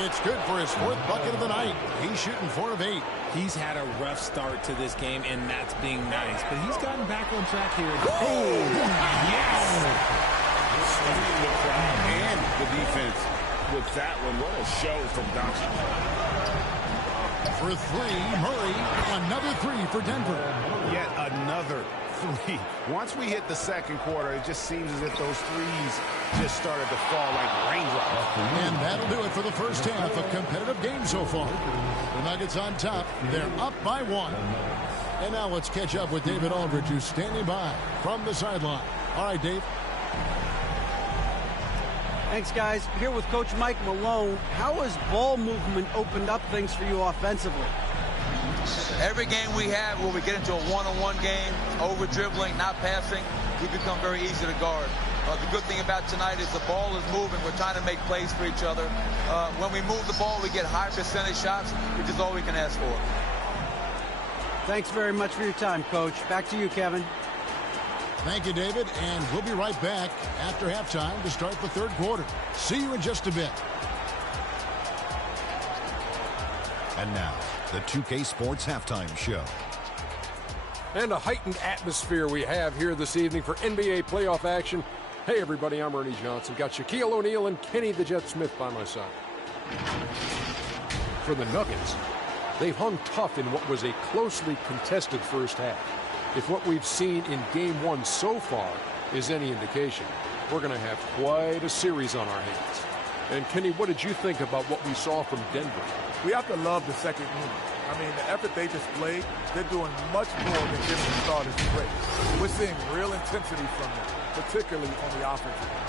It's good for his 4th bucket of the night. He's shooting 4 of 8. He's had a rough start to this game, and that's being nice. But he's gotten back on track here. Oh, yes! The crowd and the defense with that one. What a show from Doncic. For 3, Murray. Another 3 for Denver. Yet another three. Once we hit the second quarter, it just seems as if those threes just started to fall like raindrops. And that'll do it for the first half. A competitive game so far. The Nuggets on top. They're up by 1. And now let's catch up with David Aldridge, who's standing by from the sideline. All right, Dave. Thanks, guys. Here with Coach Mike Malone. How has ball movement opened up things for you offensively? Every game we have where we get into a one-on-one game, over-dribbling, not passing, we become very easy to guard. The good thing about tonight is the ball is moving. We're trying to make plays for each other. When we move the ball, we get high percentage shots, which is all we can ask for. Thanks very much for your time, Coach. Back to you, Kevin. Thank you, David, and we'll be right back after halftime to start the third quarter. See you in just a bit. And now, the 2K Sports Halftime Show. And a heightened atmosphere we have here this evening for NBA playoff action. Hey, everybody, I'm Ernie Johnson. Got Shaquille O'Neal and Kenny the Jet Smith by my side. For the Nuggets, they've hung tough in what was a closely contested first half. If what we've seen in Game 1 so far is any indication, we're going to have quite a series on our hands. And, Kenny, what did you think about what we saw from Denver? We have to love the second unit. I mean, the effort they displayed, they're doing much more than giving the starters a break. We're seeing real intensity from them, particularly on the offensive end.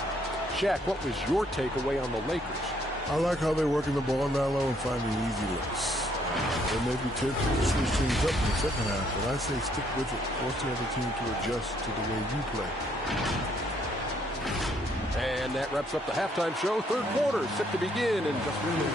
Shaq, what was your takeaway on the Lakers? I like how they're working the ball down low and finding easy looks. They may be tempted to switch things up in the second half, but I say stick with it. Force the other team to adjust to the way you play. And that wraps up the halftime show. Third quarter set to begin in just a minute.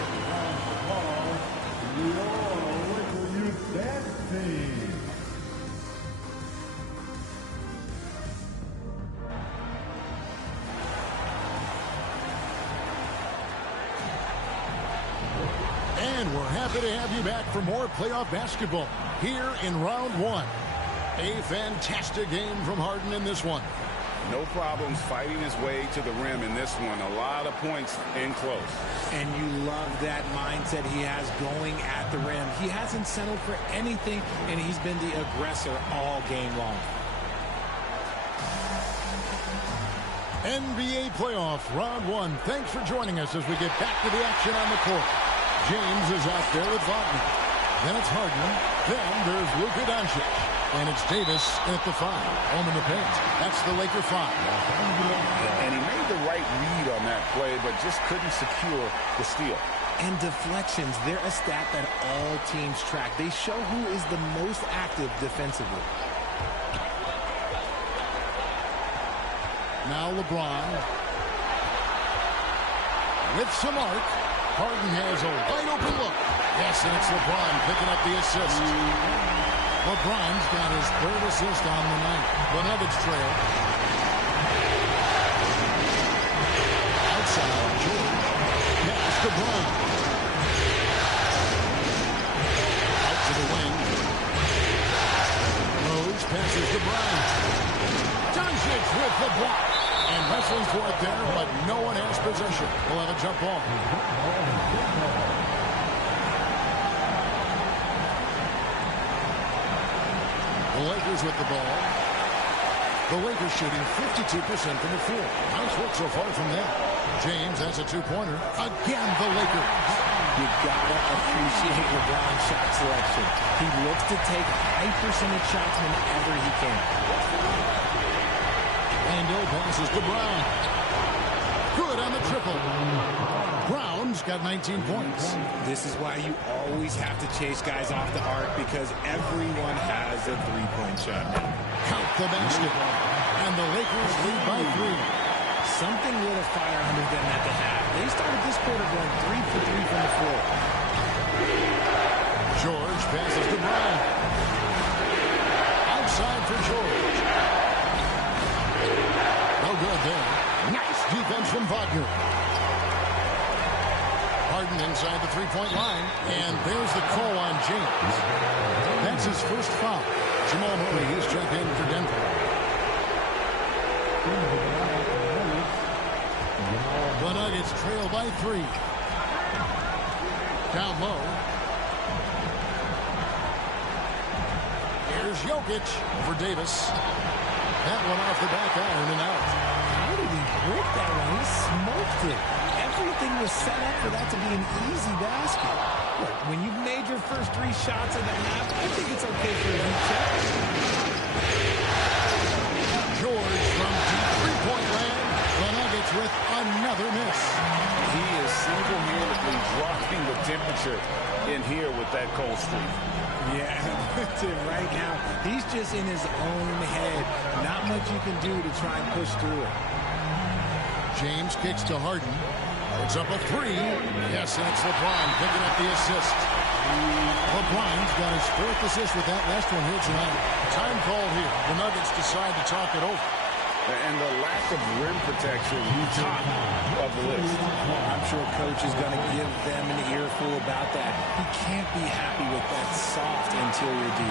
And we're happy to have you back for more playoff basketball here in round 1. A fantastic game from Harden in this one. No problems fighting his way to the rim in this one. A lot of points in close. And you love that mindset he has going at the rim. He hasn't settled for anything, and he's been the aggressor all game long. NBA playoff round 1. Thanks for joining us as we get back to the action on the court. James is out there with Wagner. Then it's Harden. Then there's Luka Doncic. And it's Davis at the 5. Home in the paint. That's the Laker 5. And he made the right read on that play, but just couldn't secure the steal. And deflections, they're a stat that all teams track. They show who is the most active defensively. Now LeBron. With some arc. Harden has a wide open look. Yes, and it's LeBron picking up the assist. LeBron's got his third assist on the night. The Nuggets trail. Outside, George. Pass to Brown. Out to the wing. Rose passes to Brown. Doncic with the block. And wrestling for it there, but no one has possession. We'll have a jump ball. The Lakers with the ball. The Lakers shooting 52% from the floor. Nice work so far from them. James has a two-pointer. Again, the Lakers. You gotta appreciate LeBron's shot selection. He looks to take high percentage shots whenever he can. Randall passes to Brown. Good on the triple. Brown's got 19 points. This is why you always have to chase guys off the arc, because everyone has a three-point shot now. Count the basket. And the Lakers lead by 3. Something lit a fire under them at the half. They started this quarter going 3 for 3 from the floor. George passes to Brown. Outside for George. No good there. Nice defense from Wagner. Harden inside the three-point line. And there's the call on James. That's his first foul. Jamal Murray is checked in for Denver. The Nuggets trail by 3. Down low. Here's Jokic for Davis. That one off the back iron and out. How did he break that one? He smoked it. Everything was set up for that to be an easy basket. Look, when you've made your first 3 shots of the half, I think it's okay for a heat check. George from deep three-point land. The Nuggets with another miss. He is single-handedly dropping the temperature in here with that cold streak. Yeah, right now, he's just in his own head. Not much you can do to try and push through it. James kicks to Harden. Puts up a 3. Yes, and it's LeBron picking up the assist. LeBron's got his 4th assist with that last one here tonight. Time called here. The Nuggets decide to talk it over. And the lack of rim protection, top of the list. I'm sure Coach is going to give them an earful about that. He can't be happy with that soft interior D.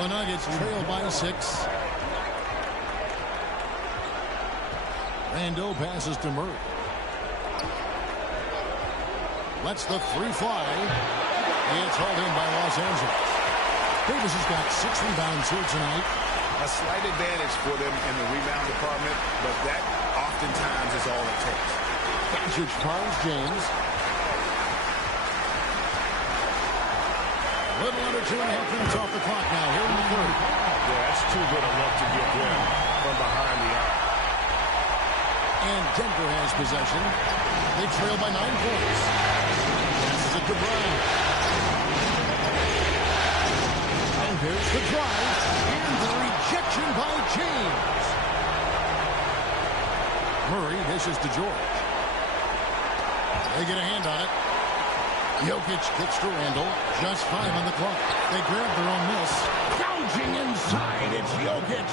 The Nuggets trail by 6. Rando passes to Murray. Lets the 3 fly. It's hauled in by Los Angeles. Davis has got 6 rebounds here tonight. A slight advantage for them in the rebound department, but that oftentimes is all it takes. Doncic finds James. A little under 2.5 minutes off the clock now here in the third. Yeah, that's too good a look to get them from behind the arc. And Denver has possession. They trail by 9 points. Passes it to Brown. And here's the drive. And the rejection by James. Murray dishes to George. They get a hand on it. Jokic kicks to Randall. Just 5 on the clock. They grab their own miss. Gouging inside. It's Jokic.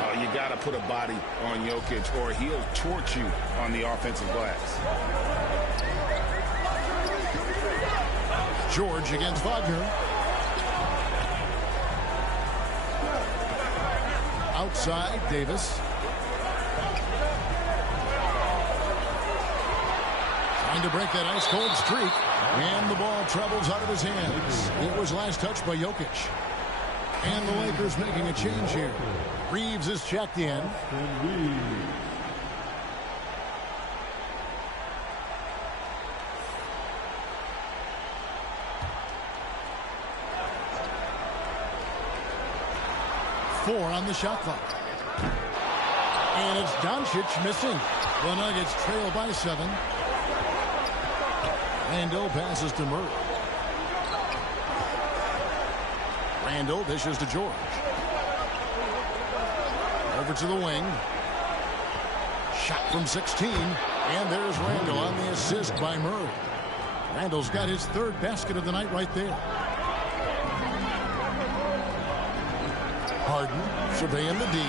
Oh, you got to put a body on Jokic or he'll torch you on the offensive glass. George against Wagner. Outside, Davis. Trying to break that ice-cold streak. And the ball travels out of his hands. It was last touched by Jokic. And the Lakers making a change here. Reeves is checked in. Four on the shot clock. And it's Doncic missing. The Nuggets trail by 7. Randall passes to Murray. Randall dishes to George. Over to the wing. Shot from 16. And there's Randall on the assist by Murray. Randall's got his 3rd basket of the night right there. Harden surveying the D.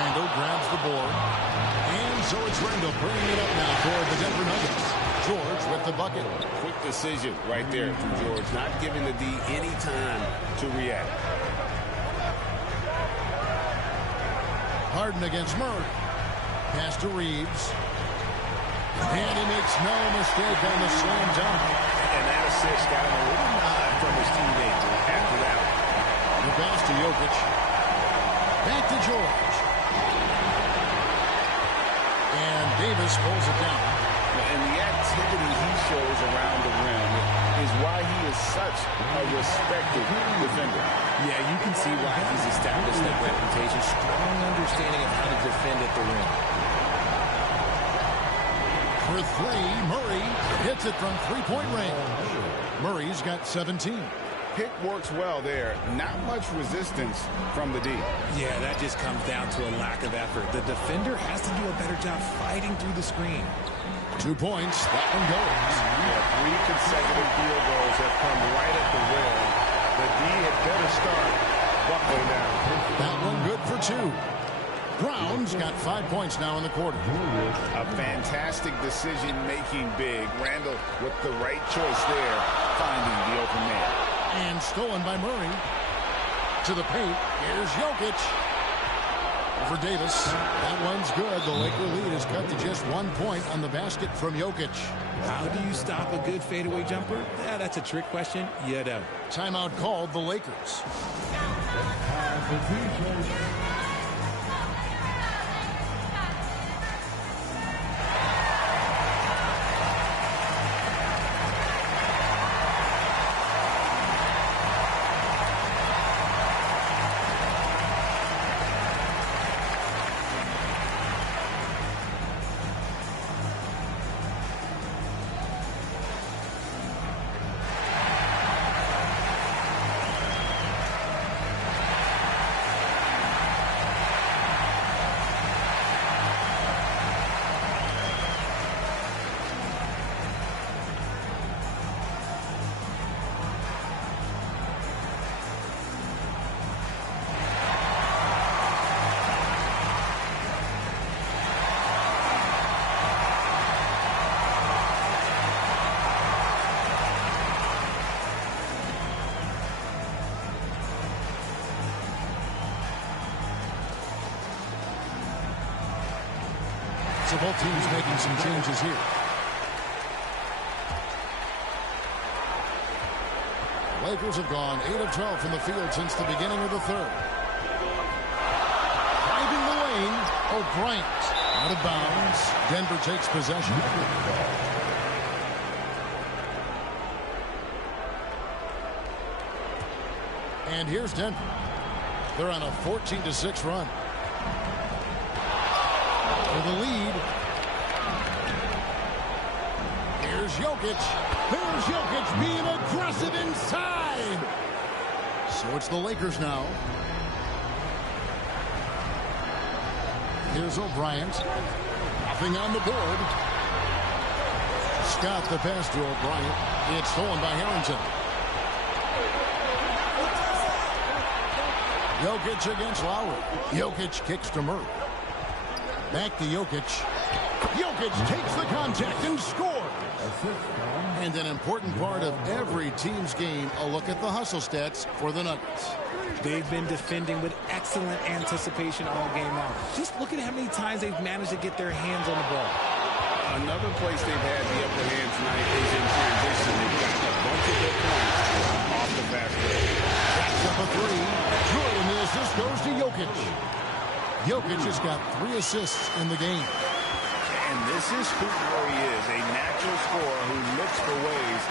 Randall grabs the board. And so it's Randall bringing it up now for the Denver Nuggets. George with the bucket. Quick decision right there from George, not giving the D any time to react. Harden against Murray. Pass to Reeves. And he makes no mistake on the slam dunk. And that assist got him a little nod from his teammate after that. The pass to Jokic. Back to George. And Davis pulls it down. And the activity he shows around the rim is why he is such a respected defender. Yeah, you can see why he's established that reputation. Strong understanding of how to defend at the rim. For three, Murray hits it from three-point range. Murray's got 17. Pick works well there. Not much resistance from the D. Yeah, that just comes down to a lack of effort. The defender has to do a better job fighting through the screen. 2 points. That one goes. Yeah, 3 consecutive field goals have come right at the rim. The D had better start buckling down. That one good for 2. Brown's got 5 points now in the quarter. A fantastic decision-making big. Randall with the right choice there, finding the open man. And stolen by Murray. To the paint. Here's Jokic. Over Davis. That one's good. The Laker lead is cut to just 1 point on the basket from Jokic. How do you stop a good fadeaway jumper? Yeah, that's a trick question. You don't. Timeout called the Lakers. So both teams making some changes here. Lakers have gone 8 of 12 from the field since the beginning of the third. Driving the lane, O'Bryant out of bounds. Denver takes possession. And here's Denver. They're on a 14-6 run. For the lead. Here's Jokic. There's Jokic being aggressive inside. So it's the Lakers now. Here's O'Bryant. Nothing on the board. Scott the pass to O'Bryant. It's stolen by Harrington. Jokic against Lowry. Jokic kicks to Murray. Back to Jokic. Jokic takes the contact and scores. And an important part of every team's game, a look at the hustle stats for the Nuggets. They've been defending with excellent anticipation all game long. Just look at how many times they've managed to get their hands on the ball. Another place they've had the upper hand tonight is in transition. They've got a bunch of good points off the fast break. That's up a three. Good, and the assist goes to Jokic. Jokic has got 3 assists in the game. And this is who he is, a natural scorer who looks for ways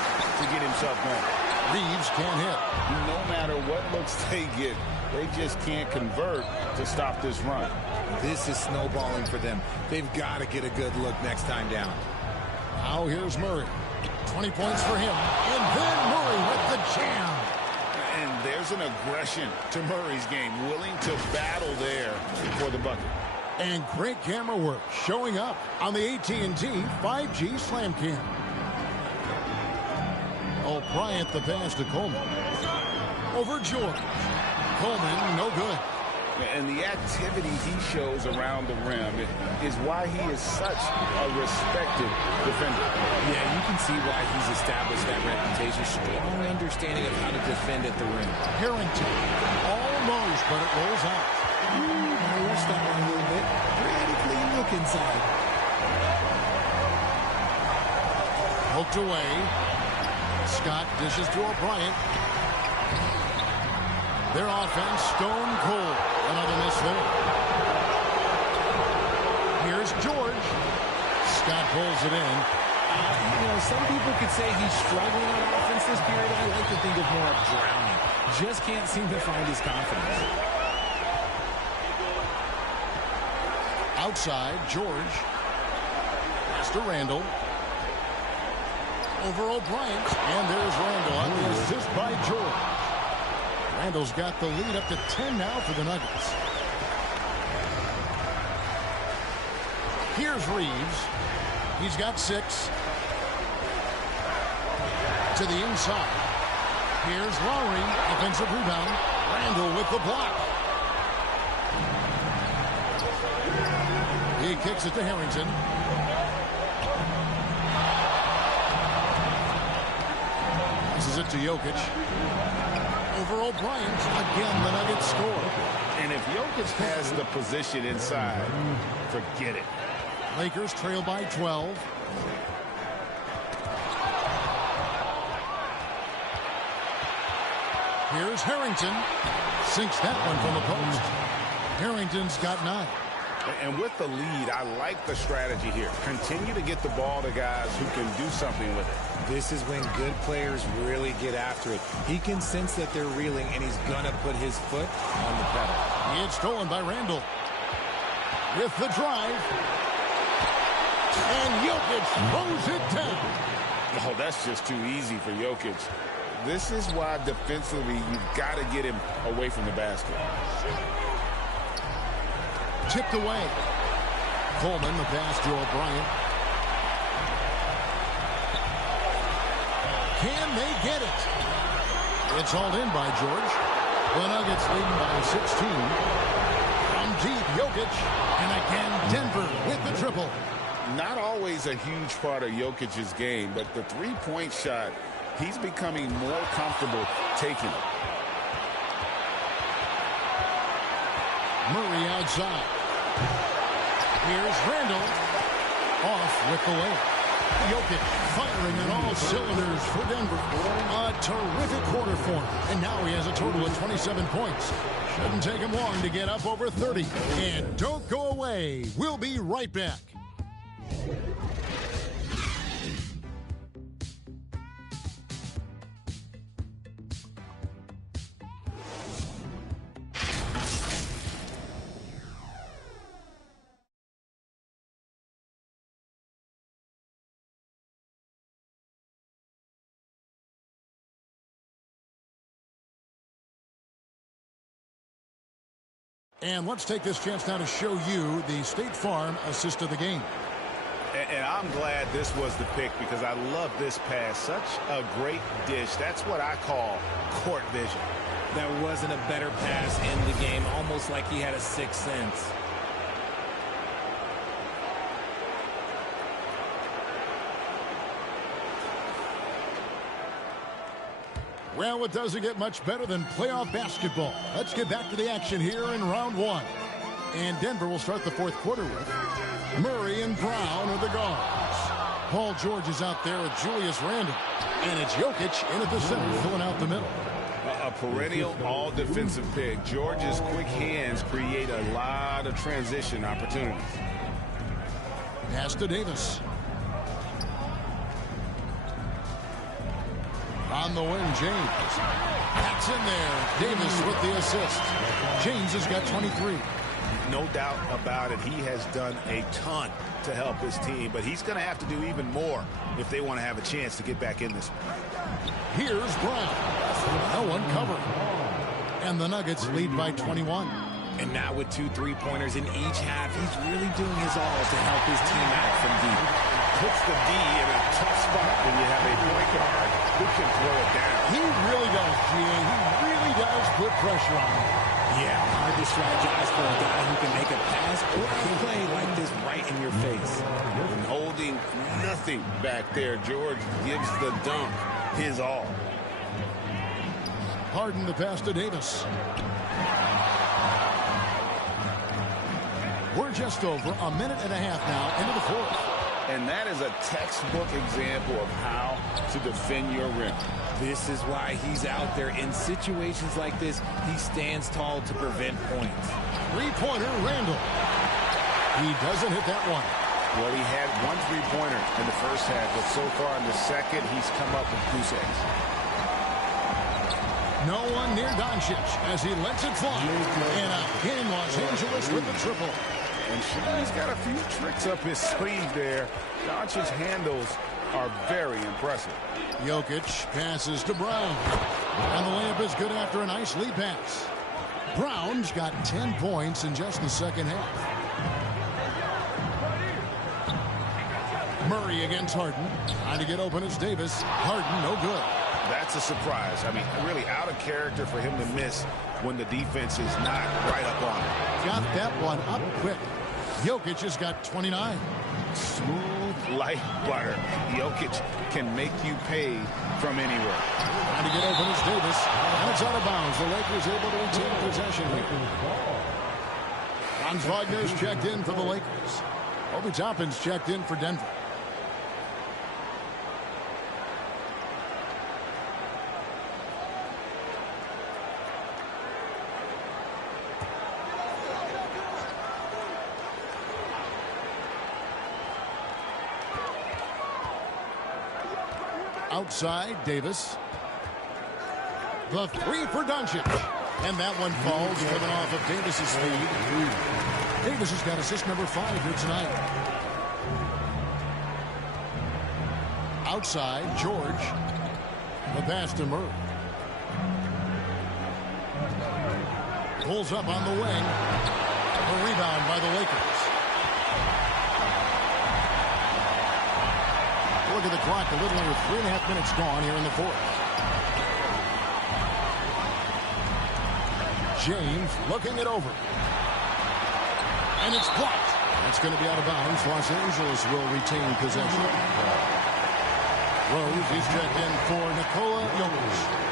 to get himself going. Reeves can't hit. No matter what looks they get, they just can't convert to stop this run. This is snowballing for them. They've got to get a good look next time down. Now here's Murray. 20 points for him. And then Murray with the jam. And there's an aggression to Murray's game, willing to battle there for the bucket. And great camera work showing up on the AT&T 5G Slam Cam. O'Bryant the pass to Coleman. Over George. Coleman, no good. And the activity he shows around the rim is why he is such a respected defender. Yeah, you can see why he's established that reputation. Strong understanding of how to defend at the rim. Harrington. Almost, but it rolls out. I rushed that one a little bit. Pretty clean look inside. Poked away. Scott dishes to O'Bryant. Their offense stone cold. Another miss there. Here's George. Scott pulls it in. Some people could say he's struggling on offense this period. I like to think of more of drowning. Just can't seem to find his confidence. Outside, George. Pass to Randall. Over O'Brien. And there's Randall on the assist by George. Randall's got the lead up to 10 now for the Nuggets. Here's Reeves. He's got 6. To the inside. Here's Lowry. Offensive rebound. Randall with the block. He kicks it to Harrington. Passes it to Jokic. Over O'Brien. Again, the Nuggets score. And if Jokic has the position inside, forget it. Lakers trail by 12. Here's Harrington. Sinks that one from the post. Harrington's got 9. And with the lead, I like the strategy here. Continue to get the ball to guys who can do something with it. This is when good players really get after it. He can sense that they're reeling, and he's going to put his foot on the pedal. It's stolen by Randall. With the drive. And Jokic throws it down. Oh, that's just too easy for Jokic. This is why defensively you've got to get him away from the basket. Tipped away. Coleman, the pass to O'Brien. Can they get it? It's hauled in by George. The Nuggets leading by 16. From deep, Jokic. And again, Denver with the triple. Not always a huge part of Jokic's game, but the three-point shot, he's becoming more comfortable taking it. Murray outside. Here's Randall. Off with the layup. Jokic firing on all cylinders for Denver. A terrific quarter for him. And now he has a total of 27 points. Shouldn't take him long to get up over 30. And don't go away. We'll be right back. And let's take this chance now to show you the State Farm assist of the game. And I'm glad this was the pick because I love this pass. Such a great dish. That's what I call court vision. There wasn't a better pass in the game, almost like he had a sixth sense. Well, it doesn't get much better than playoff basketball. Let's get back to the action here in round 1. And Denver will start the fourth quarter with Murray and Brown are the guards. Paul George is out there with Julius Randle. And it's Jokic in at the center, filling out the middle. A perennial all-defensive pick. George's quick hands create a lot of transition opportunities. Pass to Davis. On the wing, James. That's in there. Davis with the assist. James has got 23. No doubt about it. He has done a ton to help his team, but he's going to have to do even more if they want to have a chance to get back in this one. Here's Brown. No one covering. And the Nuggets lead by 21. And now with 2 3-pointers in each half, he's really doing his all to help his team out from deep. Puts the D in a tough spot when you have a point guard who can throw it down. He really does, G.A. He really does put pressure on him. Yeah, hard to strategize for a guy who can make a pass or a play like this right in your face. And holding nothing back there, George gives the dunk his all. Harden the pass to Davis. We're just over a minute and a half now into the fourth. And that is a textbook example of how to defend your rim. This is why he's out there. In situations like this, he stands tall to prevent points. Three-pointer, Randall. He doesn't hit that one. Well, he had one three-pointer in the first half, but so far in the second, he's come up with goose eggs. No one near Doncic as he lets it fly. And again, Los Angeles with the triple. And he's got a few tricks up his sleeve there. Doncic's handles are very impressive. Jokic passes to Brown. And the layup is good after a nice lead pass. Brown's got 10 points in just the second half. Murray against Harden. Trying to get open as Davis. Harden, no good. That's a surprise. I mean, really out of character for him to miss when the defense is not right up on him. Got that one up quick. Jokic has got 29. Smooth like butter. Jokic can make you pay from anywhere. Trying to get open as Davis. And it's out of bounds. The Lakers able to retain possession here. Franz Wagner's checked in for the Lakers. Obi Toppin's checked in for Denver. Outside, Davis. The three for Doncic. And that one falls, coming off of Davis's feed. Davis has got assist number 5 here tonight. Outside, George. The pass to Murray. Pulls up on the wing. A rebound by the Lakers. Look at the clock. A little over 3.5 minutes gone here in the fourth. James looking it over. And it's blocked. That's going to be out of bounds. Los Angeles will retain possession. Rose is checked in for Nikola Jokic.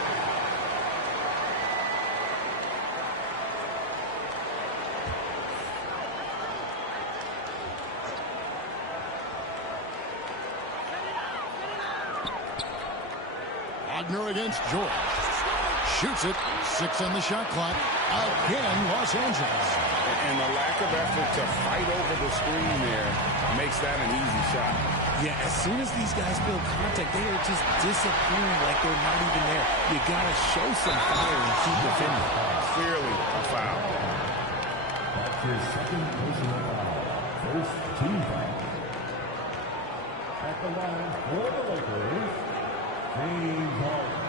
Wagner against George. Shoots it. 6 on the shot clock. Again, Los Angeles. And the lack of effort to fight over the screen there makes that an easy shot. Yeah, as soon as these guys feel contact, they are just disappearing like they're not even there. You got to show some fire and keep defending. Clearly a foul. That's his second personal foul. First team foul. At the line for the Lakers, James Harden.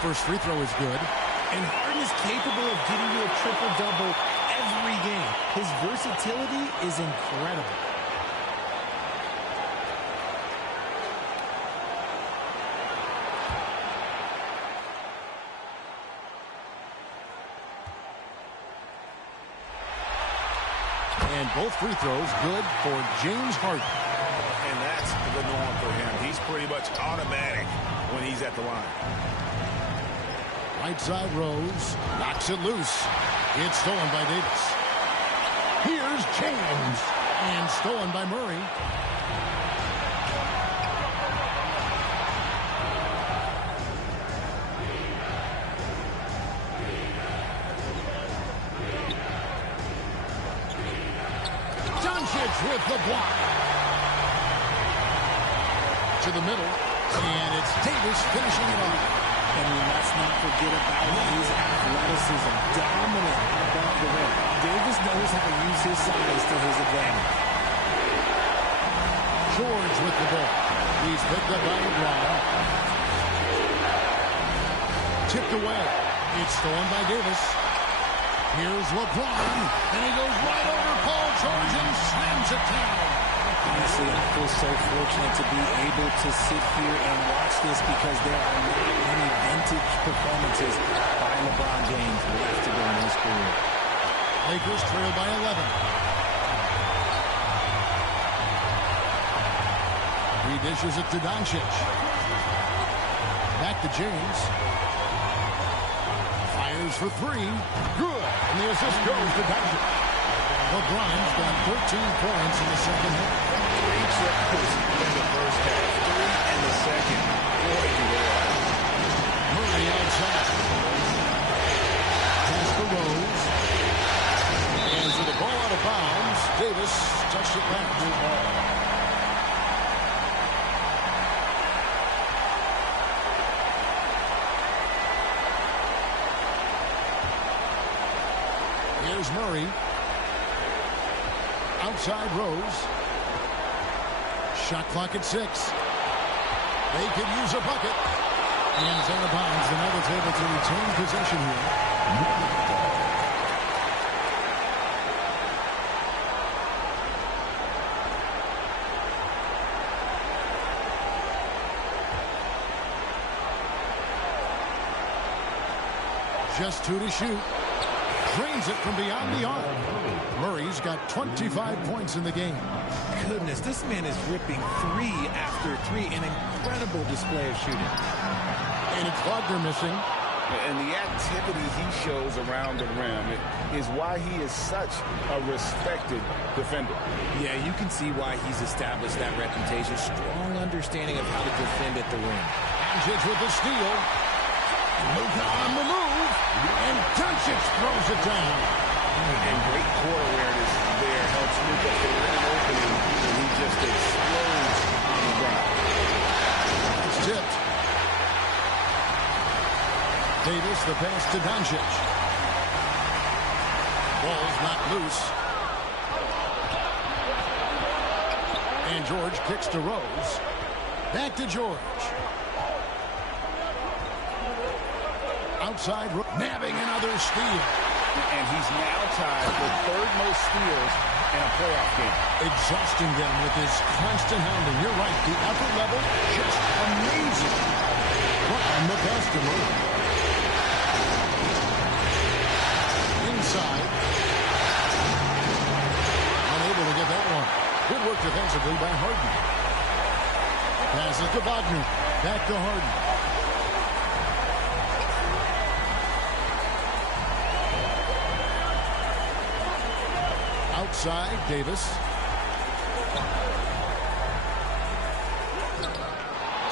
First free throw is good. And Harden is capable of getting you a triple-double every game. His versatility is incredible. And both free throws good for James Harden. And that's the norm for him. He's pretty much automatic when he's at the line. Right side Rose. Knocks it loose. It's stolen by Davis. Here's James. And stolen by Murray. Doncic with the block. To the middle. And it's Davis finishing it off. And let's not forget about his athleticism. Dominant above the rim. Davis knows how to use his size to his advantage. George with the ball. He's picked up by LeBron. Tipped away. It's stolen by Davis. Here's LeBron. And he goes right over Paul George and slams it down. Honestly, I feel so fortunate to be able to sit here and watch this because there are not many vintage performances by LeBron James left to go in his career. Lakers trail by 11. He dishes it to Doncic. Back to James. Fires for 3. Good. And the assist goes to Doncic. LeBron's got 13 points in the second half. triples in the first half, 3 in the second. Boy, do they are. Murray outside. Pass to Rose. And to the ball out of bounds. Davis touched it left. Here's Murray. Outside Rose. Shot clock at 6. They could use a bucket. And it's out of bounds. The Nuggets able to retain possession here. Just 2 to shoot. Drains it from beyond the arc. Murray's got 25 points in the game. Goodness, this man is ripping 3 after 3. An incredible display of shooting. And Klogner missing. And the activity he shows around the rim is why he is such a respected defender. Yeah, you can see why he's established that reputation. Strong understanding of how to defend at the rim. Doncic with the steal. Luka on the move. And Doncic throws it down. And great court awareness there helps Luka fill in an opening, and he just explodes on the ground. It's tipped. Davis, the pass to Doncic. Ball's not loose. And George kicks to Rose. Back to George. Outside, nabbing another steal. And he's now tied for third most steals in a playoff game. Exhausting them with his constant hounding. You're right, the effort level, just amazing. On the pass to Murray. Inside. Unable to get that one. Good work defensively by Harden. Passes to Wagner. Back to Harden. Outside, Davis.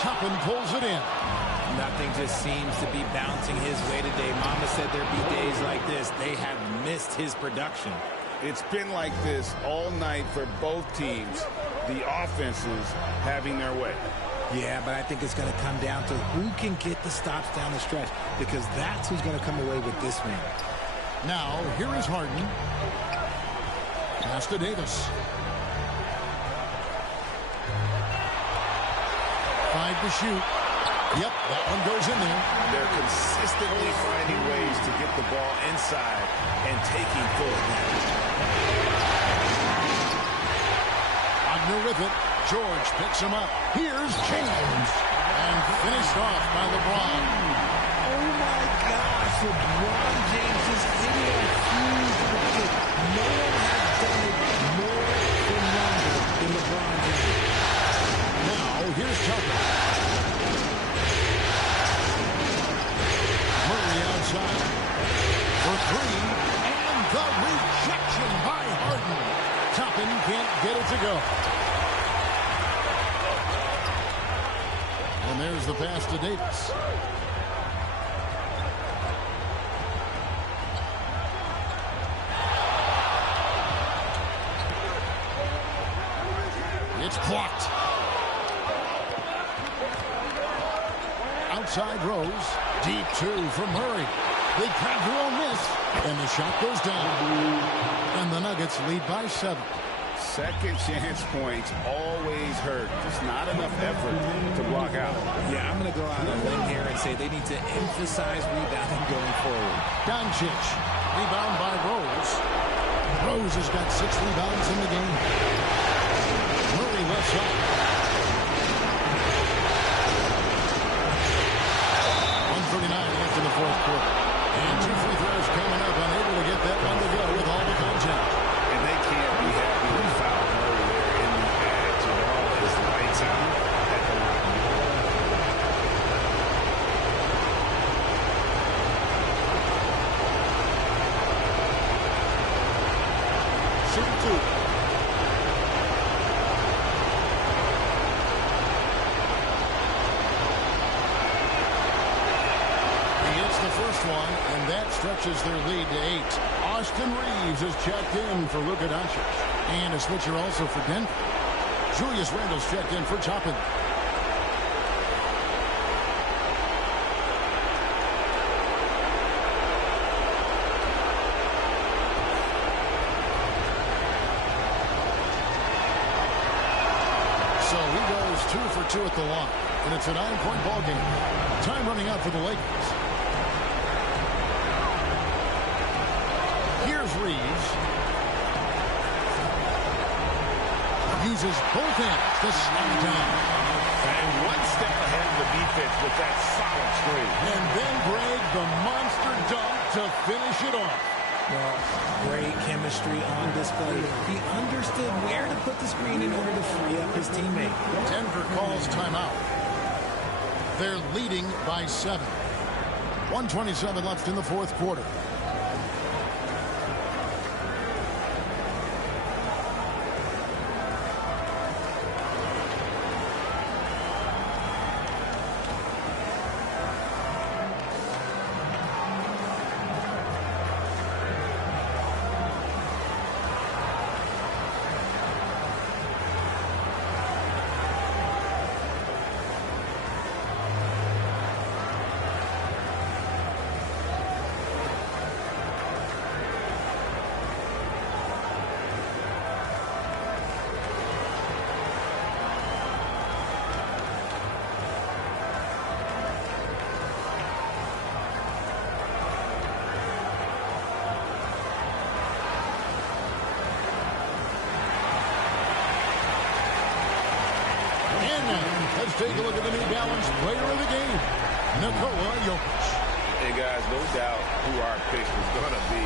Toppin pulls it in. Nothing just seems to be bouncing his way today. Mama said there'd be days like this. They have missed his production. It's been like this all night for both teams. The offenses having their way. Yeah, but I think it's going to come down to who can get the stops down the stretch, because that's who's going to come away with this win. Now, here is Harden. Pass to Davis. 5 to shoot. Yep, that one goes in there. They're consistently finding ways to get the ball inside and taking full advantage. Wagner with it. George picks him up. Here's James. And finished off by LeBron. Oh, my gosh. LeBron James is hitting a huge wicket. No one has done it more than longer than LeBron James. Now, here's Tucker. Murray outside for 3. And the rejection by Harden. Toppin can't get it to go. And there's the pass to Davis. It's clocked. Outside Rose. Deep 2 from Murray. They grab their own miss. And the shot goes down. And the Nuggets lead by 7. Second chance points always hurt. Just not enough effort to block out. Yeah, I'm going to go out on a limb here and say they need to emphasize rebounding going forward. Doncic. Rebound by Rose. Rose has got 6 rebounds in the game. Murray left side. 1:39 left in the fourth quarter. And 2 free throws coming up. Unable to get that one to go with all the contact. And they can't be happy to foul Murray there in the edge. And all his lights out at the line. first one, and that stretches their lead to 8. Austin Reeves is checked in for Luka Doncic. And a switcher also for Denver. Julius Randle's checked in for Toppin. So he goes 2 for 2 at the line. And it's a 9-point ball game. Time running out for the Lakers. Here's Reeves. Uses both hands to slam it down. And one step ahead of the defense with that solid screen. And then Greg, the monster dunk to finish it off. Well, great chemistry on display. He understood where to put the screen in order to free up his teammate. Denver calls timeout. They're leading by 7. 1:27 left in the fourth quarter. Let's take a look at the New Balance player of the game, Nikola Jokic. And guys, no doubt who our pick was going to be.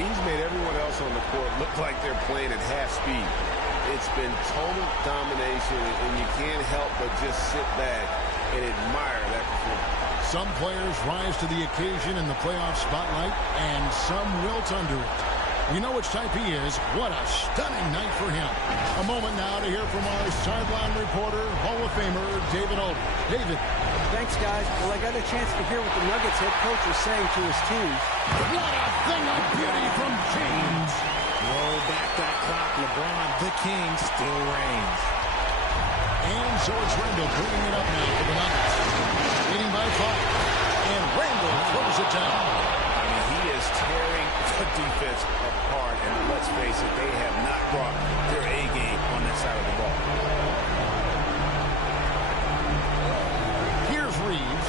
He's made everyone else on the court look like they're playing at half speed. It's been total domination, and you can't help but just sit back and admire that performance. Some players rise to the occasion in the playoff spotlight, and some wilt under it. We know which type he is. What a stunning night for him. A moment now to hear from our sideline reporter, Hall of Famer, David Aldridge. David. Thanks, guys. Well, I got a chance to hear what the Nuggets head coach was saying to his team. What a thing of beauty from James. Roll back that clock, LeBron. The king still reigns. And so it's Randle bringing it up now for the Nuggets. Leading by 5. And Randle throws it down. I mean, he is tearing the defense apart, and let's face it, they have not brought their A game on that side of the ball. Here's Reeves.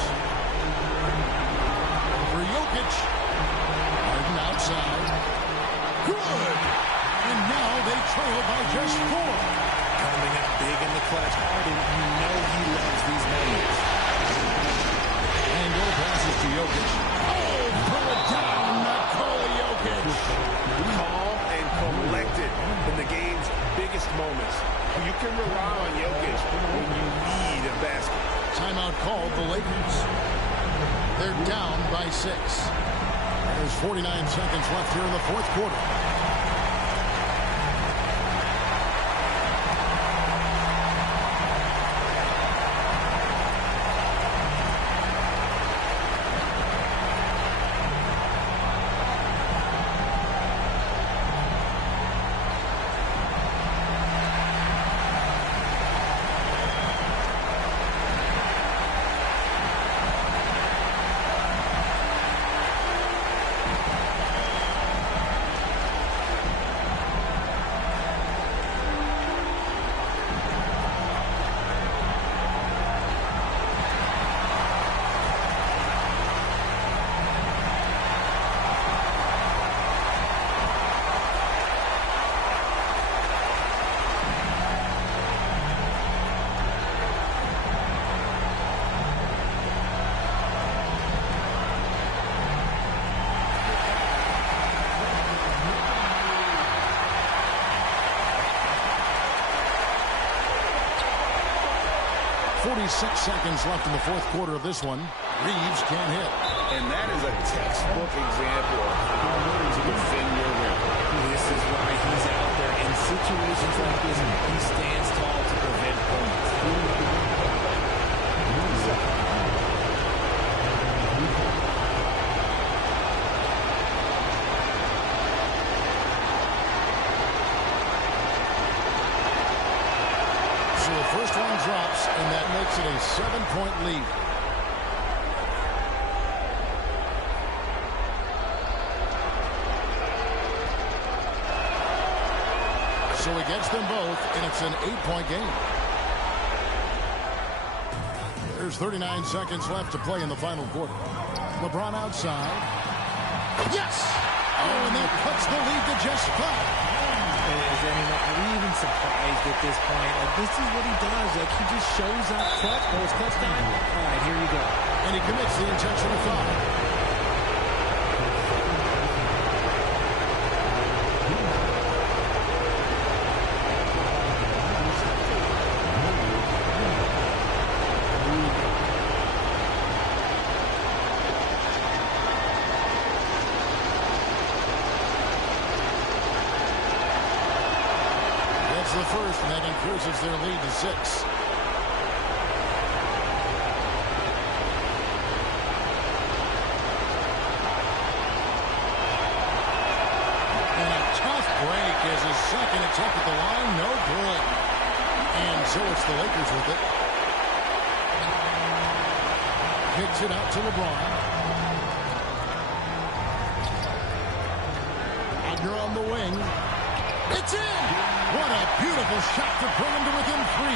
For Jokic. Harden outside. Good! And now they trail by just 4. Coming up big in the clutch. Harden, you know he loves these moments. Randle passes to Jokic. Oh, pull it down, Nikola Jokic. Calm and collected in the game's biggest moments. You can rely on Jokic when you need a basket. Timeout called the Lakers. They're down by 6. There's 49 seconds left here in the fourth quarter. Seconds left in the fourth quarter of this one. Reeves can't hit. And that is a textbook example of how to defend your rim. This is why he's out there in situations like this. He stands tall to prevent points. So the first one drops, and that makes it a 7-point lead. So he gets them both, and it's an 8-point game. There's 39 seconds left to play in the final quarter. LeBron outside. Yes! Oh, and that cuts the lead to just 5. Are we even surprised at this point? Like, this is what he does. Like, he just shows up clutch. Oh, it's clutch time? All right, here you go. And he commits the intentional foul. The first, and that increases their lead to 6. And a tough break as his second attempt at the line, no good. And so it's the Lakers with it. Kicks it out to LeBron. Wagner on the wing. It's in! What a beautiful shot to bring him to within 3.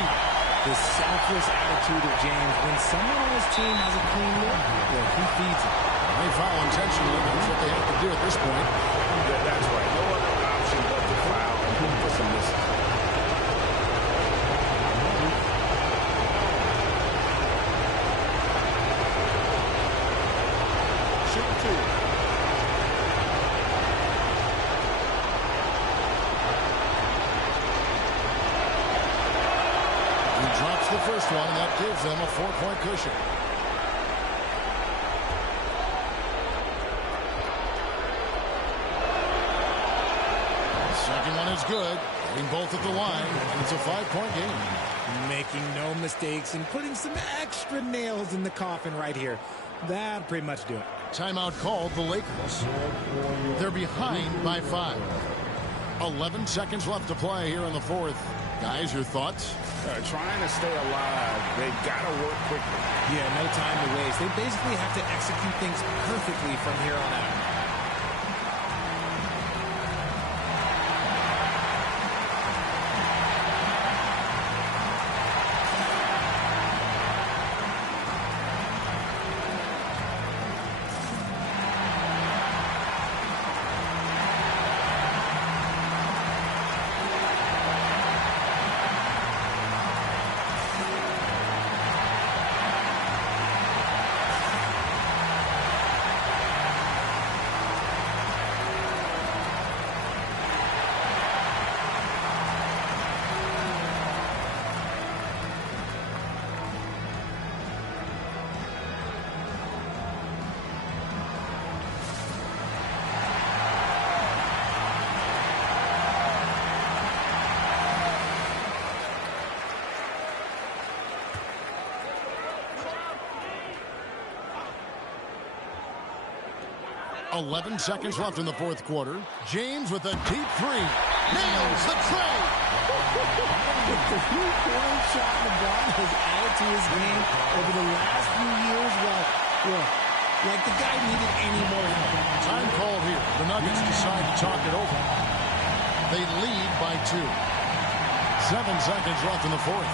The selfless attitude of James. When someone on his team has a clean look, well, he feeds it. They foul intentionally. That's what they have to do at this point. Yeah, that's right. No other option but to foul and hope for some misses. Shoot 2. Drops the first one, and that gives them a 4-point cushion. The second one is good. Getting both at the line, and it's a 5-point game. Making no mistakes and putting some extra nails in the coffin right here. That'll pretty much do it. Timeout called the Lakers. They're behind by 5. 11 seconds left to play here in the fourth. Guys, your thoughts? Trying to stay alive. They've got to work quickly. Yeah, no time to waste. They basically have to execute things perfectly from here on out. .11 seconds left in the fourth quarter. James with a deep 3. Nails the tray. The three-point shot LeBron has added to his game over the last few years. Well, like the guy needed any more help. Time called here. The Nuggets decide to talk it over. They lead by 2. 7 seconds left in the fourth.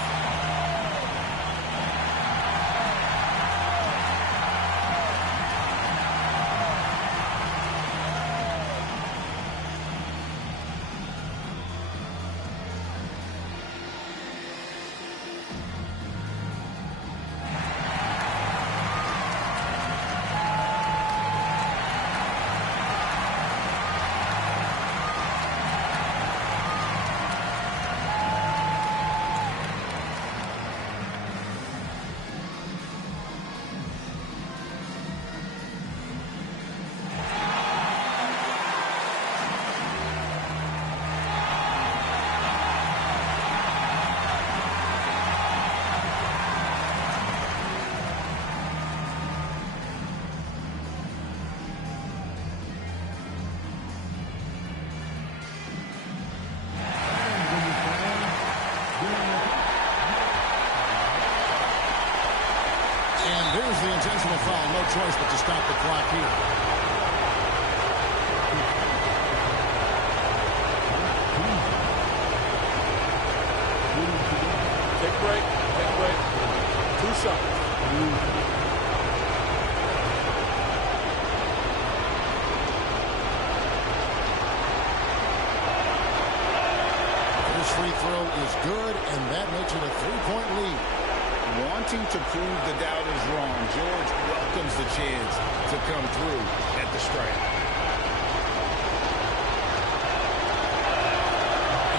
personal foul. No choice but to stop the clock here. Take a break. Take a break. 2 shots. First free throw is good, and that makes it a 3-point lead. Wanting to prove the doubters wrong, George welcomes the chance to come through at the stripe.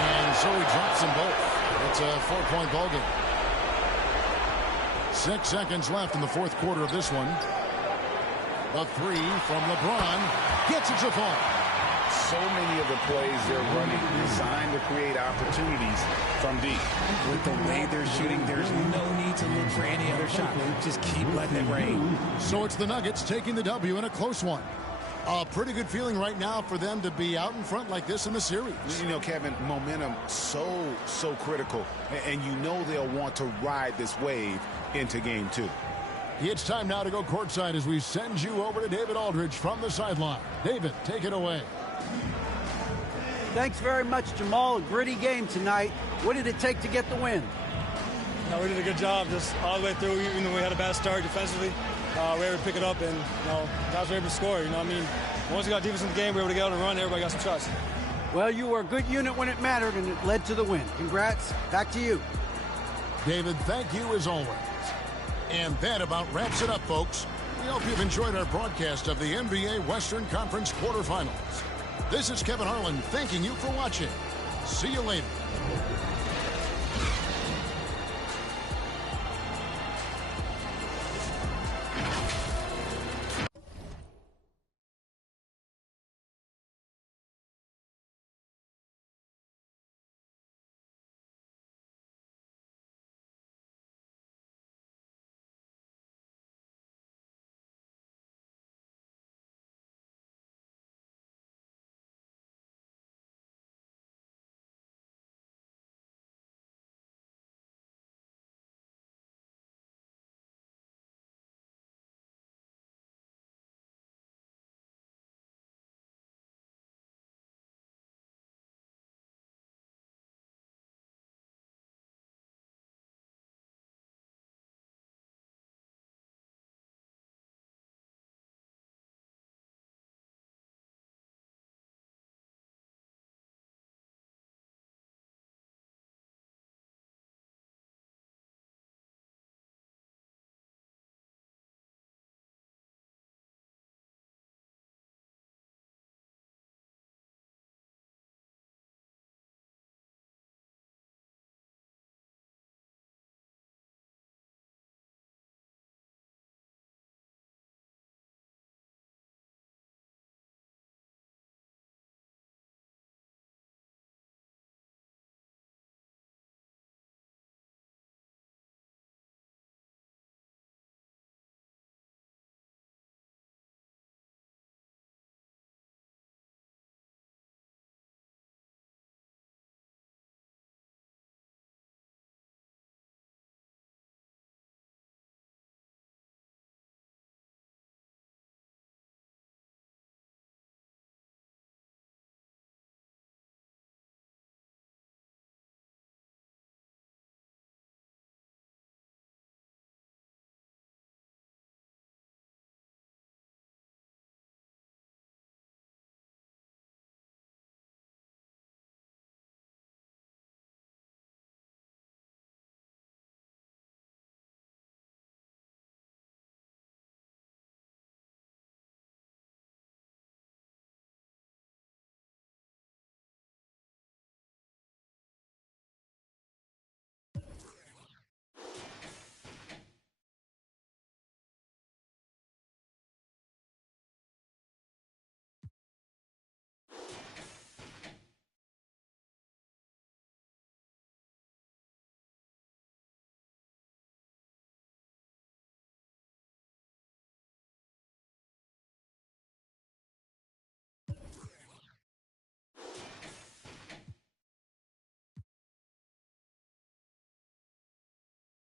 And so he drops them both. It's a 4-point ball game. 6 seconds left in the fourth quarter of this one. The three from LeBron gets it to fall. So many of the plays they're running designed to create opportunities from deep. With the way they're shooting, there's no need to look for any other shot. Just keep letting it rain. So it's the Nuggets taking the W in a close one. A pretty good feeling right now for them to be out in front like this in the series. You know, Kevin, momentum so critical. And you know they'll want to ride this wave into game 2. It's time now to go courtside as we send you over to David Aldridge from the sideline. David, take it away. Thanks very much, Jamal. A gritty game tonight. What did it take to get the win? No, we did a good job just all the way through. Even though we had a bad start defensively, we were able to pick it up, and guys were able to score. Once we got defense in the game, we were able to get out and run. Everybody got some trust. Well, you were a good unit when it mattered, and it led to the win. Congrats. Back to you. David, thank you as always. And that about wraps it up, folks. We hope you've enjoyed our broadcast of the NBA Western Conference quarterfinals. This is Kevin Harlan thanking you for watching. See you later.